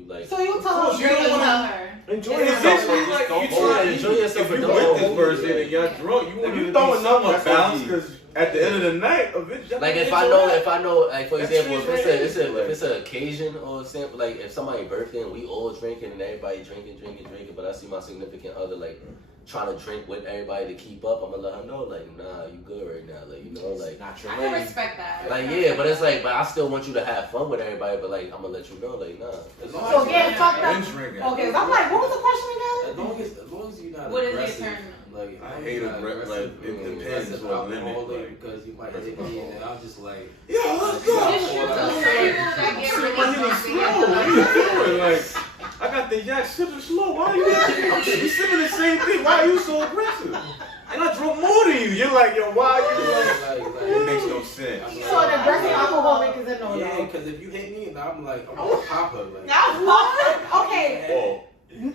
like. So you tell us You don't you're Tell wanna- her. Enjoy It's yourself. not- Like, don't you hold try- it. Enjoy yourself, If but you don't with this hold person it. and y'all drunk, you want you to throwing be somewhat numbers, balanced G. because at the end of the night, eventually, Like if I know, like for That's example, true, if right? it's an occasion or something, like if somebody's birthday and we all drinking and everybody drinking, but I see my significant other like trying to drink with everybody to keep up, I'm gonna let her know, like, nah, you good right now, like, you know, like, Not your I can lane. respect that. like, yeah, but it's like, but I still want you to have fun with everybody, but like, I'm gonna let you know, like, nah. As long So as getting you're fucked not- up. Been drinking. Okay, so I'm like, what was the question again? As long as you're not What is your aggressive, turn? like I hate you're not aggressive, like, it depends aggressive what limit, alcoholic, like, because you might hit me, and then I'm just like, Yo, let's go. It's true. Those people that get Shit, really my nigga drunk, slow. they have What to you like- doing? Like, I got the yak sipping slow. Why are you? We sipping the same thing. Why are you so aggressive? And I drunk more than you. You're like, yo, why are you? Like, it makes no sense. I'm So an aggressive alcoholic is a no yeah, no. because if you hit me, and I'm like, I'm gonna pop her. Like, What? Okay. Oh,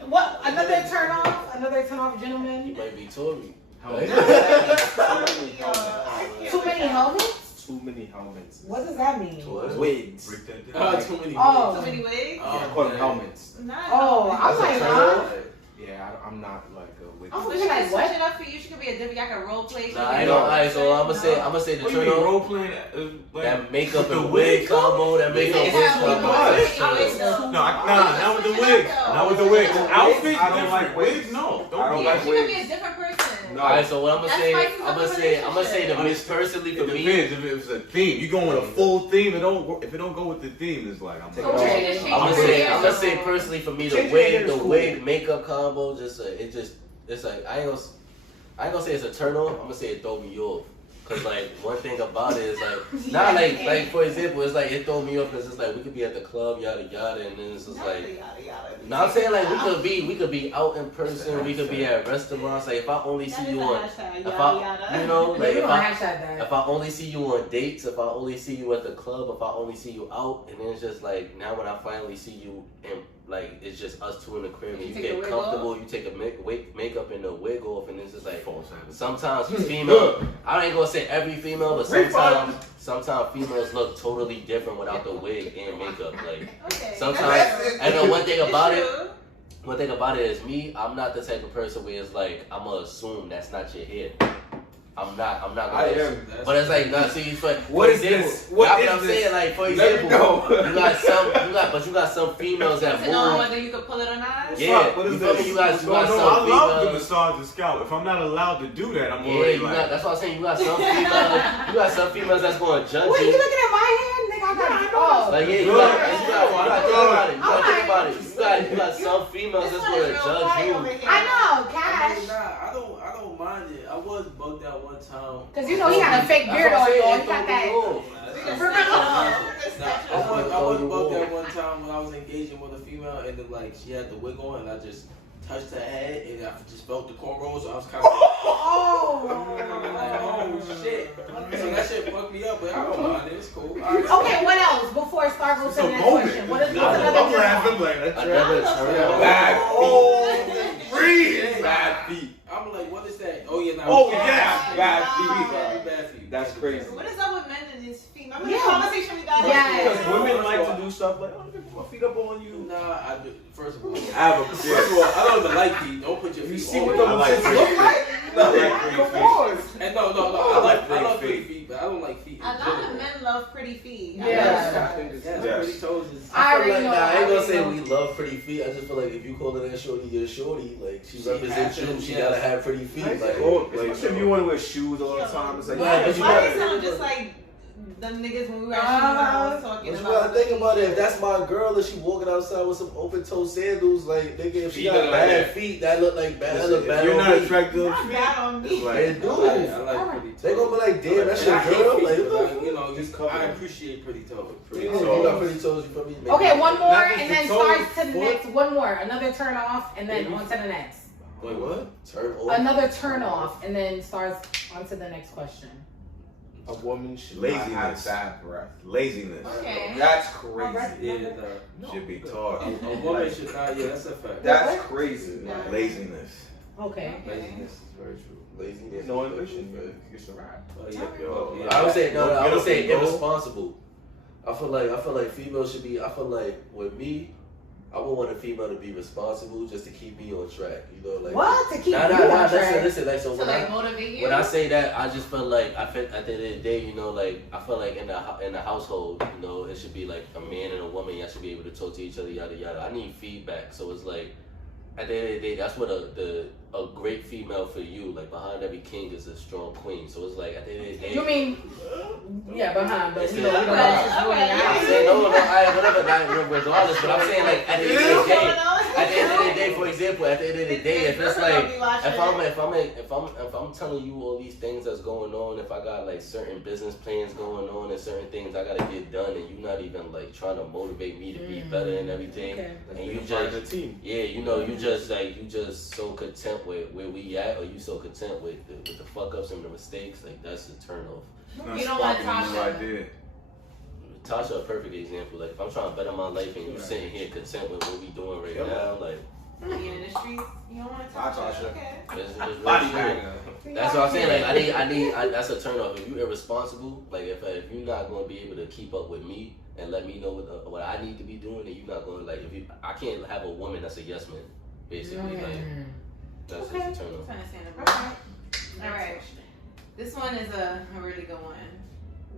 What? Another turn off? Another turn off, You gentlemen? might be Tory. Helmets. Too many helmets? Too many helmets. What does that mean? What? Wigs. break that down. too many. Oh. Too many wigs? Oh, Yeah, call them man. helmets. Not Oh, I'm That's a like, turn huh? off. Yeah, I'm not like a wig. I'm But You're she like, can what? switch it up for you. She could be a different. Y'all can role play. Nah, I know. Alright, so I'm gonna say the What do you turn mean off. role playing? Like, That makeup the and wig wig combo, that makeup Yeah, wig yeah, combo. No, not with the wigs. Not with the wigs. Outfits, I don't different. like wigs. No, I don't don't be Yeah, like she could be wigs. a different person. No. Alright, so what I'm gonna That say, spices I'm up gonna the say, relationship. the mix personally for It me. depends if it's a theme. You going with a full theme. If it don't go with the theme, it's like I'm. Okay. I'm gonna say personally for me, the Change wig, your the hair is wig makeup combo, it's like I ain't gonna say it's a turn off. I'm gonna say it throw me off. Cause like one thing about it is like not like for example, it's like it throw me off because it's like we could be at the club yada yada, and then it's just like. No, I'm saying like we could be out in person, we could be at restaurants. Like if I only see you on, you know, like You if don't I. hashtag that. If I only see you on dates, if I only see you at the club, if I only see you out, and then it's just like now when I finally see you and like it's just us two in the crib and You you take the get wig comfortable, you take the makeup and the wig off, and it's just like False sometimes female. I ain't gonna say every female, but sometimes females look totally different without the wig and makeup. Like Okay. sometimes, and the one thing about it. True. One thing about it is me, I'm not the type of person where it's like I'm gonna assume that's not your hair. I'm not gonna I assume. am. But it's like, nah, see, for What is example, this? What that's is what I'm this? saying. Like, for Let example, me know. you got some females that To know move. whether you could pull it or not. Yeah, What is you feel this? me? You got I some love the females. massage and scalp. If I'm not allowed to do that, I'm Yeah, already you like. got. That's what I'm saying. You got some females. You got some females that's gonna judge Wait, you you. looking at my hand? Nigga, I got oh. Like, yeah, you Good. got think about it. You gotta think about it. You got some females This that's one is gonna real judge quiet you. over here. I know, I cash. mean, nah, I don't mind it. I was bugged out one time. Cause you know he got a fake That's beard what I'm on you. saying, He got that. We can snatch it off. We can snatch it I off. was bugged out one time when I was engaging with a female, and then like she had the wig on, and I just touched her head, and I just felt the cornrows, so I was kind of Oh. like, oh shit. So that shit fucked me up, but I don't mind it. It's cool. Okay, what else before Star goes It's to a the next moment. question? What is what's I'm another laughing turn? like that's Another turn off. bad. Oh, breathe. Yeah. Bad feet. I'm like, what is that? Oh yeah, now. Oh yeah, bad Bad feet. bad feet. That's crazy. What is up with men and his feet? Remember Yeah. the conversation we got? Yes. Because women like to do stuff like, oh, let me put my feet up on you. Nah, I do. First of all, First first of all, I don't even like feet. Don't put your You feet see on what me. the I like tits pretty look feet. like? I like pretty Come feet. on. And no, I love pretty feet, but I don't like feet. A lot of men love pretty feet. Yeah. Yes, Yes. pretty toes is. I already like, know. nah, I ain't I gonna already say know. we love pretty feet. I just feel like if you call it that shorty, you're shorty. Like she represents has you. to, She yes. gotta have pretty feet. Like, Especially if you want to wear shoes all the time. It's like, Yeah, but you Why gotta- do you sound just like the niggas when we were actually talking but you about? gotta think about it. If that's my girl and she walking outside with some open toe sandals, like nigga, if she Feet got look bad like that. feet, that look like bad. That look If bad you're on not me. attractive, Not bad on me. it's They like, do. I like pretty toes. They gonna be like, damn, that's And your I hate girl. feet, Like, but, what the you know, Just cover I it. appreciate pretty toes. fuck? Pretty You toes. got pretty toes. You feel me? Maybe- Okay, one more, Not just and the then toes, starts to the foot. next. One more, another turn off, and then on to the next. wait, what? Turn off. Another turn off, and then starts on to the next question. a woman should Laziness. not have bad breath. Laziness. Okay. That's crazy. Yeah, Should be taught. a woman should not. Yeah, that's a fact. That's crazy. Laziness. Okay. Laziness is very true. Laziness. No ambition, it's a wrap. Yo, I would say no. I would say Get up and go. irresponsible. I feel like females should be. I feel like with me, I would want a female to be responsible just to keep me on track. You know, like What to keep Nah, you nah, on nah. track? Listen. Like so To when like I motivate you. when I say that, I just feel like I feel at the end of the day, you know, like I feel like in the household, you know, it should be like a man and a woman. Y'all should be able to talk to each other, yada yada. I need feedback, so it's like at the end of the day, that's what a great female for you. Like behind every king is a strong queen. So it's like at the end of the day. You mean, yeah, behind, but It's we don't the- know if it's really I'm out. saying whatever, not regardless. But I'm saying like at the end of the day, at the end of the day, for example, at the end of the day, if it's like if I'm telling you all these things that's going on, if I got like certain business plans going on and certain things I gotta get done, and you're not even like trying to motivate me to be better and everything, Okay. and you part of just the team. yeah, you know, you just so content with where we at, or you so content with the fuck ups and the mistakes, like that's a turn off. It's not You don't want sparking a new Tasha. idea. Tasha, a perfect example. Like if I'm trying to better my life and you sitting here content with what we doing right now, like Being in the streets, you don't want to Bye, talk. Tasha. Okay. this is just Body real bag. shit. That's what I'm saying. Like I need that's a turn off. If you irresponsible, like if you're not gonna be able to keep up with me and let me know what I need to be doing, then you're not gonna like. I can't have a woman that's a yes man, basically. Like that's just a turn off. It's understandable. All right. This one is a really good one.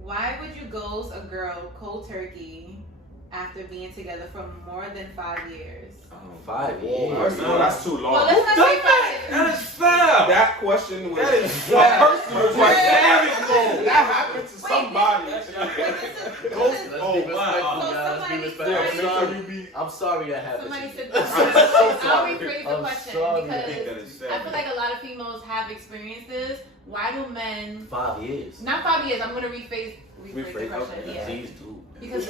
Why would you ghost a girl cold turkey after being together for more than 5 years? 5 years. First of all, that's too long. Well, let's not say 5 years. That is foul. That question was That is a foul. personal question. That happened to somebody. Wait, this is Oh, wow. So Guys, somebody be Yeah, respectful. make sure you be. I'm sorry that happened. Somebody to said you. this. I'm so I'll sorry. rephrase the I'm question sorry. I think that because is I feel sad. like a lot of females have experienced this. Why do men? 5 years. Not 5 years. I'm gonna rephrase the Rephrase, question. okay. Yeah. Please do. Because,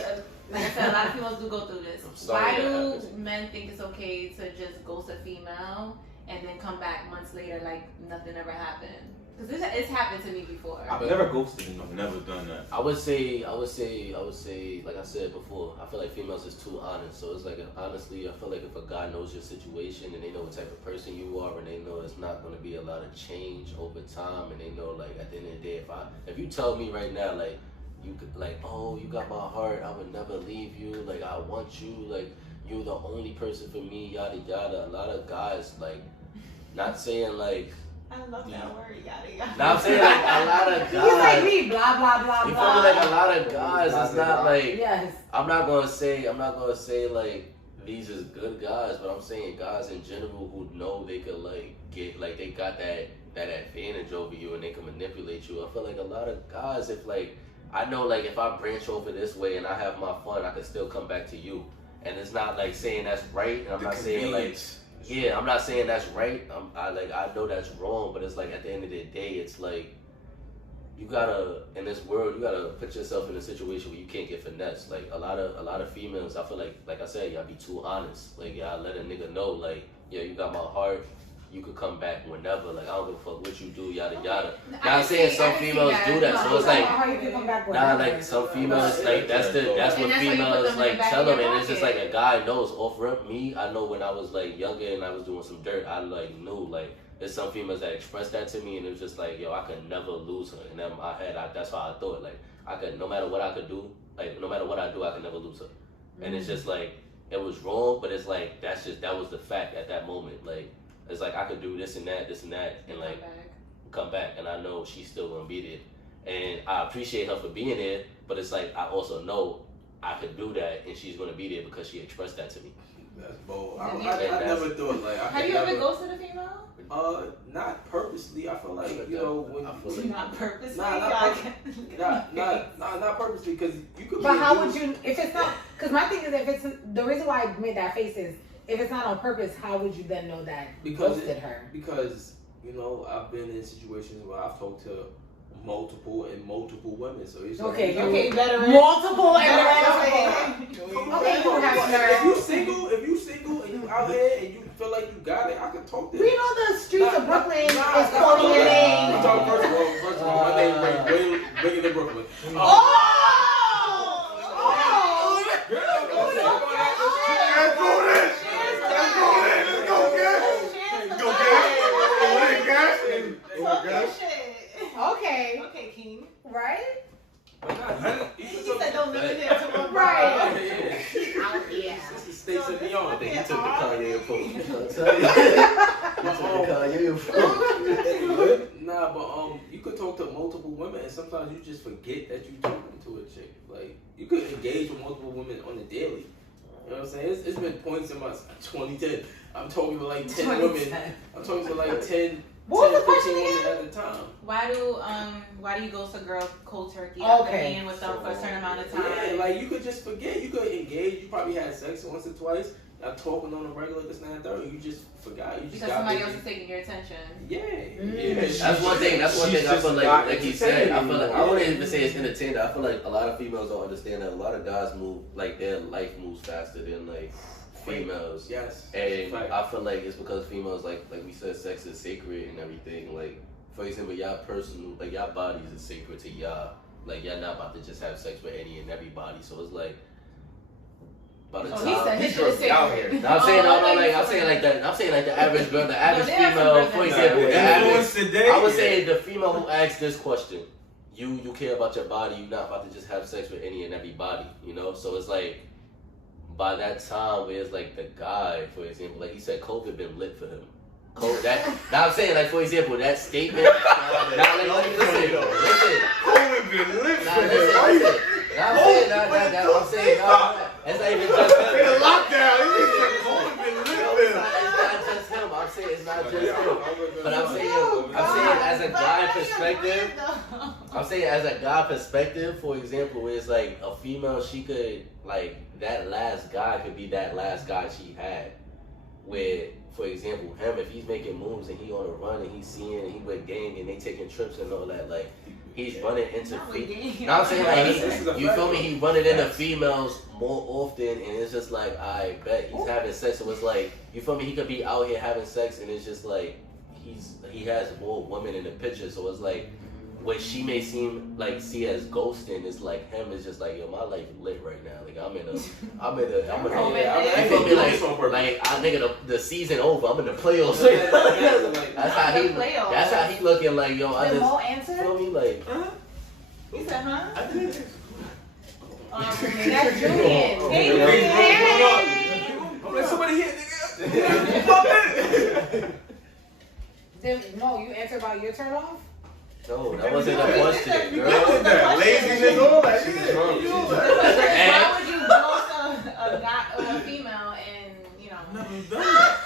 like I said, a lot of females do go through this. I'm sorry Why that do happens. men think it's okay to just ghost a female and then come back months later like nothing ever happened? Because it's happened to me before. I've never ghosted him. I've never done that. I would say, like I said before, I feel like females is too honest. So it's like, honestly, I feel like if a guy knows your situation and they know what type of person you are, and they know it's not going to be a lot of change over time, and they know, like, at the end of the day, if you tell me right now, like, you could, like, oh, you got my heart, I would never leave you, like, I want you, like, you're the only person for me, yada yada. A lot of guys, like, not saying like. I love that word, yada yada. Now I'm saying like a lot of He's like guys. me, blah blah blah You blah. feel me? Like a lot of guys, it's not like Yes. I'm not gonna say like these is good guys, but I'm saying guys in general who know they could like get like they got that advantage over you and they can manipulate you. I feel like a lot of guys, if like I know like if I branch over this way and I have my fun, I can still come back to you. And it's not like saying that's right, and I'm not saying like. Yeah, I'm not saying that's right. I know that's wrong, but it's like at the end of the day, it's like you gotta in this world, you gotta put yourself in a situation where you can't get finessed. Like a lot of females, I feel like I said, y'all be too honest. Like y'all let a nigga know, like yeah, you got my heart. You could come back whenever. Like I don't give a fuck what you do, yada yada. Now I'm saying some females do that, so it's like. How you can come back with Nah, that? like some females, like that's what And that's why you put females them in like the back tell of them, your and it's just like pocket. a guy knows. Off rip, me, I know when I was like younger and I was doing some dirt, I like knew like there's some females that expressed that to me, and it was just like yo, I could never lose her. And in my head, that's how I thought. Like I could, no matter what I could do, like no matter what I do, I could never lose her. And it's just like it was wrong, but it's like that was the fact at that moment. Like it's like I could do this and that, and like come back, and I know she's still gonna be there, and I appreciate her for being there. But it's like I also know I could do that, and she's gonna be there because she expressed that to me. That's bold. Have you- I never thought like I Have could you ever never- ghosted a female? Not purposely. I feel like you know when I feel like- Not purposely. Nah, not I purposely. not purposely because you could. But be how a would dude- you, if it's not, because my thing is, if it's, the reason why I made that face is, if it's not on purpose, how would you then know that you Because ghosted her? Because you know I've been in situations where I've talked to multiple women, so it's like, Okay, you know, okay, veteran. multiple and Veteran. Okay, you don't have nerve. if you single and you out here and you feel like you got it, I can talk to We you. know the streets of Brooklyn is Nah, calling your I'm name. talking first of all, my name way bigger than Brooklyn. Okay, Okay, King. right? He said don't live in there tomorrow. Right. Out here. This is states and beyond. He took the Kanye approach. Nah, but you could talk to multiple women, and sometimes you just forget that you talking to a chick. Like you could engage with multiple women on the daily. You know what I'm saying? It's been points in my 2010. I'm talking to like 10 women. I'm talking to like 10. What was 10, the question 15 again? women at the time. Why do you ghost a girl cold turkey Okay. after being with them for a certain amount of time? Yeah, like you could just forget. You could engage. You probably had sex once or twice. Y'all talking on a regular, this, and that, third. You just forgot. You just Because got somebody busy. else is taking your attention. Yeah. Mm. That's one thing. That's one She's thing I just feel not like he said. I feel like I entertaining wouldn't even say it's entertaining. I feel like a lot of females don't understand that a lot of guys move like their life moves faster than like females. Yes. And Fact. I feel like it's because females, like we said, sex is sacred and everything. Like, for example, y'all personal, like y'all bodies is sacred to y'all. Like, y'all not about to just have sex with any and everybody. So it's like, by the Oh, time he said his shit is out sacred. here. No, I'm saying Oh, no, like I I'm saying like that. I'm saying like the average girl, the average there are some female, girls for that- example, the Influence average. today. I would say the female who asks this question, you care about your body. You're not about to just have sex with any and everybody, you know. So it's like by that time, where it's like the guy, for example, like he said, COVID been lit for him. That now I'm saying like for example that statement. Now like, listen. COVID been lit Nah, for listen, him. Why you- listen. Nah, I'm saying, I'm saying, it's not even just him. In a lockdown, he said COVID been lit No, for it's him. not just him. I'm saying it's not just him. But I'm saying as a guy perspective, I'm saying as a guy perspective, for example, it's like a female, she could, like, that last guy could be that last guy she had. Where, for example, him, if he's making moves and he on a run and he's seeing and he with gang and they taking trips and all that, like, he's running into females. Now I'm saying, like, This is a you fact. feel me? He running into females more often, and it's just like, I bet he's having sex. So it's like, you feel me? He could be out here having sex, and it's just like he has more women in the picture. So it's like, what she may see as ghosting is like him is just like, yo, my life lit right now. Like I'm in a you feel me? Like I nigga the season over. I'm in the playoffs. That's how he. Playoffs. That's how he looking like, yo. I The just Mo answer? feel me like. He said, huh? That's Julian. Hey, Hey. I'm like, somebody hit, nigga. Fuck it. Then, Mo, you answer about your turn off? No, that wasn't a question, You girl. did that. Lazy nigga. All that shit. Drunk. You know that. Why would you ghost a guy or a female and, you know? I've never done that.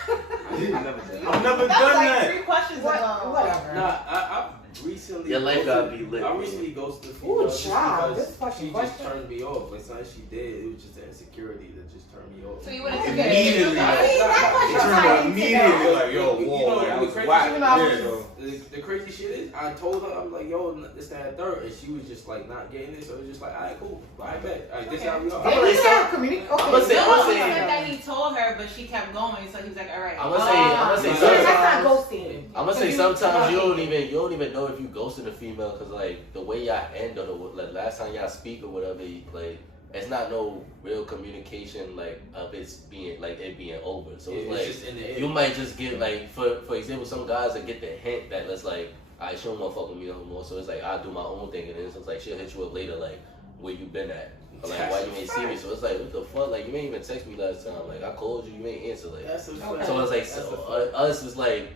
I never did. I've never That's done like that. 3 questions ago. Whatever. Nah, I recently. Your life gotta be lit. I recently ghosted a Ooh, female just child, because this fucking she question. just turned me off. Like something she did, it was just the insecurity that just turned me off. So you wouldn't Immediately. That It turned out immediately like, yo, You whoa, know, that the was crazy whack. shit Yeah. The crazy shit is, I told her, I'm like, yo, this, that, and third, and she was just like not getting it, so it was just like, alright, cool, I bet, alright, this how we are. I'm gonna say I'ma say- No, I'm he saying- said that he told her, but she kept going, so he was like, all right. I'm gonna say That's not sometimes. ghosting. I'm gonna So say you- sometimes you don't even know if you ghosting a female because like the way y'all end or the like last time y'all speak or whatever, like it's not no real communication like of it being over. So it's It's like just in the air. you might just get like for example, some guys that get the hint that it's like she don't wanna fuck with me no more. So it's like I do my own thing and then it's like she'll hit you up later like where you been at. Or, like why you ain't see me. So it's like what the fuck? Like you ain't even text me last time. Like I called you, you ain't answer. Like That's a Okay. fact. so it's like That's a so, us is like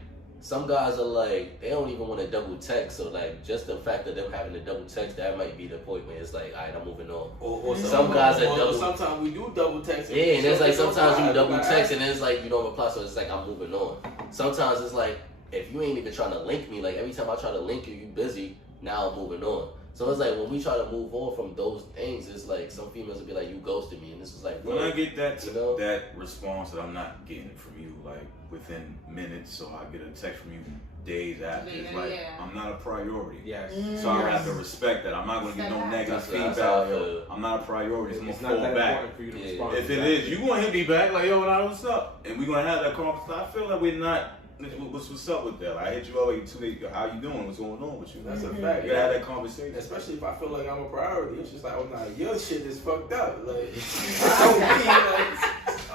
some guys are like they don't even want to double text. So like just the fact of them having to double text that might be the point where it's like alright, I'm moving on. Or Some guys are double. Sometimes we do double text. Yeah, and it's like sometimes you double Like, text and it's like you don't reply. So it's like I'm moving on. Sometimes it's like if you ain't even trying to link me, like every time I try to link you, you busy. Now I'm moving on. So it's like when we try to move on from those things, it's like some females will be like, "You ghosted me," and this is like, When I get that You know? that response that I'm not getting from you like within minutes, so I get a text from you days after. It's like Yeah. I'm not a priority. Yes. So I have to respect that. I'm not gonna get no Step back. negative That's feedback. how I Yo, feel. I'm not a priority. So I'm It's gonna not fall that back. important for you to Yeah. respond. If it is, you gonna hit me back like, yo, what's up? And we gonna have that conversation. I feel like we're not. What's up with that? Like, I hit you up like 2 days. How you doing? What's going on with you? That's a You fact. gotta have that conversation. Especially if I feel like I'm a priority. It's just like, oh nah, your shit is fucked up. Like,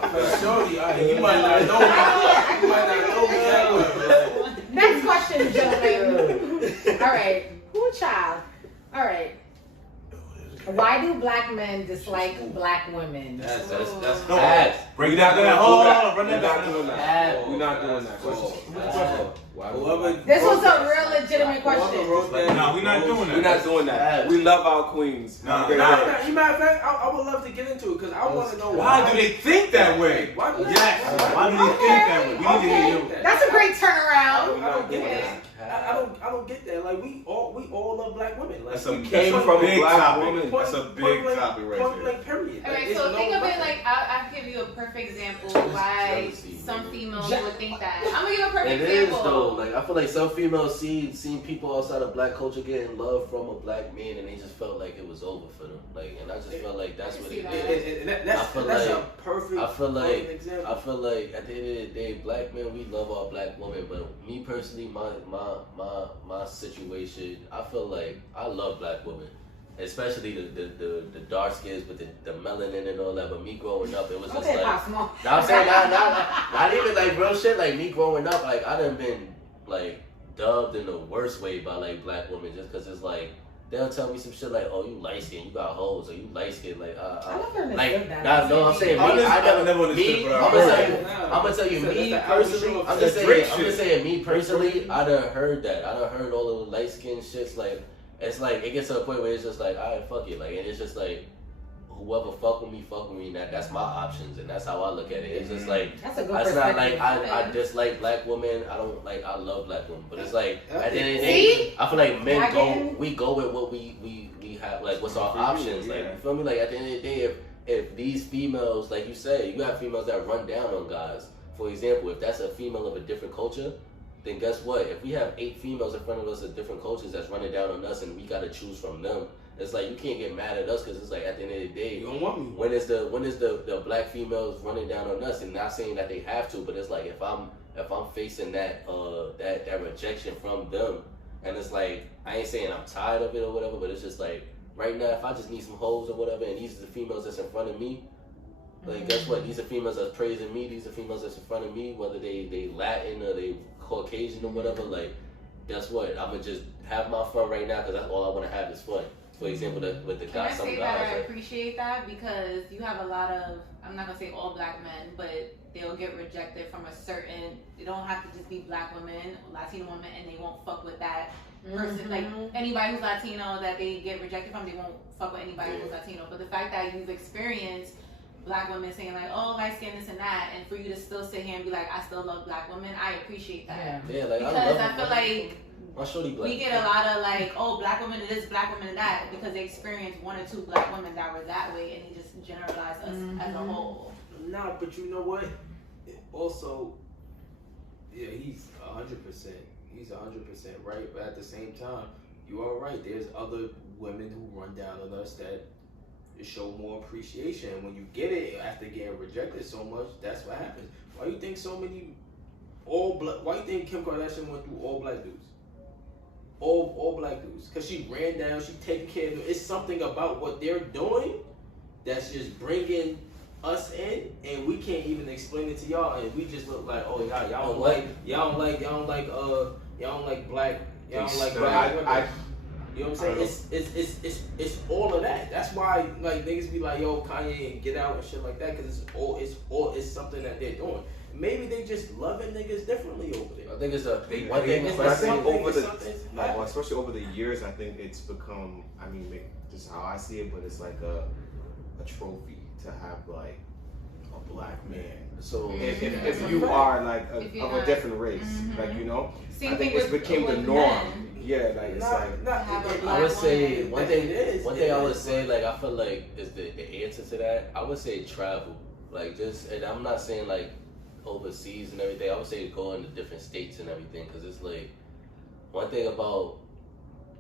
I'm a shorty. You might not know me. You might not know me that well. Like, Next question, gentlemen. All right. Who child? All right. Why do black men dislike black women? That's No, Ass. bring it down. Hold on, run We're that not back. doing that. We're We're not doing that. Whoever. This was a real legitimate question. Nah, we not doing We're that. not doing that. We love our queens. Nah, Okay, nah. right. You matter of fact, I would love to get into it because I want to know Why do they think that way? Why do they? Yes. Why do they think that way? We need to hear you. That's a great turnaround. I don't get Okay. that. I don't get that. Like we all love black women. Like That's a we came that's from a a big black topic. woman. That's a big blank- topic right point there. blank period. Like, Alright, it's so no think of it question. like I'll give you a perfect example why jealousy, some man. females would think that. I'm gonna give a perfect It is example. though. Like I feel like some females seen people outside of black culture getting love from a black man, and they just felt like it was over for them. Like, and I just felt like that's I what can it see is. that. That's I feel that's like- a perfect. I feel like- perfect example. I feel like at the end of the day, black men, we love our black women, but me personally, my situation, I feel like I love black women, especially the dark skins with the melanin and all that. But me growing up, it was just Okay, like, Pop Smoke. now I'm saying not even like real shit. Like me growing up, like I done been like dubbed in the worst way by like black women, just because it's like they'll tell me some shit like, oh, you light skin, you got hoes, or you light skin, like I never understood like that. no, I'm saying me, Honestly, I I never never understood, me. but I'm I gonna heard tell you. it. I'm gonna tell you, That's me the personally, Albert I'm Shaw just Drake saying, I'm shit. just saying, me personally, I done heard that. I done heard all of the light skin shits. Like, it's like, it gets to a point where it's just like, alright, fuck it. Like, and it's just like, whoever fuck with me, and that's my options, and that's how I look at it. It's just like, That's a good it's not like perspective. I dislike black women. I don't like, I love black women. But it's like, at the end of the See? day, I feel like men I go, get- we go with what we have, like, what's our For you, options. Like, yeah. you feel me? Like, at the end of the day, if these females, like you say, you have females that run down on guys. For example, if that's a female of a different culture, then guess what? If we have 8 females in front of us of different cultures that's running down on us, and we gotta choose from them, it's like you can't get mad at us because it's like at the end of the day, You don't want me. when is the black females running down on us? And not saying that they have to, but it's like if I'm facing that rejection from them, and it's like I ain't saying I'm tired of it or whatever, but it's just like right now if I just need some hoes or whatever, and these are the females that's in front of me. Like, guess what? These are females that's praising me. These are females that's in front of me, whether they Latin or they Caucasian or whatever. Like, guess what? I'm gonna just have my fun right now because that's all I want to have is fun. For example, with the Can I guys, some say that guys. I Like, appreciate that because you have a lot of, I'm not gonna say all black men, but they'll get rejected from a certain, they don't have to just be black women, Latino women, and they won't fuck with that person. Like anybody who's Latino that they get rejected from, they won't fuck with anybody who's Latino. But the fact that you've experienced black women saying like, oh, light skin, this and that, and for you to still sit here and be like, I still love black women, I appreciate that. Yeah. like Because love I feel like my shorty black. we get a lot of like, oh, black women this, black women that, because they experienced 1 or 2 black women that were that way, and they just generalize us as a whole. Nah, but you know what? It also, yeah, he's 100%. He's 100% right. But at the same time, you are right. There's other women who run down on us that show more appreciation. And when you get it after getting rejected so much, that's what happens. Why you think so many why you think Kim Kardashian went through all black dudes? All black dudes. Because she ran down, she taking care of them. It's something about what they're doing that's just bringing us in, and we can't even explain it to y'all, and we just look like, oh, y'all don't like black, y'all don't like black women. You know what I'm saying? It's all of that. That's why like niggas be like, yo, Kanye and Get Out and shit like that, because it's something that they're doing. Maybe they just loving niggas differently over there. I think it's a But one thing. I think over the something- like, well, especially over the years, I think it's become. I mean, just how I see it, but it's like a trophy to have like a black man. So If you are like If you're of a not- different race, Mhm. like, you know, Same I think thing it's with became the with norm. men. Yeah, like it's like Have a it- black I would say woman. one It thing. is, One it thing I would is. say, like I feel like is the answer to that. I would say travel, like just, and I'm not saying like overseas and everything. I would say go into different states and everything, because it's like one thing about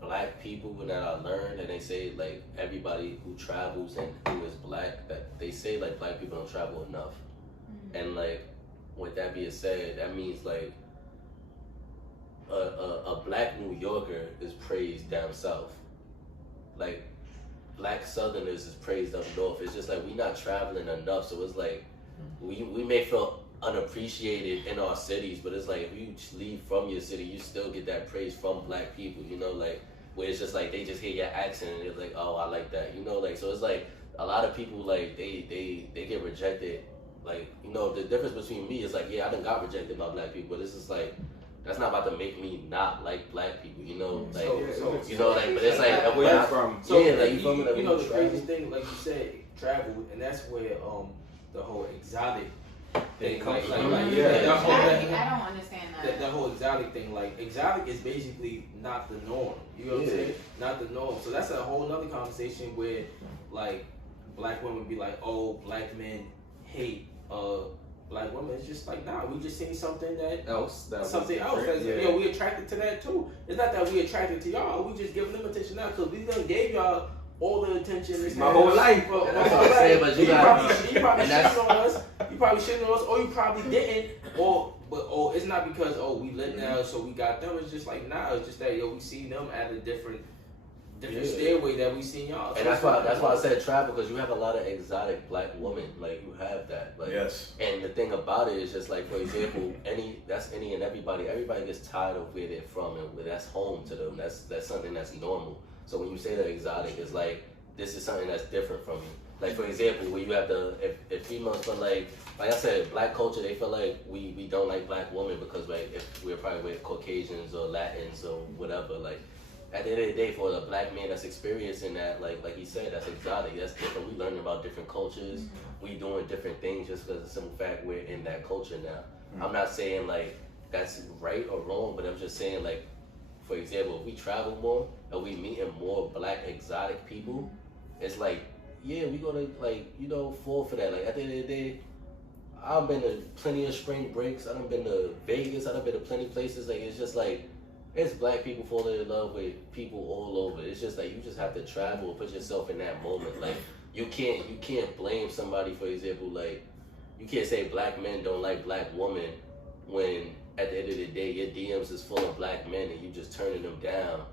black people that I learned, and they say like everybody who travels and who is black, that they say like black people don't travel enough, and like with that being said, that means like a black New Yorker is praised down south. Like black Southerners is praised up north. It's just like we not traveling enough, so it's like we may feel unappreciated in our cities, but it's like if you leave from your city, you still get that praise from black people. You know, like where it's just like they just hear your accent and they're like, oh, I like that, you know, like so it's like a lot of people like they get rejected, like you know the difference between me is like yeah I done got rejected by black people, but this is like that's not about to make me not like black people, you know, like you know like but it's like where you from? So yeah, like you feel me? Like, you know the travel. craziest thing, like you said, travel, and that's where the whole exotic thing comes like from. that whole I don't understand that whole exotic thing, like exotic is basically not the norm. You know what I'm saying? Not the norm. So that's a whole nother conversation where like black women be like, oh, black men hate black women. It's just like nah, we just seen something that something else. That's, you know, we attracted to that too. It's not that we attracted to y'all. We just giving them attention now because we done gave y'all all the attention. My whole life. That's what I'm saying, but you probably and that's- shitting on us. You probably shitting on us, or you probably didn't, or it's not because we lit now, so we got them. It's just like nah, it's just that we see them at a different stairway that we seen y'all. And that's why I said travel, because you have a lot of exotic black women, like you have that, like Yes. And the thing about it is just like, for example, any and everybody gets tired of where they're from and where that's home to them. That's something that's normal. So when you say that exotic, it's like this is something that's different from you. Like for example, where you have if females feel like I said, black culture, they feel like we don't like black women because like if we're probably with Caucasians or Latins or whatever, like. At the end of the day, for the black man that's experiencing that, like he said, that's exotic, that's different. We learning about different cultures. We doing different things just because of the simple fact we're in that culture now. I'm not saying like that's right or wrong, but I'm just saying like, for example, if we travel more and we meeting more black exotic people, it's like, yeah, we gonna like, fall for that. Like at the end of the day, I've been to plenty of spring breaks. I've been to Vegas. I've been to plenty of places. Like it's just like, it's black people falling in love with people all over. It's just like you just have to travel, put yourself in that moment. Like you can't blame somebody, for example, like you can't say black men don't like black women when at the end of the day your DMs is full of black men and you just turning them down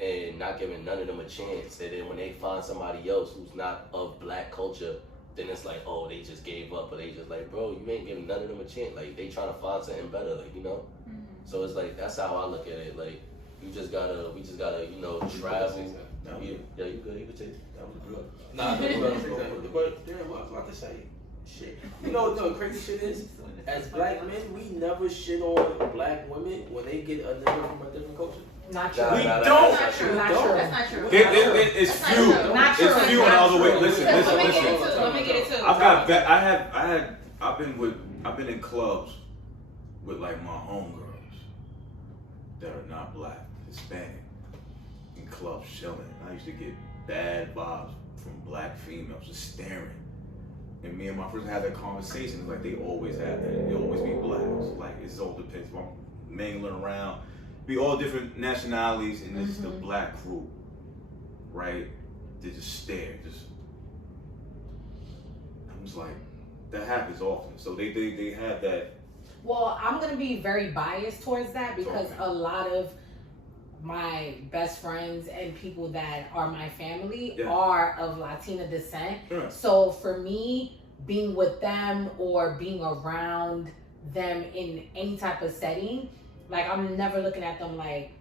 and not giving none of them a chance. And then when they find somebody else who's not of black culture, then it's like, oh, they just gave up, or they just like, bro, you ain't giving none of them a chance. Like they trying to find something better, like So it's like that's how I look at it. Like we just gotta travel. Yeah, you good? You could take it. That was good. Nah, but damn, what I was about to say. Shit. No, crazy shit is, as black men, we never shit on black women when they get a nigga from a different culture. Not true. We That's don't. not true. Not Don't. true. That's not true. It's That's few. not true. Not true. It's few and all the way. Listen. Let me get it too. I've been in clubs with like my homegirls that are not black, Hispanic, in clubs chilling. I used to get bad vibes from black females just staring. And me and my friends had that conversation. It's like they always have that. They always be blacks. Like it all depends. I'm mingling around. Be all different nationalities, and it's the black group, right? They just stare. I'm just like, that happens often. So they have that. Well, I'm gonna be very biased towards that because a lot of my best friends and people that are my family are of Latina descent. Yeah. So for me, being with them or being around them in any type of setting, like I'm never looking at them like,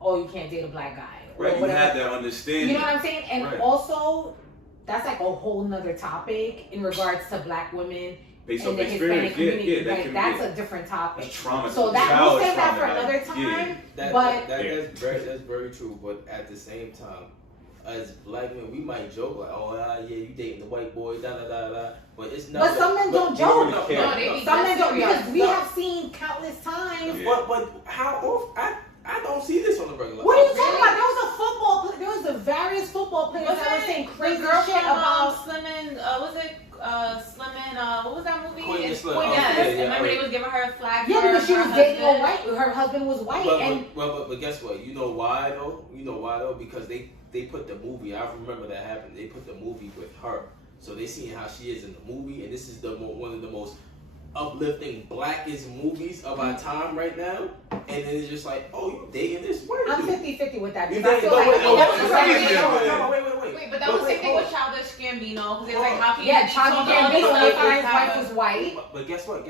oh, you can't date a black guy. Right, you have that understanding. You know what I'm saying? And also, that's like a whole nother topic in regards to black women based in on the Hispanic experience. community. That like can that's be a different topic. That's trauma. So that we'll save that for another time. That's very true. But at the same time, as black men, we might joke like, "Oh, yeah, you dating the white boy, da da da da." But it's not. But some men don't joke. No, they be Some men don't, serious. because we have seen countless times. Yeah. But how often? I don't see this on the regular. What are you talking about? There was a various football players that were saying crazy girl shit from about. Slim and what was that movie? Queen and Slim. Yes. Yeah, Remember they was giving her a flag. Yeah, for because she her was dating a husband? white. Her husband was white, But guess what? You know why though? Because they put the movie. I remember that happened. They put the movie with her, so they seen how she is in the movie, and this is one of the most uplifting blackest movies of our time right now. And then it's just like, oh, you dating this white I'm dude. 50-50 with that. You Because I feel like wait. But that was the same thing with Childish Gambino, because it's like how can yeah, you be Childish talking all this Gambino, they stuff found his and wife have was white. But guess what?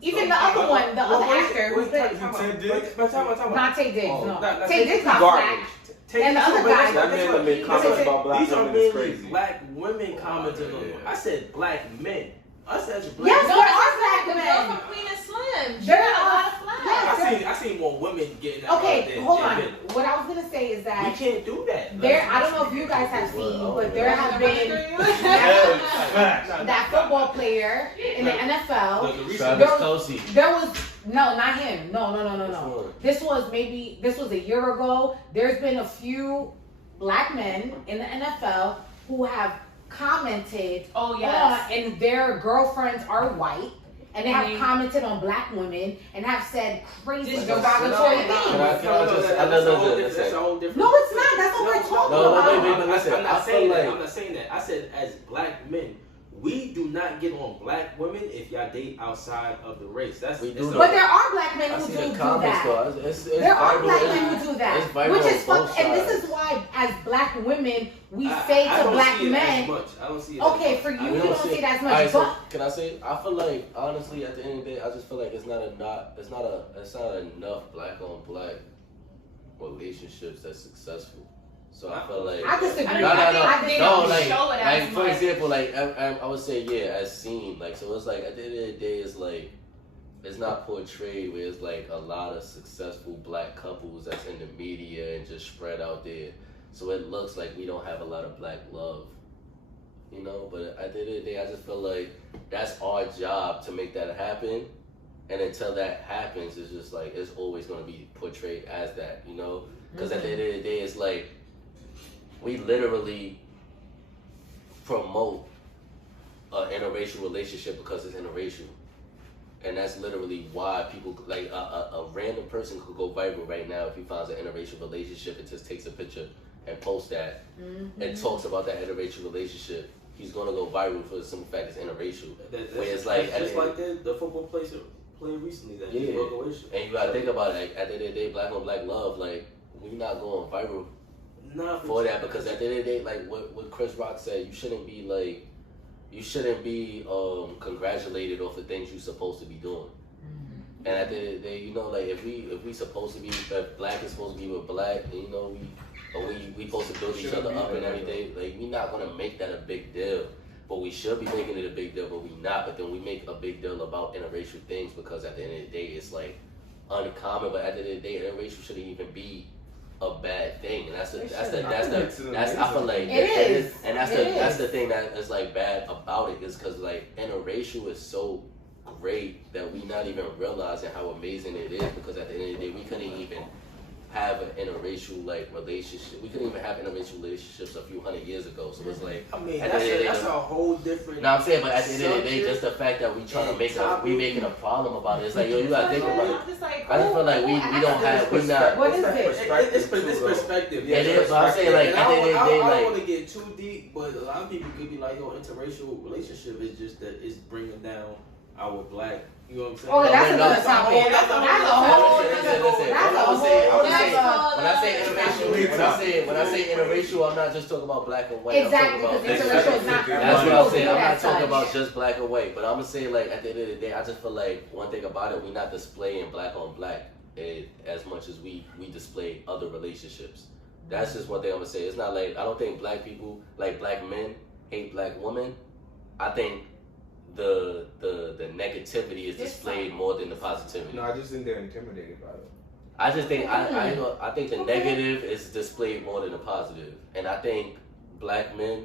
Even the other one, the other actor, who's Ted Diggs. not Tay Diggs. Oh, No, not Tay Tay Diggs not Garbage. black. And the these other are- guy- That man that made comments about black These are women is mainly crazy. black women commenting on them. I said black men. Us as black Yes, No, there that's are the black girl men. from Queen and Slim. She There got a are- lot of flags. yes. I seen more women getting that Okay, than hold on. men. What I was gonna say is We that can't do that. there, I don't know if you guys have seen, but there have been that football player in the NFL. The recent Travis There- Kelsey. There was no, not him. No. This was a year ago. There's been a few black men in the NFL who have commented Oh yes. and their girlfriends are white, and they have Mhm. commented on black women and have said crazy Disrespectful derogatory things. things. Can I just- that's a whole different. That's a whole different. No, it's not. That's what we're talking No, about. wait, but listen, I'm I not feel saying that. like- I'm not saying that. I said as black men, we do not get on black women if y'all date outside of the race. That's We it's do a- though. But there are black men I who see do the comments that. though. It's There are viral. black men who do that, It's viral which on is fucked. both And this sides. is why, as black women, we I- say I to don't black see it men, as much. I don't see it. okay, as for much. you, I you don't don't see see that as much, Alright, so but can I say? I feel like honestly, at the end of the day, I just feel like it's not enough black on black relationships that's successful. So I feel like I disagree. I No, I think they no, don't like, show it as like for much. example, like I would say, yeah, as seen, like so it's like at the end of the day, it's like it's not portrayed where it's like a lot of successful black couples that's in the media and just spread out there. So it looks like we don't have a lot of black love, you know. But at the end of the day, I just feel like that's our job to make that happen. And until that happens, it's just like it's always going to be portrayed as that, you know. Because at the end of the day, it's like we literally promote an interracial relationship because it's interracial. And that's literally why people, like a random person could go viral right now if he finds an interracial relationship and just takes a picture and posts that and talks about that interracial relationship. He's going to go viral for the simple fact it's interracial. That's it's like- just like the football player recently that Yeah. broke away. And you got to think about it, like, at the end of the day, black on black love, like, we not going viral Nah, for that because at the end of the day, like what Chris Rock said, you shouldn't be congratulated off the things you're supposed to be doing. And at the end of the day, you know, like if black is supposed to be with black, and, you know, we supposed to build each other up and everything, like we not gonna make that a big deal. But we should be making it a big deal, but we not. But then we make a big deal about interracial things because at the end of the day, it's like uncommon. But at the end of the day, interracial shouldn't even be a bad thing, and that's I feel like It is. and that's the thing that is like bad about it is because like interracial is so great that we not even realizing how amazing it is because at the end of the day we couldn't even have an interracial like relationship. We couldn't even have interracial relationships a few hundred years ago. So it's like I mean, at the end of the day, that's a whole different. no, I'm saying, but at the end of the day, subject just the fact that we trying to and make topic. we making a problem about it. It's like yo, you gotta think about it. I'm just like, I just feel like we don't have we not. What is It's it? perspective. It is, but I'm saying like And at the end of the day, I don't like want to get too deep, but a lot of people could be like, "Yo, interracial relationship is just that it's bringing down our black." You know what I'm saying? Oh, that's no, another no, topic. that's a That's a whole- whole. Listen, That's a I'm whole. when I say interracial, I'm not just talking about black and white. Exactly, I'm because talking about interracial is not. that's what I'm saying. I'm not That's talking such. about just black and white, but I'm gonna say like at the end of the day, I just feel like one thing about it, we not displaying black on black as much as we display other relationships. That's just one thing I'm gonna say. It's not like I don't think black people, like black men, hate black women. I think the negativity is displayed more than the positivity. No, I just think they're intimidated by it. I just think I think the negative is displayed more than the positive, and I think black men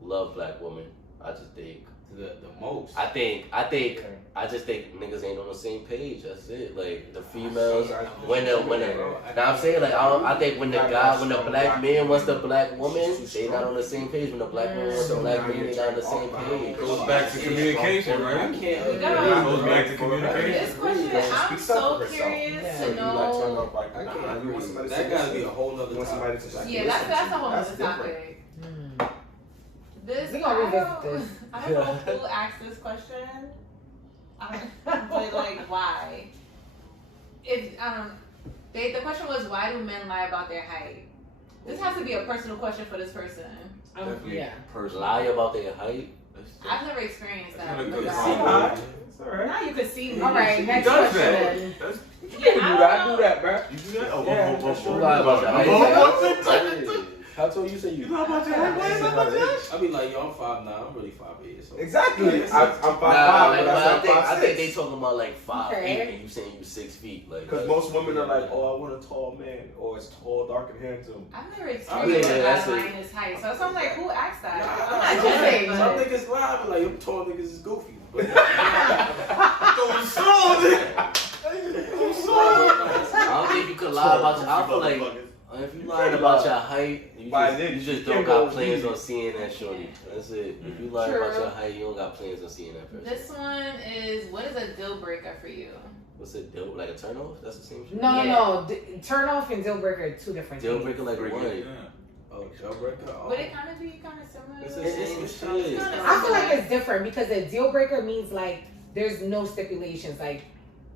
love black women. I just think the most. I just think niggas ain't on the same page. That's it. Like the females, when now I'm saying like I think when the black man wants the black woman, they not on the same page. When the black woman wants the black man, they not on the same page. It goes back to communication, right? I can't. It goes back to communication. This question, I'm so curious to know. That gotta be a whole nother topic. Yeah, that's a whole other topic. This We gonna revisit this. I don't know who asked this question, but like why? If the question was why do men lie about their height? This has to be a personal question for this person. Definitely Yeah. personal. Lie about their height. I've never experienced That's that. not a good But- sign. It's alright. Now you can see me. All right, Who next does question. that? That's, Yeah, I I do that, bro. you do that? Oh, Yeah, boom, boom, that's boom, true. boom. Lie about your height. How tall you say You lie about your height? Why you lie about your height? I be like, yo, I'm 5'9", I'm really 5'8", so. Exactly. I'm 5'5", Nah, like, but but I said I think they 5'6". talking about like 5'8", Okay. and you saying you 6 feet. Like, Because most women are like, oh, I want a tall man, or it's tall, dark, and handsome. I've never Yeah, experienced that's that it. line is height. So I'm like, who asked that? Nah, I'm not some judging, niggas- but Some niggas lie, I be like, yo, tall niggas is goofy. But Throwing soul, nigga. I don't think you could lie about your. I feel like if you lying about your height, you By just, then, you just you don't can't got go plans deep. on seeing that shorty. That's it. If you lying about True. your height, you don't got plans on seeing that person. this one is what is a deal breaker for you? What's a deal? Like a turn off? That's the same shit. No, Yeah. no. Turn off and deal breaker are two different Deal things. breaker like Break what? it down. oh, jailbreaker. Oh. Would it kind of be kind of similar? It's to the same It's shit. kinda I feel like similar. it's different because a deal breaker means like there's no stipulations. Like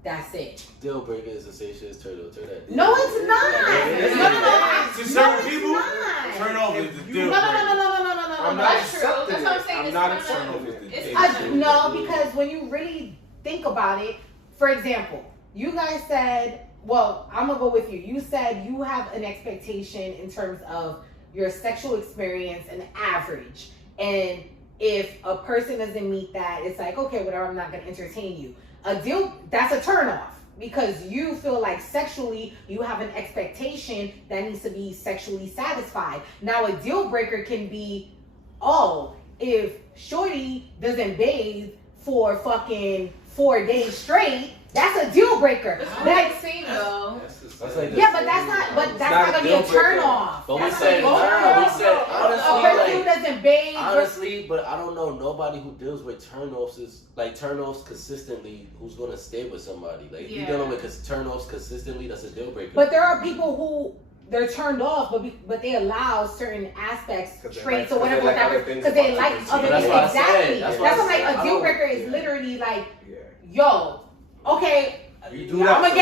that's it. Deal breaker is the same shit as turtle. Turn that. No, it's not. Yeah. No, no, no. To No, certain it's people, not. turn off is the No, deal no, no, no, no, no, no, no, no, I'm no. not That's true. That's what I'm saying. I'm It's not kinda- accepting it. It's No, because when you really think about it, for example, you guys said, well, I'm gonna go with you. You said you have an expectation in terms of your sexual experience and average. And if a person doesn't meet that, it's like, okay, whatever, I'm not gonna entertain you. A deal, that's a turn off. Because you feel like sexually you have an expectation that needs to be sexually satisfied. Now a deal breaker can be, oh, if Shorty doesn't bathe for fucking 4 days straight, that's a deal breaker. It's not That, the same though. That's like yeah, but that's not. But that's not gonna be a turn off. But we That's said, a turn we off. said A honestly, person who like doesn't bathe. honestly, but I don't know nobody who deals with turnoffs is like turnoffs consistently. Who's gonna stay with somebody? Like if Yeah. you dealing with turnoffs consistently, that's a deal breaker. But there are people who they're turned off, but they allow certain aspects, 'Cause they traits, like- or 'cause they whatever, like other whatever, things because they about like different other people. things. That's what I said. Exactly. That's That's what I what like said. a I deal don't- breaker is yeah. literally like, Yeah. yo, okay, You do that I'm for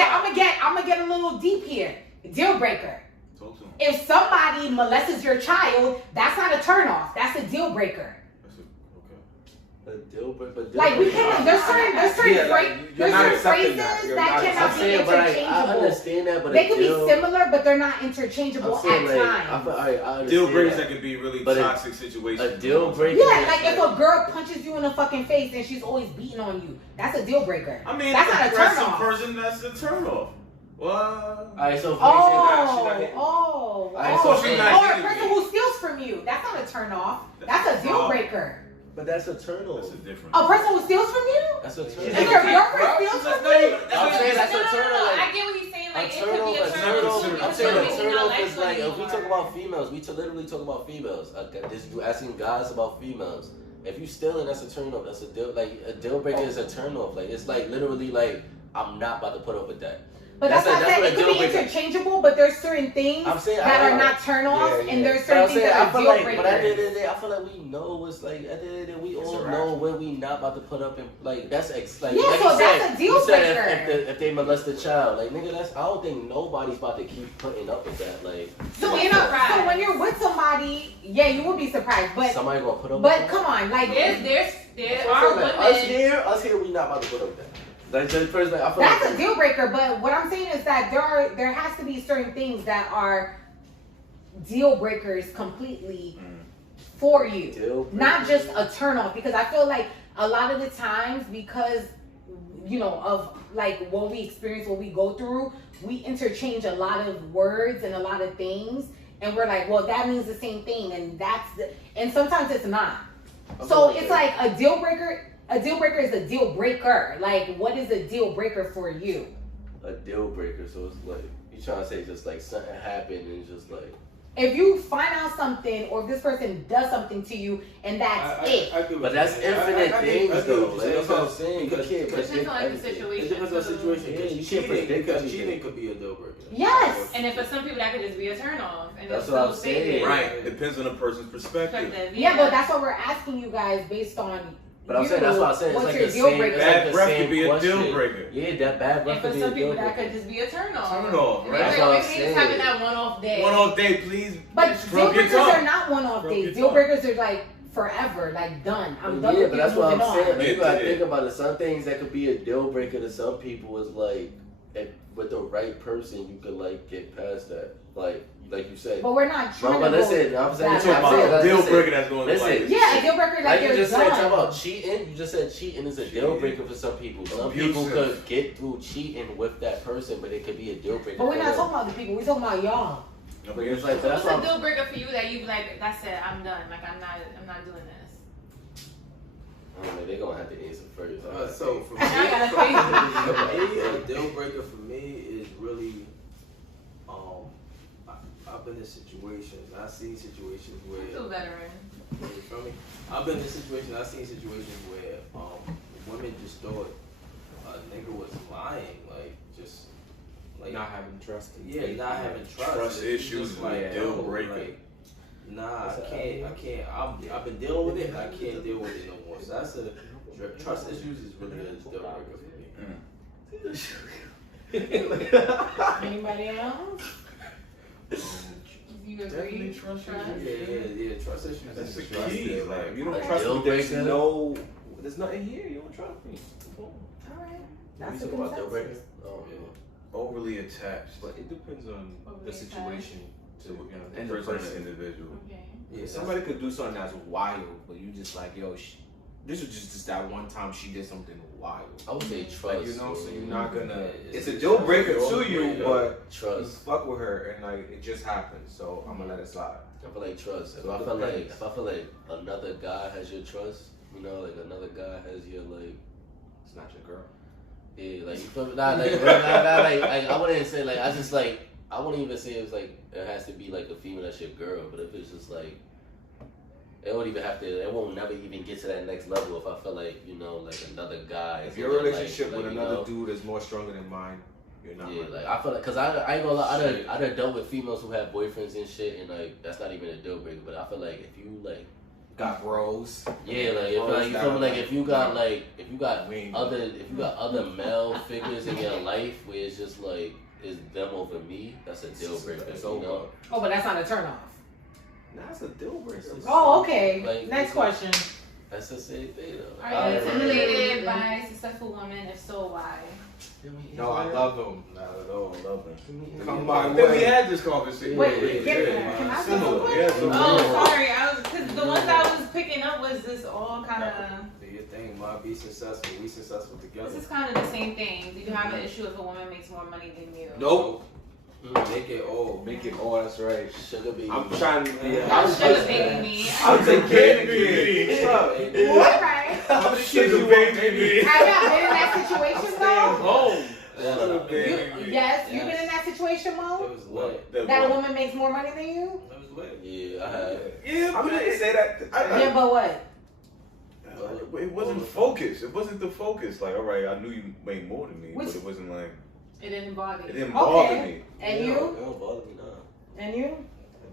gonna get a little deep here. Deal breaker. Talk to him. If somebody molests your child, that's not a turn off. That's a deal breaker. That's a deal breaker. But deal Like we breaker- can't. There's certain Yeah, like, there's you're not certain accepting phrases that. You're that not cannot I'm be saying, but I interchangeable. understand that, but They a could be deal, similar, but they're not interchangeable I'm saying, at like, times. I understand Deal breakers that. that can be really But toxic situations. A deal breaker. Yeah, is like if a girl punches you in the fucking face and she's always beating on you, that's a deal breaker. I mean, That's not a aggressive turn off. person, that's a turn off. Well, Alright, so for Oh, Alright, so she's or not a hitting person me. who steals from you. That's not a turn off. That's a deal breaker. but that's a turn off. that's a different. A person who steals from you? That's a turn If off. your girlfriend steals from you? I'm saying that's a turn off. I get what he's saying. Like A it turn could be a off, turn off. I'm saying a Maybe turn not off like is like if we somebody talk or- about females, we literally talk about females. This you asking guys about females. If you stealing, that's a turn off. That's a deal. Like a deal breaker is a turn off. Like it's like literally like I'm not about to put up with that. But that's That's not a- saying that's it what a could be deal breaker- interchangeable, but there's certain things I'm saying that I are not turn offs, Yeah, and yeah. there's But certain I'm things saying that I are feel deal like, but at the end breakers. of the day, I feel like we know what's like at the end of the day, we It's all a wrap. know when we not about to put up in like that's like Yeah, like so you that's said, a deal you said breaker. if they molest a child, like nigga, that's I don't think nobody's about to keep putting up with that. Like So, You're you know, surprised. so when you're with somebody, yeah, you will be surprised. But somebody gonna put up. but with come on, like There I are feel like us women. here, we not about to put up with that. Like just first, like I feel that's like a deal breaker. But what I'm saying is that there has to be certain things that are deal breakers completely for you. deal breaker. Not just a turn off, because I feel like a lot of the times, because you know of like what we experience, what we go through, we interchange a lot of words and a lot of things, and we're like, well, that means the same thing, and and sometimes it's not. So it's like a deal breaker. A deal breaker is a deal breaker. Like, what is a deal breaker for you? a deal breaker. So it's like you trying to say just like something happened and just like. If you find out something, or if this person does something to you, and that's it. But that's infinite things though. Like that's what I'm saying. You Because can't It depends predict on the everything. situation. it depends on the situation. Yeah, Because you can't predict because everything. cheating could be a deal breaker. Yes. And if for some people that could just be a turn off. And That's it's what I'm still stated. saying. Right. Depends on the person's perspective. Perspective, Yeah, but that's what we're asking you guys based on. But I'm saying that's what I'm saying. It's What's like your the deal same. breaker? It's like Bad the breath same could be a question. deal breaker. Yeah, that bad breath And could for be some a deal people that breaker. could just be a turn off. Turn it off, And right? they're That's like, what I'm maybe saying. he's having that one off day. One off day, please. But Just deal rub your breakers are tongue. not one-off Rub your days. Deal tongue. breakers are like forever, like done. I'm done Yeah, with but you, that's what moving I'm saying. on. Like, you gotta Yeah. think about it. Some things that could be a deal breaker to some people is like, if with the right person, you could like get past that. Like you said. But we're not trying No, but to listen, go I'm saying, that Talking I'm about saying, a like, deal listen, breaker that's going to listen. like Yeah, a deal breaker, Like you you're just done. said, talk about cheating. You just said cheating is a deal Cheating. breaker for some people. Some Abusive. people could get through cheating with that person, but it could be a deal breaker. But we're for not them. talking about the people. We're talking about y'all. But it's like that's What's why a deal breaker for you that you be like? That's it. I'm done. Like I'm not doing this. I don't know, they're gonna have to answer first. So for me, I gotta a deal breaker for me is really, I've been in situations. I've seen situations where. I'm still veteran. You feel me? I've been in situations. I've seen situations where women just thought a nigga was lying, like just like Not having trust. yeah, not having trust. Trust It's issues just is a deal yo, breaker. like, nah, I can't. I've been dealing with it. I can't deal with it no more. So that's trust issues is really a deal breaker for me. Anybody else? You Definitely agree? trust Yeah. Trust issues. That's the is a trust key. deal. Like, If you don't Like trust deal me, there's breaker? no, there's nothing here. You don't trust me. All right. You That's a talking about deal breaker? consensus. Oh, overly attached. But it depends on Overly the attached. situation to and the Person and person. individual. Okay. Yeah, Somebody could do something that's wild, but you just like, yo, this was just that one time she did something wild. I would say trust. Like, you know, so you're not gonna. Yeah, It's a deal breaker deal to you, breaker. but you Trust. fuck with her and like it just happened. So I'm gonna let it slide. I feel like trust. If So I it feel like depends. another guy has your trust, you know, like another guy has your like, It's not your girl. yeah, like you feel me? Not like I wouldn't say like I just like I wouldn't even say it's like it has to be like a female that's your girl, but if it's just like it won't even have to. It won't never even get to that next level if I feel like you know like another guy. If is your in your relationship life, with like, another you know? dude is more stronger than mine, you're not. Yeah, my like girl. I feel like, cause I ain't gonna lie, I done dealt with females who have boyfriends and shit, and like that's not even a deal breaker. But I feel like if you like, got bros. yeah, like if like, you feel me, like if you got other male figures in your life where it's just like it's them over me, that's a deal breaker. It's You over. know, Oh, but that's not a turn off. That's a deal breaker. Oh, okay. Like, Next question. that's the same thing though. Are you intimidated by successful women? If so, why? No, I love them. Not at all. Love it. Come my I think we way. had this conversation. Wait, Yeah, can I say similar. something? Yeah, similar. Oh, sorry. Because the ones I was picking up was just all kind of. Do your thing, ma. Be successful. We successful together. This is kind of the same thing. Do you have an issue if a woman makes more money than you? Nope. Make it all. Make it all. That's right. Sugar baby. I'm trying to be. That sugar baby me. I'm taking care of the kid. What's up? Alright. How many kids you want, baby? Have y'all been in that situation, though? Home. Yes, you been in that situation, Mo? It was lit. That a woman makes more money than you? It was lit. Yeah, I have. Yeah, I'm but not gonna say that. Yeah, but what? it wasn't focused. It wasn't the focus. Like, all right, I knew you made more than me, Which- but it wasn't like It didn't bother it you. didn't bother Okay. me. And It you? don't bother me now. And you?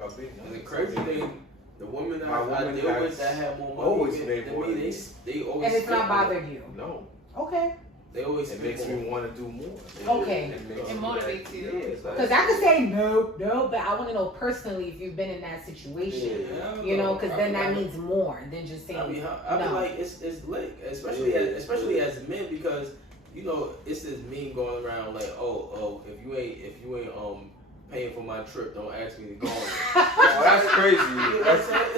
And the crazy thing, the women that My I woman deal with has that have more money always than made more me, than me. they always. And it's not spend more. bothered you? No, Okay. They always it spend makes me more. want to do more. Okay. makes It me motivates you. Yeah, it's like- Because I could say no, but I want to know personally if you've been in that situation. Yeah, You know, because then that I be- means more than just I saying be no. like, it's lit, especially as men, because you know it's this meme going around like, oh, if you ain't paying for my trip, don't ask me to go on it. Oh, that's crazy. You know what I'm saying?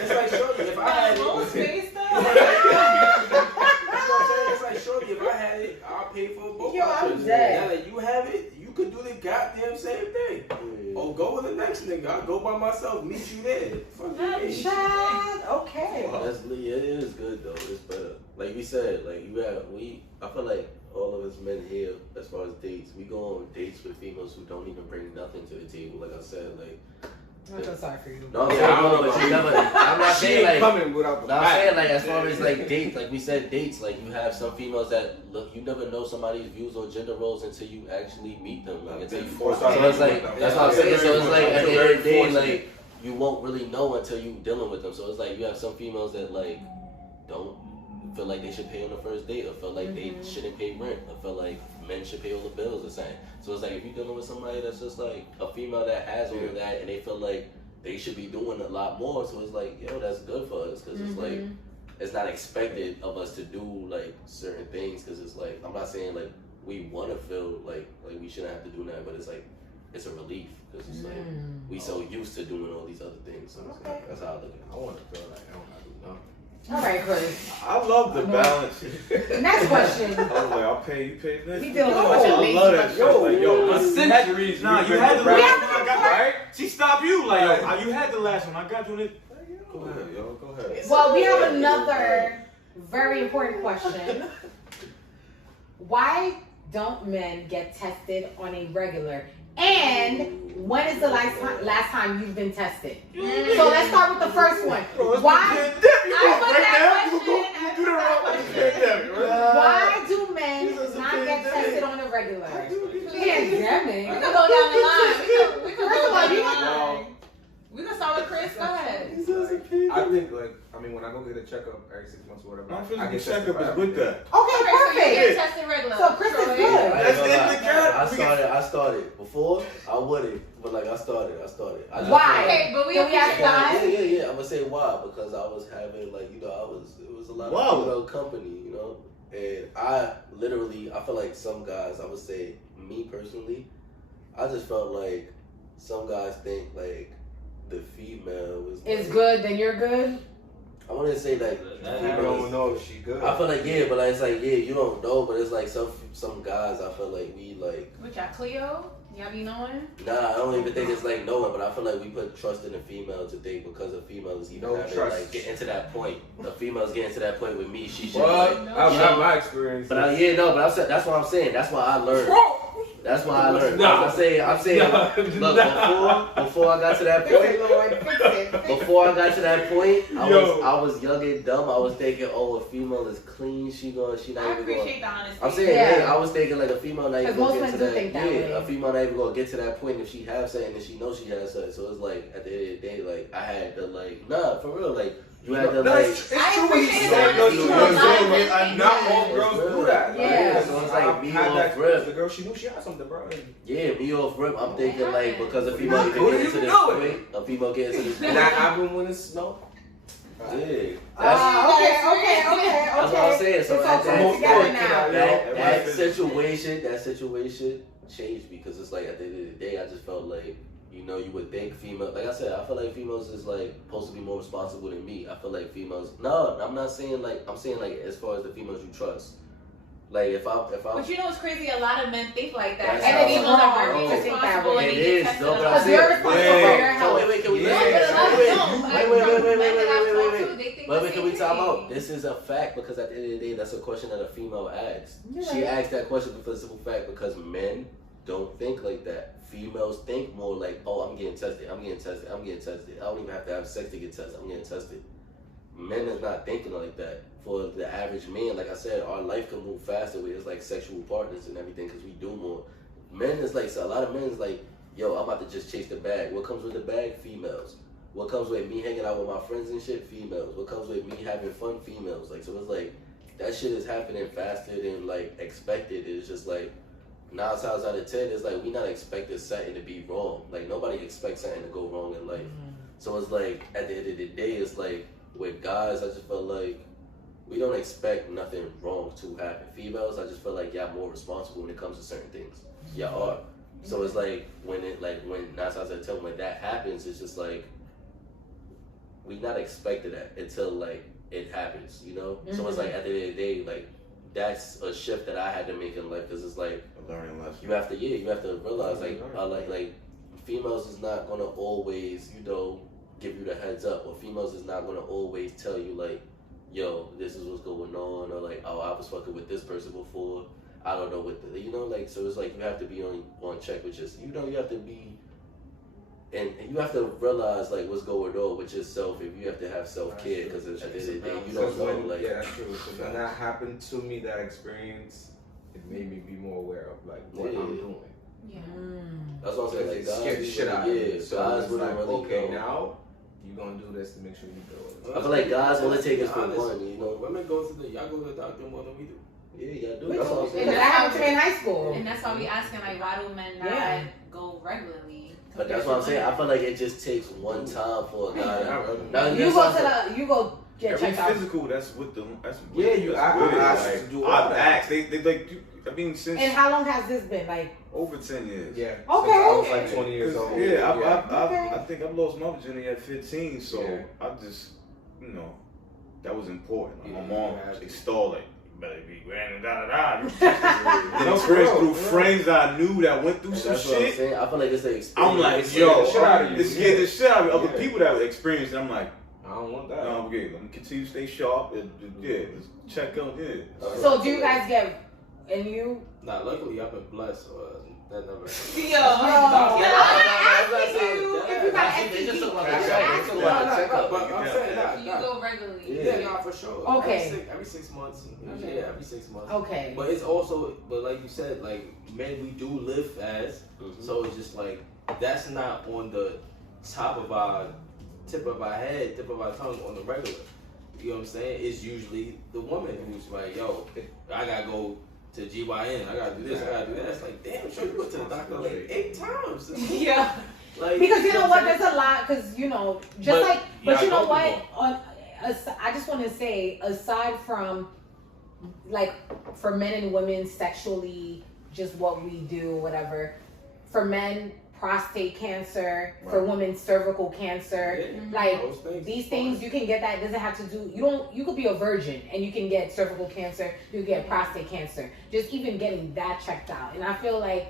It's like shorty. If I had Most it, face that's what I'm saying. It's like shorty. If I had it, I'll pay for both Yo, my I'm trips. dead. Now that you have it, you could do the goddamn same thing. Oh, go with the next nigga. I'll go by myself. Meet you there. Fuck you. Child, okay. That's it is good though. It's better. Like we said, like I feel like all of us men here, as far as dates, we go on dates with females who don't even bring nothing to the table. Like I said, like I'm so sorry for you. no, I'm Yeah, saying I don't no, know but about you never. I'm not She saying ain't like. coming without the No, I'm back. saying like as far as like dates, like we said dates, like you have some females that look, you never know somebody's views on gender roles until you actually meet them, like until you. Force So out it's like them. that's what I'm saying. So it's like at the end Very of the day, fortunate. like you won't really know until you dealing with them. So it's like you have some females that like don't feel like they should pay on the first date, or feel like they shouldn't pay rent, or feel like men should pay all the bills or something. So it's like if you're dealing with somebody that's just like a female that has all of that, and they feel like they should be doing a lot more. So it's like, yo, that's good for us because it's like it's not expected of us to do like certain things because it's like I'm not saying like we want to feel like we shouldn't have to do that, but it's like it's a relief because it's like we so used to doing all these other things. So it's like, that's how I look at it. I want to feel like I don't have to do nothing. All right, Chris. I love the balance. Next question. I was like, I'll pay you, pay this. He dealing with Yo, a bunch of I lazy love that. Yo, questions. yo, For centuries, Nah, we've you been had the around. last one. I got right. She stopped you like, yo, you had the last one. I got you. Go ahead, yo. Go ahead. Well, we have another very important question. Why don't men get tested on a regular? And when is the last time you've been tested? So let's start with the first one. Why? Why do men not get tested on a regular? Pandemic. We can go down the line. We can First go of all, down the you- line. We can start with Chris. Go ahead. I think when I go get a checkup every 6 months or whatever, My I physical get tested checkup is for with everything. that. Okay, So you perfect. get tested regular. So Chris is Troy. good. That's I ain't in gonna the lie. cat. I started before. I wouldn't, but like I started. I just Why? Okay, but we Can we ask why? Yeah. I'm gonna say why because I was having like it was a lot Wow. of female company, and I feel like some guys. I would say me personally, I just felt like some guys think like the female was Is like, good, then you're good? I wouldn't say like I female don't know if she good. I feel like but like, it's like you don't know, but it's like some guys I feel like we like. With y'all Cleo? Y'all be knowing? Nah, I don't even think it's like knowing, but I feel like we put trust in the female to think because of females even No having trust. like getting to that point. The females getting to that point with me, she should Well, like. I've had my experience. But that's what I'm saying. That's why I learned. That's why I learned. No. I'm saying. No. Look, before I got to that point. Lord, fix it. Before I got to that point, Yo. I was young and dumb. I was thinking, oh, a female is clean. She not I even going. appreciate the honesty. I'm saying, Yeah. hey, I was thinking like a female not even Because gonna most get to men do that. think that way. A female not even gonna get to that point if she has something and she knows she has something. So it's like at the end of the day, like I had to like for real, like you had to No, like. it's I true what he appreciate said. it. No, You you know, know, not not all girls do that. Yeah. So it's like me had off that rip. The girl, she knew she had something, bro. And Yeah, me off rip. I'm thinking What like happened? because a female Who even do get you into this know point, a female get into this point. that happened when it snowed. Yeah. Okay. That's what I'm saying. So It's all at coming that together point, now. that situation changed because it's like at the end of the day, I just felt like you would think female. Like I said, I feel like females is like supposed to be more responsible than me. I feel like females. No, I'm not saying like I'm saying like as far as the females you trust. Like if I But you know what's crazy? A lot of men think like that. That's And how- then females are very Oh, responsible and it they is, get tested though, a but lot. I'm Because you're saying- responsible for your So health. wait, can we Yeah. wait, But can we time out? This is a fact because at the end of the day, that's a question that a female asks. You're She right. asked that question for the simple fact because men don't think like that. Females think more like, oh, I'm getting tested. I don't even have to have sex to get tested. I'm getting tested. Men is not thinking like that. For the average man, like I said, our life can move faster with it's like sexual partners and everything because we do more. Men is like, so a lot of men is like, yo, I'm about to just chase the bag. What comes with the bag? Females. What comes with me hanging out with my friends and shit? Females. What comes with me having fun? Females. Like, so it's like, that shit is happening faster than like expected. It's just like, 9 times out of 10, it's like we not expecting something to be wrong. Like nobody expects something to go wrong in life. So it's like at the end of the day, it's like with guys, I just felt like we don't expect nothing wrong to happen. Females, I just feel like y'all more responsible when it comes to certain things. Y'all are. So it's like when 9 times out of 10 when that happens, it's just like we not expecting that until like it happens, So it's like at the end of the day, like that's a shift that I had to make in life because it's like A learning lesson. you have to realize like females is not gonna always give you the heads up, or females is not gonna always tell you like, yo, this is what's going on, or like, oh, I was fucking with this person before, I don't know what like, so it's like you have to be on check with just you have to be. And you have to realize like what's going on with yourself. If you have to have self care, because at the end of the day, you don't know. Like, yeah, that's true. So when that happened to me, that experience, it made me be more aware of like what I'm doing. Yeah. that's what I'm saying. Like, It scared the shit out of me. So guys it's wouldn't like, really okay, know. now you gonna do this to make sure you do it. I feel like guys only take us for Honest, one. Women go to y'all go to the doctor more than we do. Yeah, y'all do. We That's do. what I'm saying. Because that happened to me in high school. And that's why we asking like, why do men not Yeah. go regularly? But that's what I'm saying. I feel like it just takes one time for a guy. You go get Every checked out. physical, that's with them. That's Yeah, you- that's I with it. asked Like, to do all I've that. asked. They like. I mean, since And how long has this been? Like, over 10 years. Yeah. Okay. Since I was like 20 years old. Yeah, Okay. I think I've lost my virginity at 15, so Yeah. I just, that was important. Like, Yeah, my mom you had to. installed it. You better be grand and da. No, Then for experience real, through for real. friends that I knew that went through And some that's what I'm shit. saying. I feel like it's the experience. I'm like, It's yo, the shit out of you. this scared the shit out of other Yeah. people that experienced it. I'm like, I don't want that. no, I'm okay. Let me continue to stay sharp. Yeah, just check out. Yeah. so do you guys get, and you? Nah, luckily I've been blessed, so that never. Yo, I'm asking you if you got an They just STD. took like I'm a check. They asking took you. like a checkup. But I'm saying, you go regularly. yeah, nah, for sure. Okay. Every 6 months. Okay. Yeah, every 6 months. Okay. But it's also, but like you said, like men, we do live fast, so it's just like that's not on the top of our tip of our head, tip of our tongue on the regular. You know what I'm saying? It's usually the woman who's like, yo, I gotta go to GYN, I gotta do this, I gotta do that. It's like, damn, sure, you went to the doctor like 8 times. Yeah. Like, Because you know what, I'm saying? there's a lot. Because But you know yeah, what, comfortable. I just want to say, aside from like for men and women sexually, just what we do, whatever. For men, prostate cancer. For women, cervical cancer. Yeah, Like those things. these things, you can get that. It doesn't have to do. You could be a virgin and you can get cervical cancer. You can get prostate cancer. Just even getting that checked out. And I feel like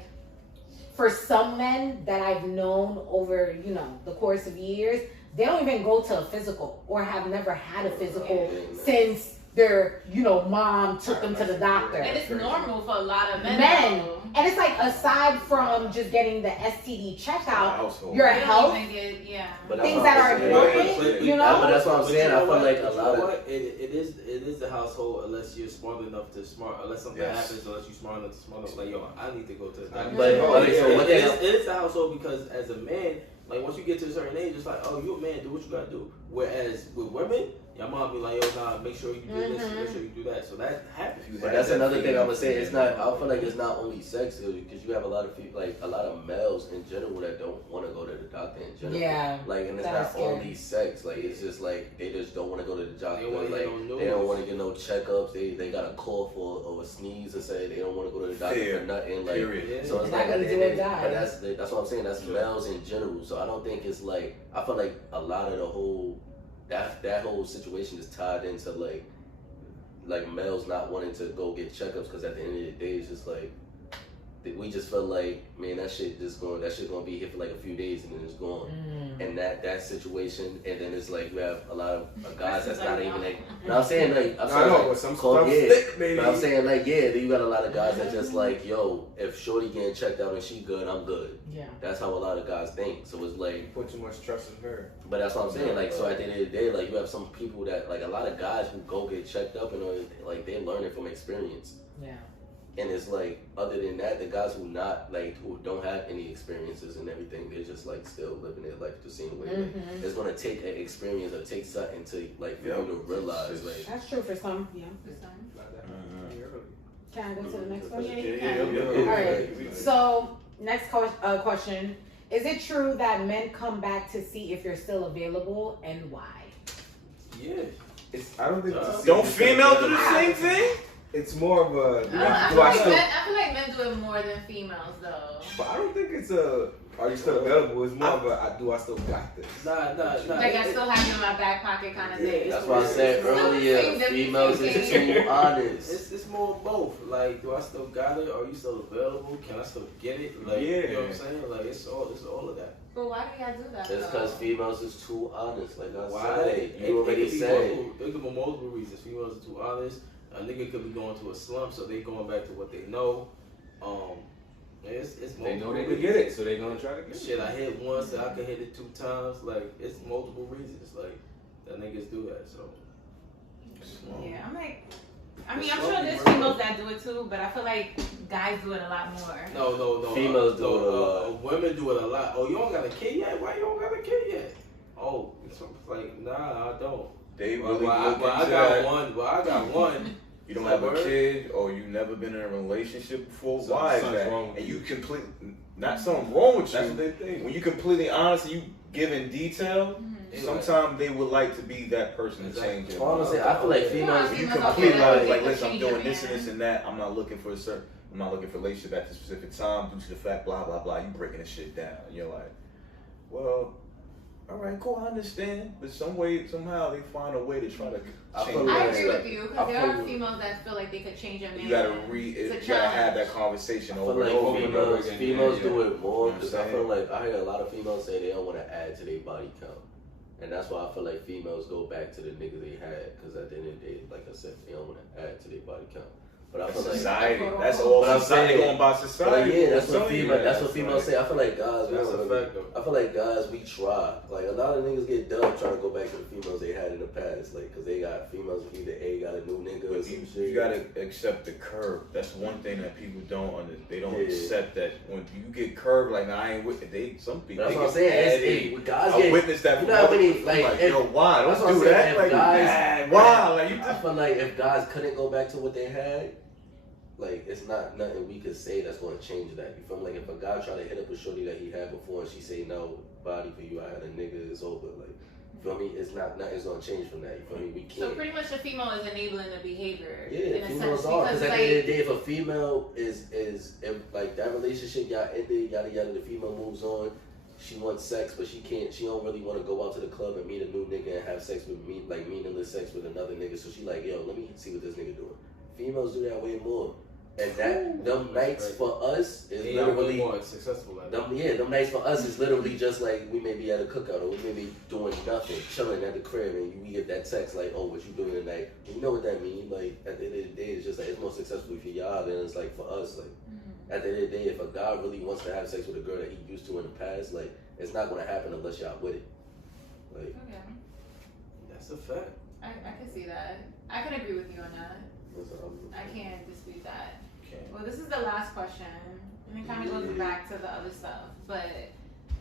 for some men that I've known over, the course of years, they don't even go to a physical or have never had a physical since their, mom took them to the doctor. And it's normal for a lot of men. though. And it's like, aside from just getting the STD checked out, Household. your They don't health, even get, yeah. But that's things what that I'm are saying. important, But that's what I'm But saying. you know I feel what? like a But you lot know of. what? It is the household unless you're smart enough to unless something Yes. happens, unless you're smart enough like, yo, I need to go to the doctor. But So what they- it is the household because as a man, like once you get to a certain age, it's like, oh, you a man, do what you gotta do. Whereas with women, your mom be like, yo, nah, make sure you do this, make sure you do that. So that happens. But that's another thing I'm gonna say. It's not. I feel like it's not only sex because you have a lot of people, like a lot of males in general that don't want to go to the doctor in general. Yeah, Like, and it's that's not only sex. Like, it's just like they just don't want to go to the doctor. They wanna Like, get no news. they don't want to get no checkups. They got a cough or a sneeze or say they don't want to go to the doctor Fair. for nothing. Like, Period. Yeah. so it's It's like not at gonna the do end or of- die. But that's what I'm saying. That's males in general. So I don't think it's like I feel like a lot of the whole that whole situation is tied into like males not wanting to go get checkups because at the end of the day it's just like we just feel like, man, that shit gonna be here for like a few days and then it's gone. And that situation, and then it's like you have a lot of guys that's not even like. No, I'm saying like I'm I saying know, like, but some cold, stuff yeah. stick, baby. But I'm saying like then you got a lot of guys that just like, yo, if shorty getting checked out and she good, I'm good. yeah. That's how a lot of guys think. So it's like, You put too much trust in her. but that's what I'm saying. Like, so at the end of the day, like you have some people that like a lot of guys who go get checked up and like they learn it from experience. Yeah. And it's like, other than that, the guys who don't have any experiences and everything, they're just like still living their life the same way. Like, it's gonna take an experience or take something to like for you to realize like. That's true for some. Yeah. Like that. Can I go to the next one? Yeah, you Yeah, can. yeah, All yeah. right. So next question: is it true that men come back to see if you're still available and why? Yeah. I don't think. Don't females do the same thing? It's more of a. I Do I still? feel like men do it more than females though. But I don't think it's a. Are you still available? It's more of a. Do I still got this? Nah. Like I still have you in my back pocket kind of thing. That's why I said earlier, females is too honest. It's more of both. Like, do I still got it? Are you still available? Can I still get it? Like, you know what I'm saying? Like, it's all of that. But why do y'all do that? It's though? because females is too honest. Like I Why? said, you already said. There could be multiple reasons. Females are too honest. A nigga could be going to a slump, so they going back to what they know. It's multiple They know they can reasons. get it, so they gonna try to get it. Shit, I hit once, so I could hit it 2 times. Like, it's multiple reasons. Like, that niggas do that. So, Yeah, I'm like, I'm sure there's females that do it too, but I feel like guys do it a lot more. no. Females do it a lot. Women do it a lot. Oh, you don't got a kid yet? Why you don't got a kid yet? Oh, it's like, nah, I don't. They Well, really look I into got that. one. Well, I got one. You don't have a kid or you never been in a relationship before. Why is Something's that? wrong with And you. you completely not something wrong with That's you. what they think. When you completely honest and you give in detail, sometimes they would like to be that person to change it. All I'm saying, I feel like females. If you Females completely are like, like, listen, I'm change doing your this and man. this and that. I'm not looking for a certain. I'm not looking for a relationship at this specific time due to the fact, blah blah blah. You breaking this shit down. And you're like, well, all right, cool, I understand. But somehow they find a way to try to I change feel it. I like- agree with you I because there feel are you. females that feel like they could change a man. You gotta It's a you gotta have that challenge. conversation I feel over like and over and over females, again. females Yeah. do it more You know because what I I'm feel like I hear a lot of females say they don't want to add to their body count, and that's why I feel like females go back to the niggas they had because at the end of the day, like I said, they don't want to add to their body count. But I feel like Society. That's all But I'm society saying- going by But society. yeah, that's I'm what telling you, females. That's man. what females say. I feel like guys. That's we a don't fact, really- I feel like guys. We try. Like a lot of niggas get dumb trying to go back to the females they had in the past. Like because they got females who either A got a new nigga or But some you shit. gotta accept the curve. That's one thing that people don't understand. They don't Yeah. accept that when you get curved, like nah, I ain't with it. They some people. That's they what I'm get saying. mad It's, at- guys I get. witnessed that. You know how many, I'm like, if- yo, why? That's Don't what I'm do saying, that. if Like, guys- mad. Why? Like you I just. feel like if guys couldn't go back to what they had, like it's not nothing we could say that's going to change that. You feel me? Like if a guy try to hit up a shorty that he had before and she say no, body for you, I had a nigga, it's over. Like, you feel me? It's not nothing's going to change from that. You feel me? We can't. So pretty much the female is enabling the behavior. Yeah, in a females sense, are because because at like, the end of the day, if a female is if like that relationship y'all ended, yada yada, the female moves on. She wants sex, but she can't. She don't really want to go out to the club and meet a new nigga and have sex with me, like meaningless sex with another nigga. So she like, yo, let me see what this nigga doing. Females do that way more, and that them nights for us is They are way literally. more successful at that. Them nights for us is literally just like we may be at a cookout or we may be doing nothing, chilling at the crib, and we get that text like, "Oh, what you doing tonight?" You know what that means? Like at the end of the day, it's just like it's more successful for y'all than it's like for us. Like at the end of the day, if a guy really wants to have sex with a girl that he used to in the past, like it's not gonna happen unless y'all with it. Like okay, That's a fact. I can see that. I can agree with you on that. that's what I'm- I can't dispute that. Okay. Well, this is the last question, and it kind of goes back to the other stuff. But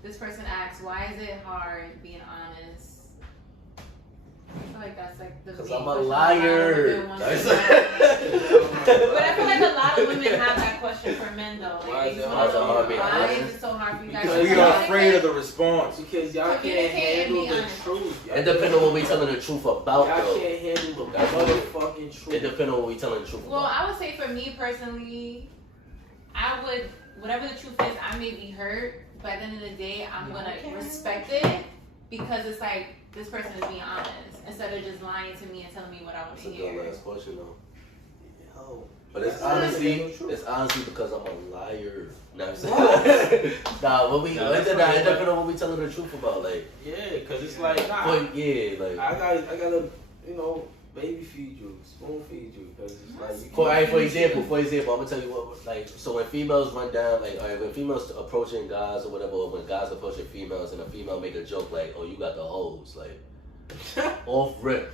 this person asks, "Why is it hard being honest?" I feel like that's like the. 'Cause main I'm a question liar. a lot of women want to know. But I feel like a lot of women have that question for men though. Like, Why is they it just hard wanna to know, be why honest? is it so hard for you guys? Because to We are communicate? afraid of the response. Because y'all can't Communicate and handle be the honest. truth. Y'all It depends on what we telling the truth about Y'all though. can't handle the That's what it- motherfucking It truth. depends on what we telling the truth Well, about. I would say for me personally, I would, whatever the truth is, I may be hurt, but at the end of the day, I'm gonna respect it because it's like this person is being honest instead of just lying to me and telling me what I want That's to a good hear. last question though. Yo, But it's that's honestly, not true. it's honestly because I'm a liar. Nah, I'm saying- nah, what we, Nah, it that's depends on what we telling the truth about. Like, Yeah, because it's like, nah, but yeah, like. I gotta, you know, baby feed you, spoon feed you, because it's like. you For can't- example, I'm gonna tell you what, like, so when females run down, like, alright, when females approaching guys or whatever, or when guys approaching females and a female make a joke like, oh, you got the hoes, like, off rip,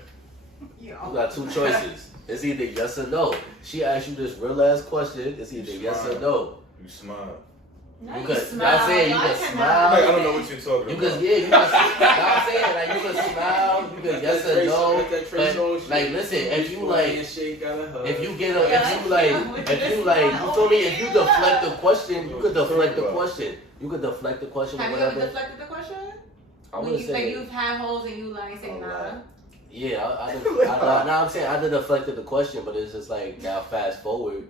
you got two choices. It's either yes or no. She asks you this real ass question, it's either yes or no. You smile. No, You you could- smile. I'm saying you I can cannot. smile. Like, I don't know what you're talking You about. can, yeah, you can, I'm saying, like, you can smile, you can yes or no, but, like, listen, if you, like, if you get a, if you like, you feel me? If you deflect the question, you could deflect the question. You could deflect the question or Have you ever whatever. deflected the question? I When would you, like say, you've had holes and you like say a nah. lot. yeah, I'm saying I did deflected the question, but it's just like now fast forward.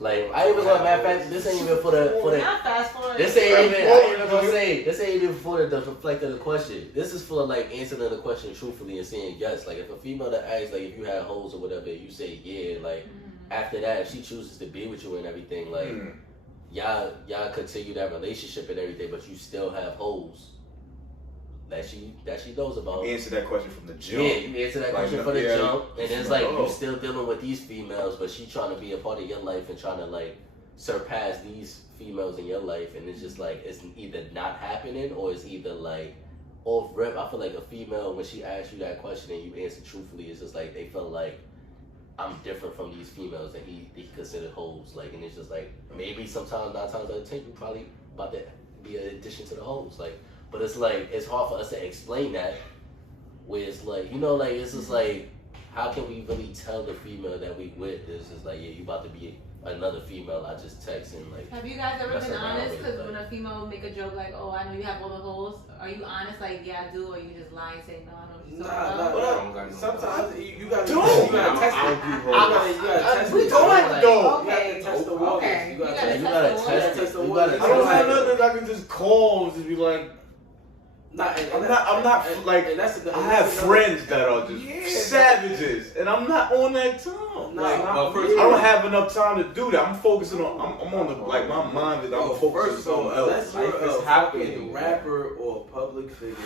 Like I ain't even gonna matter of fact, this ain't even for the. Not fast forward. This ain't even. I ain't even gonna say this ain't even for the deflect of the question. This is for like answering the question truthfully and saying yes. Like if a female that asks like if you had holes or whatever, you say yeah. Like after that, if she chooses to be with you and everything, like y'all continue that relationship and everything, but you still have holes that she knows about. Answer that question from the jump. Yeah, you answer that Like, question for the yeah, jump, and she's it's like, like oh. you still dealing with these females, but she trying to be a part of your life and trying to like surpass these females in your life, and it's just like it's either not happening or it's either like off rip. I feel like a female when she asks you that question and you answer truthfully, it's just like they feel like I'm different from these females that he considered hoes. Like, and it's just like maybe sometimes 9 times out of 10 you probably about to be an addition to the hoes. Like. But it's like, it's hard for us to explain that, where it's like, you know, like, it's just like, how can we really tell the female that we with, it's just like, yeah, you about to be another female, I just text and like. Have you guys ever That's been around honest? it, Because like- when a female make a joke like, "Oh, I know you have all the holes," are you honest? Like, "Yeah, I do," or you just lie and say, "No, I don't." Nah. Sometimes you gotta Don't. test I it. don't do You gotta test We it. don't like- like Don't. You gotta Okay. test the waters. Okay. You gotta You test You the gotta waters. test Test it. the You waters. gotta I don't test have it. nothing that I can just call and just be like, I'm not like, I have friends that are just savages, and I'm not on that time. Nah, Like, but first- I don't have enough time to do that. I'm focusing on, I'm on the, like, my mind is, I'm Well, focusing on first of all, something else. unless you're Life is a happening. fucking rapper or a public figure,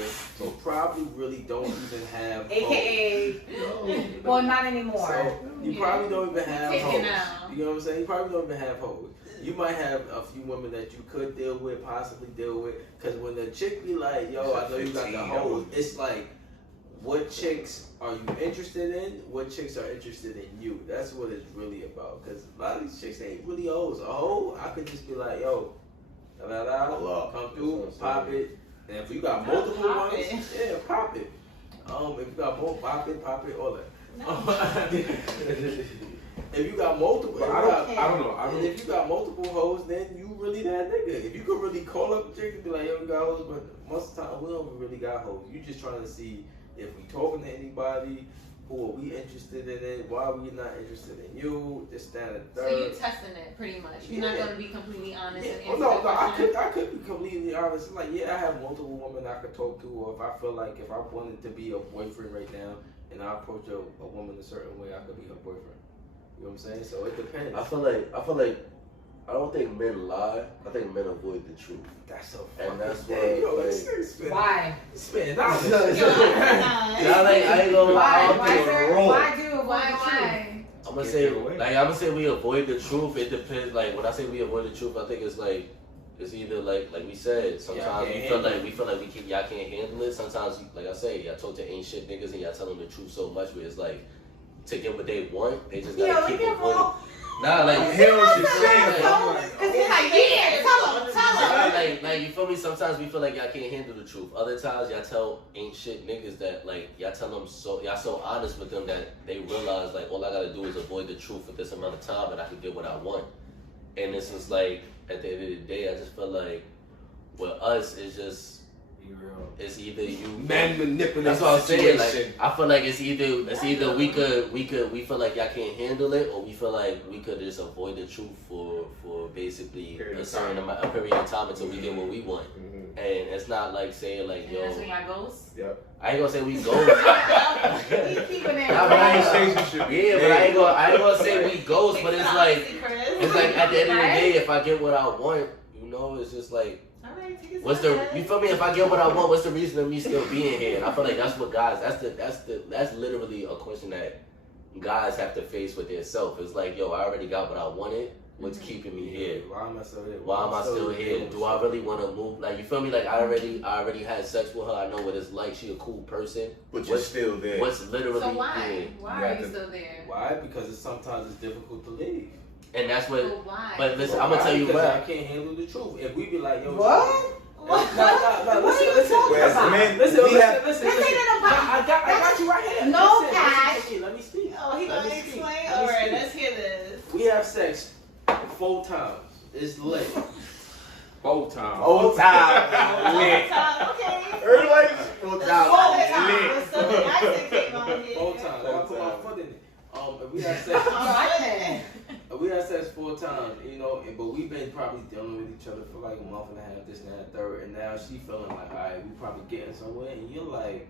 you probably really don't even have AKA, well, not anymore. So you probably don't even have Taken hoes. out. You know what I'm saying? You probably don't even have hoes. You might have a few women that you could deal with, possibly deal with. Because when the chick be like, yo, I know you got the 15, hoes, it's like, what chicks are you interested in? What chicks are interested in you? That's what it's really about. Because a lot of these chicks ain't really hoes. A hoe, I could just be like, yo, Hello. come through, pop it. And if you got multiple Pop ones, it. yeah, pop it. If you got more, pop it, all that. If you got multiple, But I don't know. and if you got multiple hoes, then you really that nigga. If you could really call up a chick and be like, yo, we got hoes, but most of the time we don't really got hoes. You just trying to see if we talking to anybody, who are we interested in it, why are we not interested in you, this, that, and So third. you're testing it pretty much. You're not Yeah. going to be completely honest Yeah. and Oh, answer no, the no, question. I could be completely honest. Like, yeah, I have multiple women I could talk to, or if I feel like if I wanted to be a boyfriend right now and I approach a woman a certain way, I could be her boyfriend. You know what I'm saying? So it depends. I feel like I don't think men lie. I think men avoid the truth. That's a And that's fucking why, thing. Yo, like- this thing spin. Why? Spin. Nah, like, I ain't gonna. Why? I'm Why, gonna- sir? wrong. Why do avoid Why? the truth? Why? I'm gonna Get say, it away. like, I'm gonna say we avoid the truth. It depends. Like, when I say we avoid the truth, I think it's like, it's either like we said. Sometimes Yeah, we feel like y'all can't handle it. Sometimes, like I say, y'all talk to ain't shit niggas and y'all tell them the truth so much, where it's like to get what they want, they just gotta keep avoiding. Nah, like Hear what you're saying, but I'm like, Cause he's like, yeah, tell him. like you feel me? Sometimes we feel like y'all can't handle the truth. Other times y'all tell ain't shit niggas that like y'all tell them y'all so honest with them that they realize like all I gotta do is avoid the truth for this amount of time and I can get what I want. And it's just like at the end of the day, I just feel like with us it's just it's either you Men manipulate that's what I'm saying. situation. Like I feel like it's either we feel like y'all can't handle it, or we feel like we could just avoid the truth for basically Period a of certain time. amount, a period of time until we get what we want. Mhm. And it's not like saying like, And yo, that's when y'all ghost. Yep. I ain't gonna say we go. He's keeping it. Nah, but I ain't saying- conversation should be Yeah, but I ain't made. gonna say we ghost, but it's like at the end of the day, if I get what I want, you know, it's just like. What's the you feel me? If I get what I want, what's the reason of me still being here? And I feel like that's what guys that's literally a question that guys have to face with themselves. It's like, yo, I already got what I wanted. What's keeping me here? Why am I still here? Why am I still here? Do I really want to move? Like, you feel me? Like I already had sex with her. I know what it's like. She a cool person. But you're still there. What's literally So why? yeah. Why You are have you to- still there? Why? Because sometimes it's difficult to leave. And that's what. So why? But listen, Why? I'm gonna tell you Because I what. can't handle the truth. If we be like, yo, What? No, What are you listen. talking Whereas about? men, Listen, we listen, have, listen. This ain't about- I got you right here. No, Listen, Cash. listen, let me speak. Oh, he Let gonna me speak. explain? Let me Alright, speak. let's hear this. We have sex 4 times. It's lit. Both times. old time lit. Okay. Everybody's full The time lit. Southern accent came on here. 4 times. I put my foot in it. If we have sex, we have sex 4 times, you know, but we've been probably dealing with each other for like a month and a half, this and that, third, and now she feeling like, all right, we probably getting somewhere, and you're like,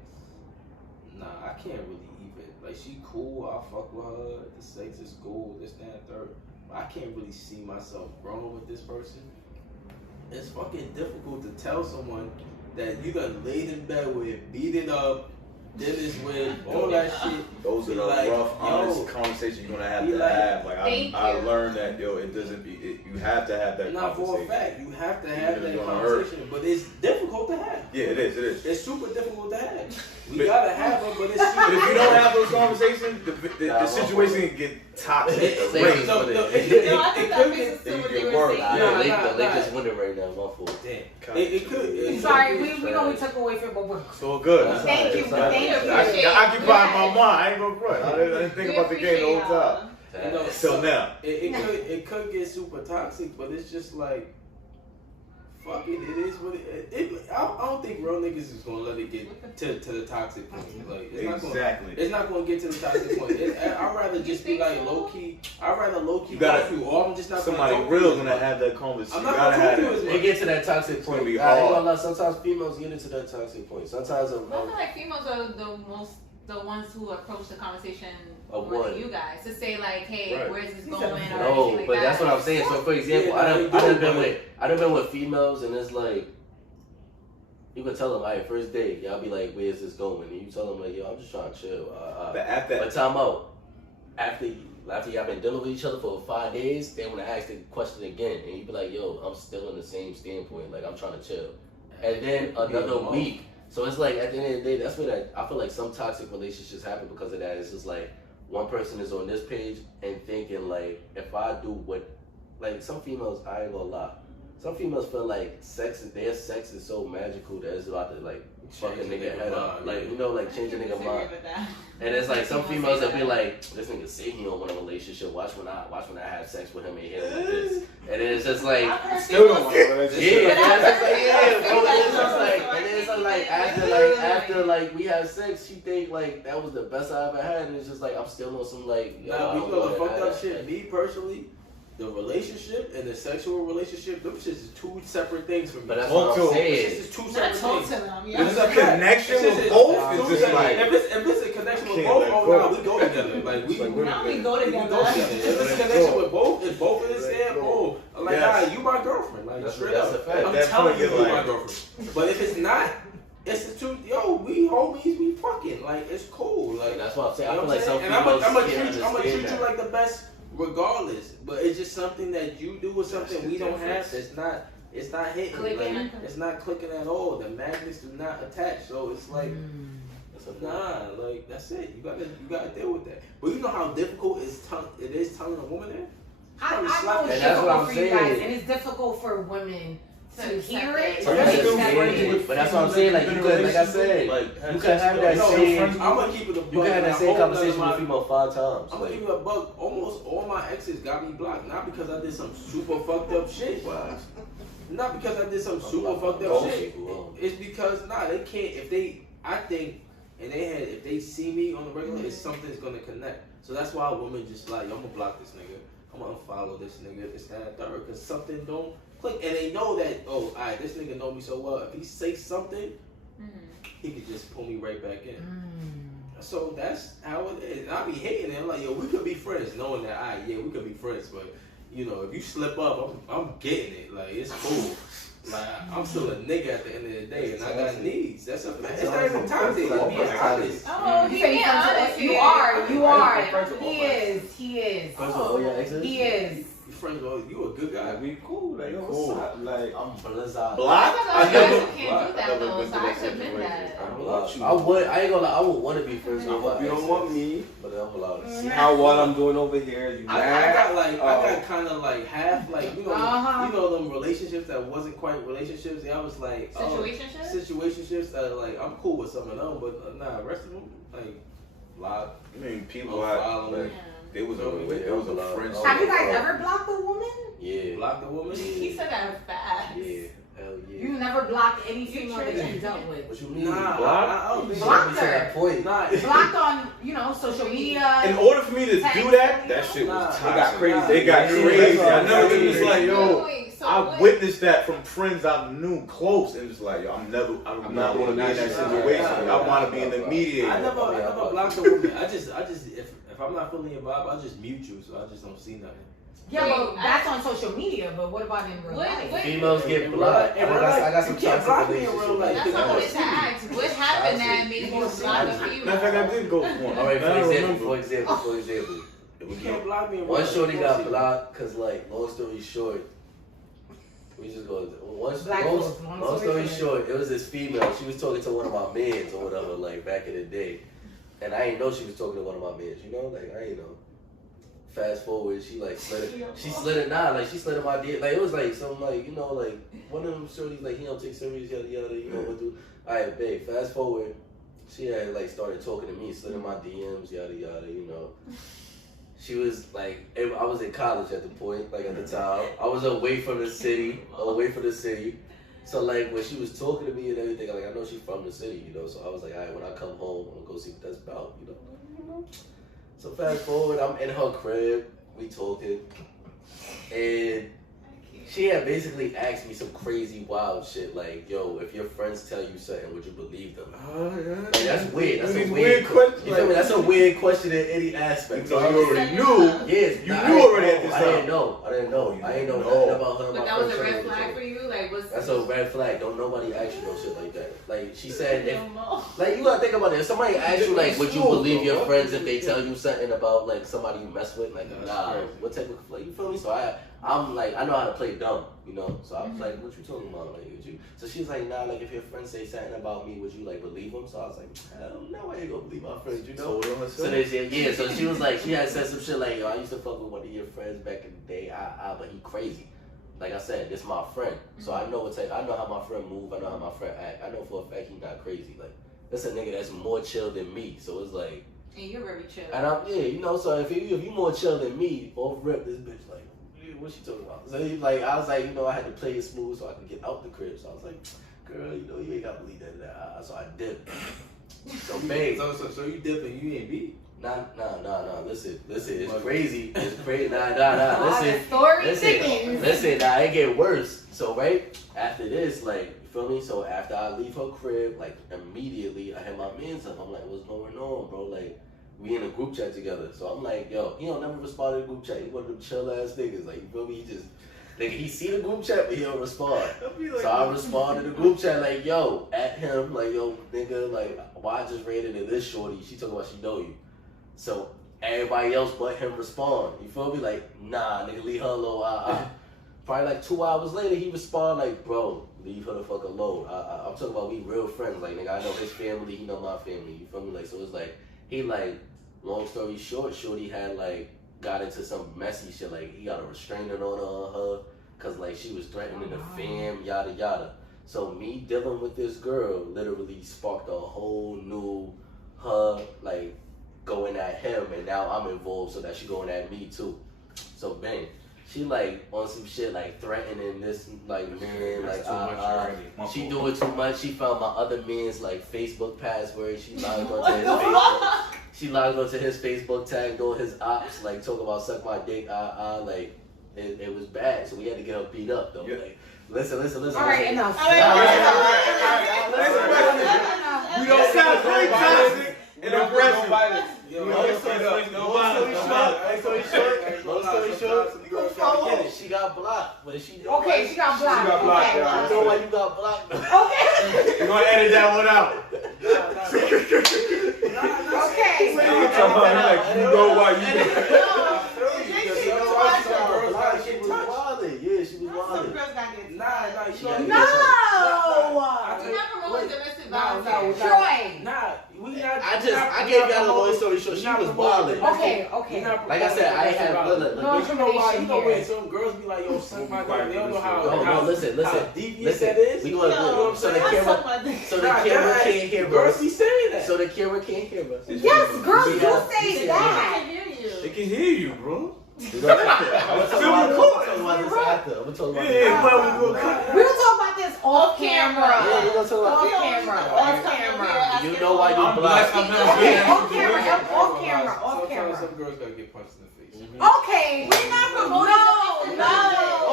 nah, I can't really even, like, she cool, I fuck with her, the sex is cool, this, that, third, but I can't really see myself growing with this person. It's fucking difficult to tell someone that you done laid in bed with, beat it up, did this with, all that shit. Those are Be the like, rough, honest yo, conversations you're gonna have be to like, have. Like thank I you. learned that it doesn't be. You have to have that Not for a conversation. fact, you have to have Even if that it's gonna hurt. conversation, but it's difficult to have. Yeah, it is. It is. It's super difficult to have. We But- gotta have them, but it's super But if you don't have those conversations, the situation can get toxic. It's Great. like- No, no, No, I think that makes sense it what can they were work. saying. Yeah, The nah, Lakers winning right now, my fault. Damn. It could. Sorry, we know we took away from, but we're So good. thank you, It's all right. thank you. I occupy my mind. I ain't gonna front. I didn't think We about the game the whole appreciate time. y'all. You know, So now, it could get super toxic, but it's just like, fuck it. It is what I don't think real niggas is gonna let it get to the toxic point. Like exactly. It's not gonna get to the toxic point. I'd rather just be like low key. I'd rather low key You gotta- go through. Or I'm just not Somebody gonna real gonna have that conversation. I'm You not gotta gonna have talk to that. you as They much. get to that toxic It's gonna point. be I ain't hard. gonna lie, sometimes females get into that toxic point. Sometimes I feel like females are the ones who approach the conversation Of more what? than you guys to say like, hey, Right. where's this He going said- or no, anything like but that. that's what I'm saying. So for example, Yeah, I they done do, been with females, and it's like you can tell them, alright, first date, y'all be like, where's this going? And you tell them like, yo, I'm just trying to chill. But after But time out. After y'all been dealing with each other for 5 days, they wanna ask the question again, and you be like, yo, I'm still in the same standpoint, like I'm trying to chill. And then another week. So it's like at the end of the day, that's what I feel like some toxic relationships happen because of that. It's just like one person is on this page and thinking like, if I do what, like some females, I ain't gonna lie. Some females feel like their sex is so magical that it's about to like fuck a nigga head up. Like, you know, like change a nigga mind. And it's like some females that be like, this nigga say he don't want a relationship. Watch when I have sex with him and hit him like this. And then it's just like, still don't want to. and then it's like after like we have sex, she think like that was the best I ever had, and it's just like I'm still on some like. Yo, I Nah, don't we know the wanna fucked have up shit. that. Me personally, the relationship and the sexual relationship, them shits is two separate things for me. But that's Talk what to I'm him. saying. It's just two Not separate talk to things. them, This yeah. is a connection with both. It's just like if it's a connection with Can't both, let oh go. no, we go together. Like we Like, we're Now we go we together. go together. If it's a connection with both, if both of us there, oh, like Yes. nah, you my girlfriend, like That's straight a up. fact. I'm That telling you, point you is my like- girlfriend. But if it's not, it's the two. Yo, we homies, we fucking like it's cool. Like Like, that's what I'm saying. I you feel know like what some I'm saying? And I'm females gonna can't treat you understand like the best regardless. But it's just something that you do with something That's the we don't have. difference. It's not hitting. Clicking. Like, it's not clicking at all. The magnets do not attach. So it's like nah, like that's it. You gotta deal with that. But you know how difficult it is telling a woman that? I know it's And that's what I'm difficult for you guys, saying. and it's difficult for women to hear it. Some Really people separate friends it. with But that's what I'm saying. Like you could, like I said, you could have that same. I'm gonna keep it a buck. You can have that I same hope conversation none with of female 5 times. I'm gonna give you a buck. Almost all my exes got me blocked, not because I did some super fucked up shit. Not because I did some super fucked up shit. It's because they can't. If they see me on the regular, it's something's gonna connect. So that's why women just like, yo, I'm gonna block this nigga. I'm gonna unfollow this nigga. This, that, and third, because something don't click, and they know that. Oh, alright, this nigga know me so well. If he say something, he could just pull me right back in. So that's how it is. I be hating it. I'm like, yo, we could be friends, knowing that, we could be friends, but you know, if you slip up, I'm getting it. Like, it's cool. Like, I'm still a nigga at the end of the day, and I got needs. That's a fact. It's not even toxic. It's being honest. Oh, You he say being honest. you here. are. First of all, He is. First of all, your exes? He is. Your friends, oh, you a good guy. Like, we cool. Like, yo, Cool. what's up? Like, I'm blizzard. Block? I I never. can't do that never though, been so to I that should admit situation. that. I don't want you. I ain't gonna lie, I would want to be friends with my You don't exes, want me. but I'm allowed to see. How what I'm doing over here? You I mad? got kind of like half like you Uh-huh. know them relationships that wasn't quite relationships. Yeah, I was like Situationships? situationships that like I'm cool with some of them, but the rest of them like block. I mean, people Unfollow. like it was a friendship. Have you guys ever blocked a woman? Yeah. Block the woman. He said that fast. Yeah. Hell yeah. You never blocked any female that tripping. you dealt with. What you mean? Nah, Block? I don't think Block To that point. Nah, Blocked on, social media. In order for me to do that shit Nah, was they toxic. got crazy. They got Yeah, crazy. that's I never been crazy. just like, yo. Wait, so I what- witnessed that from friends I knew close, and just like, yo, I'm not want to be in that situation. I want to be in the mediator. I never blocked a woman. I just if I'm not feeling your vibe, I just mute you, so I just don't see nothing. Yeah, Wait, but that's on social media. But what about in real What- life? what- Females get blocked. In real I life, got some you can't block toxic me in real life. That's what I wanted to ask. What happened that made you block a Matter of fact, I female? did go for one. All right, Now I for remember. example. You can't block me in real One life. shorty got blocked because, like, long story short, we just go. Black Long folks, long story story short, it was this female. She was talking to one of my mans or whatever, like back in the day, and I didn't know she was talking to one of my mans. You know, like I didn't know. Fast forward, she like slid it. She slid it now, like she slid in my DM. Like it was like some like like one of them shorties like he don't take serious yada yada. You know what do? Alright, babe. Fast forward, she had like started talking to me, slid in my DMs yada yada. she was like, I was in college at the point, like at the time. I was away from the city, So like when she was talking to me and everything, like I know she's from the city, you know. So I was like, all right, when I come home, I'm gonna go see what that's about, you know. So fast forward, I'm in her crib, we talking, and she had basically asked me some crazy wild shit like, yo, if your friends tell you something, would you believe them? Like, that's weird. That's a weird question. You feel me? That's a weird question in any aspect. So you already knew. Yes, You knew already at this I time. didn't know. I didn't know nothing about her. But that was a red flag for you? Like, what's That's a red flag. Don't nobody ask you no shit like that. Like she said, if, don't know. like you gotta think about it. If somebody asks you like, would you believe your friends if they tell you something about like somebody you mess with? Like, nah. What type of like you feel me? So I'm like, I know how to play dumb, you know. So I was like, what you talking about? Like, would you? So she's like, nah. Like if your friends say something about me, would you like believe them? So I was like, hell no, I ain't gonna believe my friends, you know. So they said, yeah. So she was like, she had said some shit like, yo, I used to fuck with one of your friends back in the day. But he crazy. Like I said, this my friend. So I know I know how my friend move. I know how my friend act. I know for a fact he not crazy. Like that's a nigga that's more chill than me. So it's like, And you're very chill. and I'm you know. So if you more chill than me, off rip, this bitch like, what she talking about? So he, like I was like, you know, I had to play it smooth so I could get out the crib. So I was like, girl, you know, you ain't gotta believe that. So I dipped. So babe. So you dipping, you ain't beat. Nah. Listen, it's crazy. It's crazy. Nah. Listen. Story Listen, nah, it get worse. So right after this, like, you feel me? So after I leave her crib, like immediately I had my mans up. I'm like, what's going on, bro? Like, we in a group chat together. So I'm like, yo, he don't never respond to the group chat. He one of them chill ass niggas. Like, you feel me? He just like he see the group chat but he don't respond. So I respond to the group chat like, yo, at him, like, yo, nigga, like, why I just ran into this shorty? She talking about she know you. So everybody else but him respond. You feel me? Like, nah, nigga, leave her alone. Probably like 2 hours later, he respond like, bro, leave her the fuck alone. I'm talking about we real friends. Like, nigga, I know his family, he know my family. You feel me? Like, so it's like, he like, long story short, shorty had like, got into some messy shit. Like, he got a restraining order on her because like she was threatening the fam, yada yada. So me dealing with this girl literally sparked a whole new her like going at him, and now I'm involved, so that she going at me too. So bang, she like on some shit like threatening this like man, like she doing too much. She found my other man's like Facebook password. She logged onto his Facebook. She logged onto his Facebook, tagged all his ops, like talking about suck my dick. Like it was bad. So we had to get her beat up though. Yeah. Like, listen. All right, enough. We don't sound very toxic and aggressive. Long story short, she got blocked. But she Okay, she got blocked. She got blocked, Okay. yeah. You know why you got blocked? Okay. We're gonna edit that one out. Okay. Like, you know why you She was wilding. Yeah, she was Some wilding. girls gotta get No. You're not promoting domestic No. violence. Troy. Nah, we not. I gave y'all the long story short. She was wilding. Okay. Like I said, I have But No you know why? You know here. when some girls be like, yo, suck my dick. They don't know how. No, listen. How devious that is. We gonna Yo, so the camera can't hear Girls us. be saying that. So the camera can't hear us. Yes, girls do say I that. can hear you. They can hear you, bro. I'm gonna talk about this after. I'm gonna talk about this after. We're gonna talk about this off camera. Yeah, we're gonna talk Off about camera. Off camera. You know why you blocked. Okay, off camera. Off camera. Off Sometimes camera. some girls gotta get punched in the face. Okay. We're not promoting. No.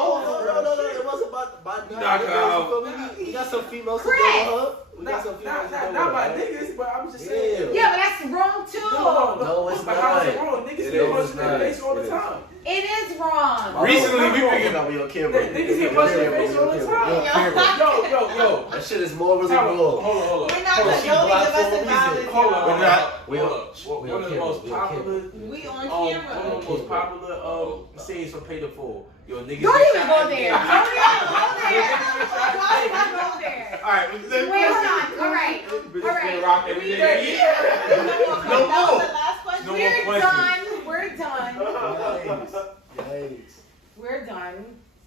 Oh, no, it wasn't about Knock her out. We got some females who Chris. go with her. We got Not some females who go with not by her. niggas, but I'm just saying. Yeah, but that's wrong too. No, it's But how's it not. wrong? Niggas It get is, punched in the it's face all the not. time. It is wrong. Recently, we We're figured gonna be on camera. Niggas get punched in the face all the time. Yo. That shit is morally Hold wrong. on. We're not Hold on, she condoning blocked for a domestic reason. violence. Hold on. We're not. We Hold on- on. we One on of the camera, most we on popular. We on One camera. of the most popular sayings from Pay the Fool. Yo, niggas. Don't get even shot go at there. the- Don't even go there. Don't even go there. All right, Wait, hold on. All right. All right. Rock every day. No That more. was the last question. No more We're questions. done. We're done. Yikes. We're done.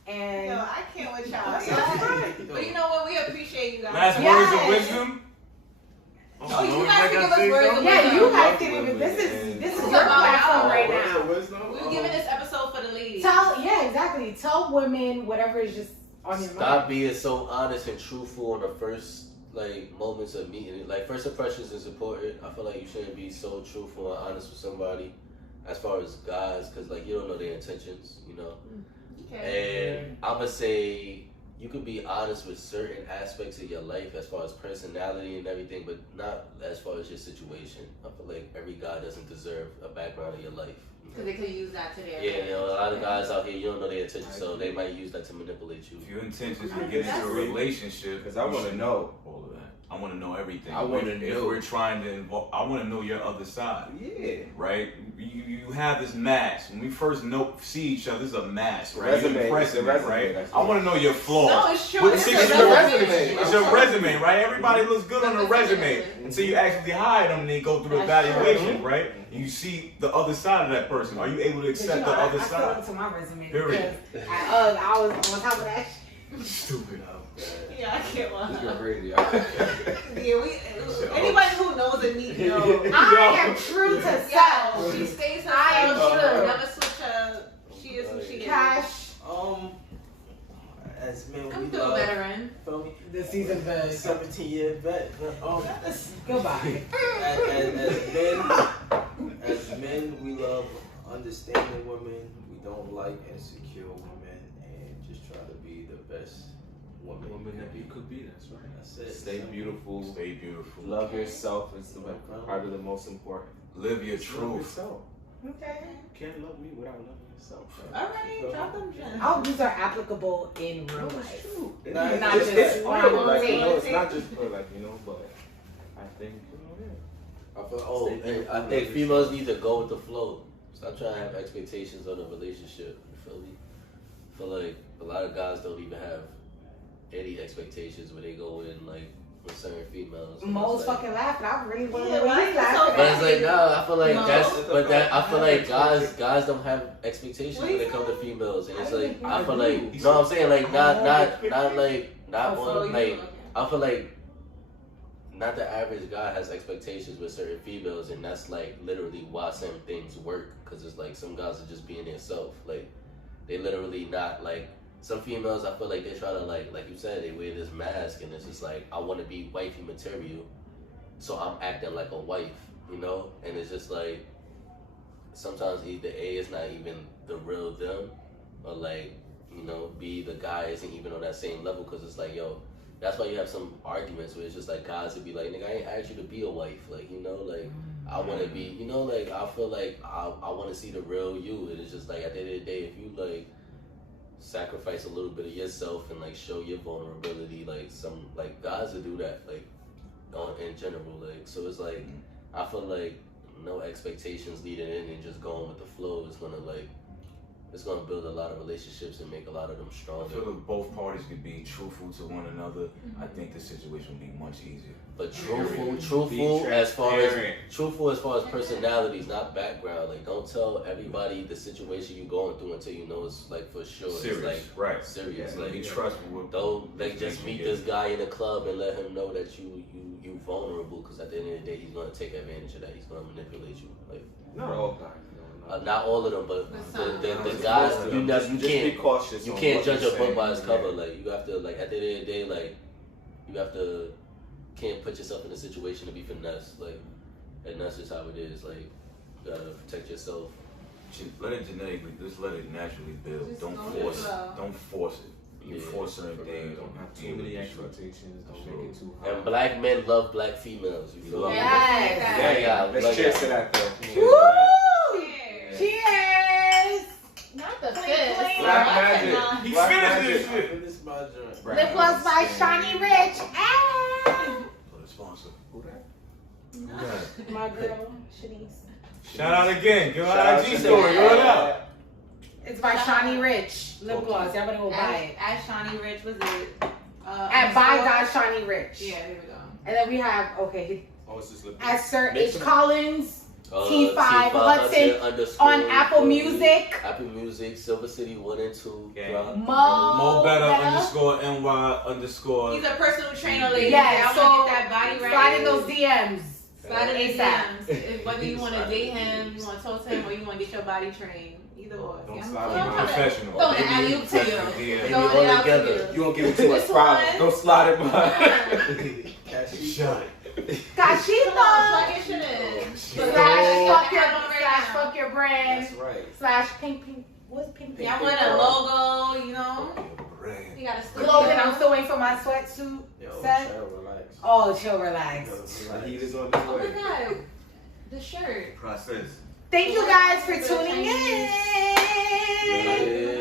Yo, And I can't with y'all. That's Yo. right. But you know what? We appreciate you guys. Last Yes. words of wisdom. Oh, you guys can give us words of yeah, wisdom. you guys can even. This is your platform right now. Wisdom. Exactly. Tell women whatever is just on your Stop mind. being so honest and truthful on the first moments of meeting. Like first impressions is important. I feel like you shouldn't be so truthful and honest with somebody as far as guys, because like you don't know their intentions, you know. Okay. And I'ma say you could be honest with certain aspects of your life as far as personality and everything, but not as far as your situation. I feel like every guy doesn't deserve a background of your life. Because they could use that to their Yeah, you know, a lot of guys out here, you don't know their intentions, so they might use that to manipulate you. If your intentions to get into a relationship, Because I want to know. all of that. I want to know everything. I wanna If know. we're trying to involve, I want to know your other side. Yeah. Right? You have this mask. When we first see each other, this is a mask, right? Resume, You're impressing it's a me, resume, right? that's I want to know your flaws. No, it's true. What It's situation- a resume. It's your resume, right? Everybody looks good on a resume until you actually hire them and they go through the That's evaluation, true. right? And you see the other side of that person. Are you able to But accept you know, the other I side? fell into my resume Period. because I was on top of that. Stupid. Yeah, I can't lie. This girl crazy. Yeah, anybody who knows a need knows. I am true to self. Yeah, she stays I am herself. She true. never switch her. She is who she is. Cash, As men, Come we through, love. veteran. Feel me? the season vet. 17-year vet. Goodbye. As men, we love understanding women. We don't like insecure women, and just try to be the best woman. Woman that you could be, that's right. That's it. Stay beautiful. Stay beautiful. Love yourself is the part of the most important. Live your Love truth. yourself. Okay. You can't love me without loving yourself. All right, drop them gems. All these are applicable in real No, life. it's true. Nah, Not It's just real, like, you know, romantic. it's not just for like, you know, but I think, you know, yeah. I feel, and I think females need to go with the flow. Stop trying to have expectations on a relationship. You feel me? I feel like a lot of guys don't even have any expectations when they go in like with certain females. And Mo's it's like- fucking laughing. I really want to Yeah, know why what he's you so laughing But at. it's like no, I feel like No. I feel like guys don't have expectations What when you it comes to females, and it's I like think I we feel do. like no, I'm saying like not Oh, one you- like okay. I feel like not the average guy has expectations with certain females, and that's like literally why certain things work. Cause it's like some guys are just being themselves, like they literally not like some females. I feel like they try to like you said, they wear this mask, and it's just like I want to be wifey material, so I'm acting like a wife, you know. And it's just like sometimes either A is not even the real them, or like you know B the guy isn't even on that same level. Cause it's like yo. That's why you have some arguments where it's just like guys would be like, nigga, I ain't asked you to be a wife. Like, you know, like, I want to be, you know, like, I feel like I want to see the real you. And it's just like, at the end of the day, if you, like, sacrifice a little bit of yourself and, like, show your vulnerability, like, some, like, guys will do that, like, in general. Like, so it's like, I feel like no expectations leading in and just going with the flow is going to, like, it's going to build a lot of relationships and make a lot of them I stronger. feel if both parties could be truthful to one another, I think the situation would be much easier. But Be truthful as far as transparent. personalities, not background. Like, don't tell everybody the situation you're going through until you know it's like for sure. Serious, It's like right? serious. Yeah, Like, be trustful. don't like just meet this guy in the club and let him know that you vulnerable. Because at the end of the day, he's gonna take advantage of that. He's gonna manipulate you. Like, Not all guys. not all of them, but But some. the guys you Just be can't. cautious. You on can't what judge you're a book saying. by its cover. Yeah. Like, you have to, like, at the end of the day, like, you have to, can't put yourself in a situation to be finessed. Like, and that's just how it is. Like, you gotta protect yourself. Let it genetically, just let it naturally build. Just Don't go with force the it. flow. Don't force it. You Yeah, force certain for things. real. Don't have too many expectations. Don't make it too And hard. black men love black females. You feel me? Yes. Yeah, yeah. Let's like cheers that. to that though. Woo! Cheers. Cheers! Not the Clean, fist. clean. Black Right? magic. He Black finished magic. this shit. This is my joint. Right. Lip gloss by Shawnee Rich. Ah! Put a sponsor. Who that? My girl, Shanice. Shout out again. Give Shout our out IG to story. them. Go it out. It's by Shawnee Rich. Lip gloss. Y'all better go buy it. At Shawnee Rich was it? At by God Shawnee Rich. Yeah, there we go. And then we have, okay, Oh, it's just lip at Sir Mix H. it. Collins T5 Hudson on Apple Music. Apple Music, Silver City 1 and 2. Okay. drop. Mo better underscore NY underscore. He's a personal trainer, lady. Yeah, I so want to get that body right. slide in those DMs. Slide in his ASAP. DMs. If- Whether you want to date him, you want to talk to him, or you want to get your body trained. Either or. Don't I'm slide throwing in it- my professional. throwing an Maybe alley-oop to you. Yeah. Throwing it out to you. You won't give me too much This problems. one- Don't slide in my. Cashy. Cachito. Plug your shit in. Slash fuck your brand. That's right. Slash pink. What's pink? Y'all want a logo, you know? Brand. You gotta still Clothing. I'm still waiting for my sweatsuit. Yo, Set. chill, relax. Oh, chill, relax. The heat is on the Oh my way. god, the shirt. Process. Thank you guys for tuning in. Yeah.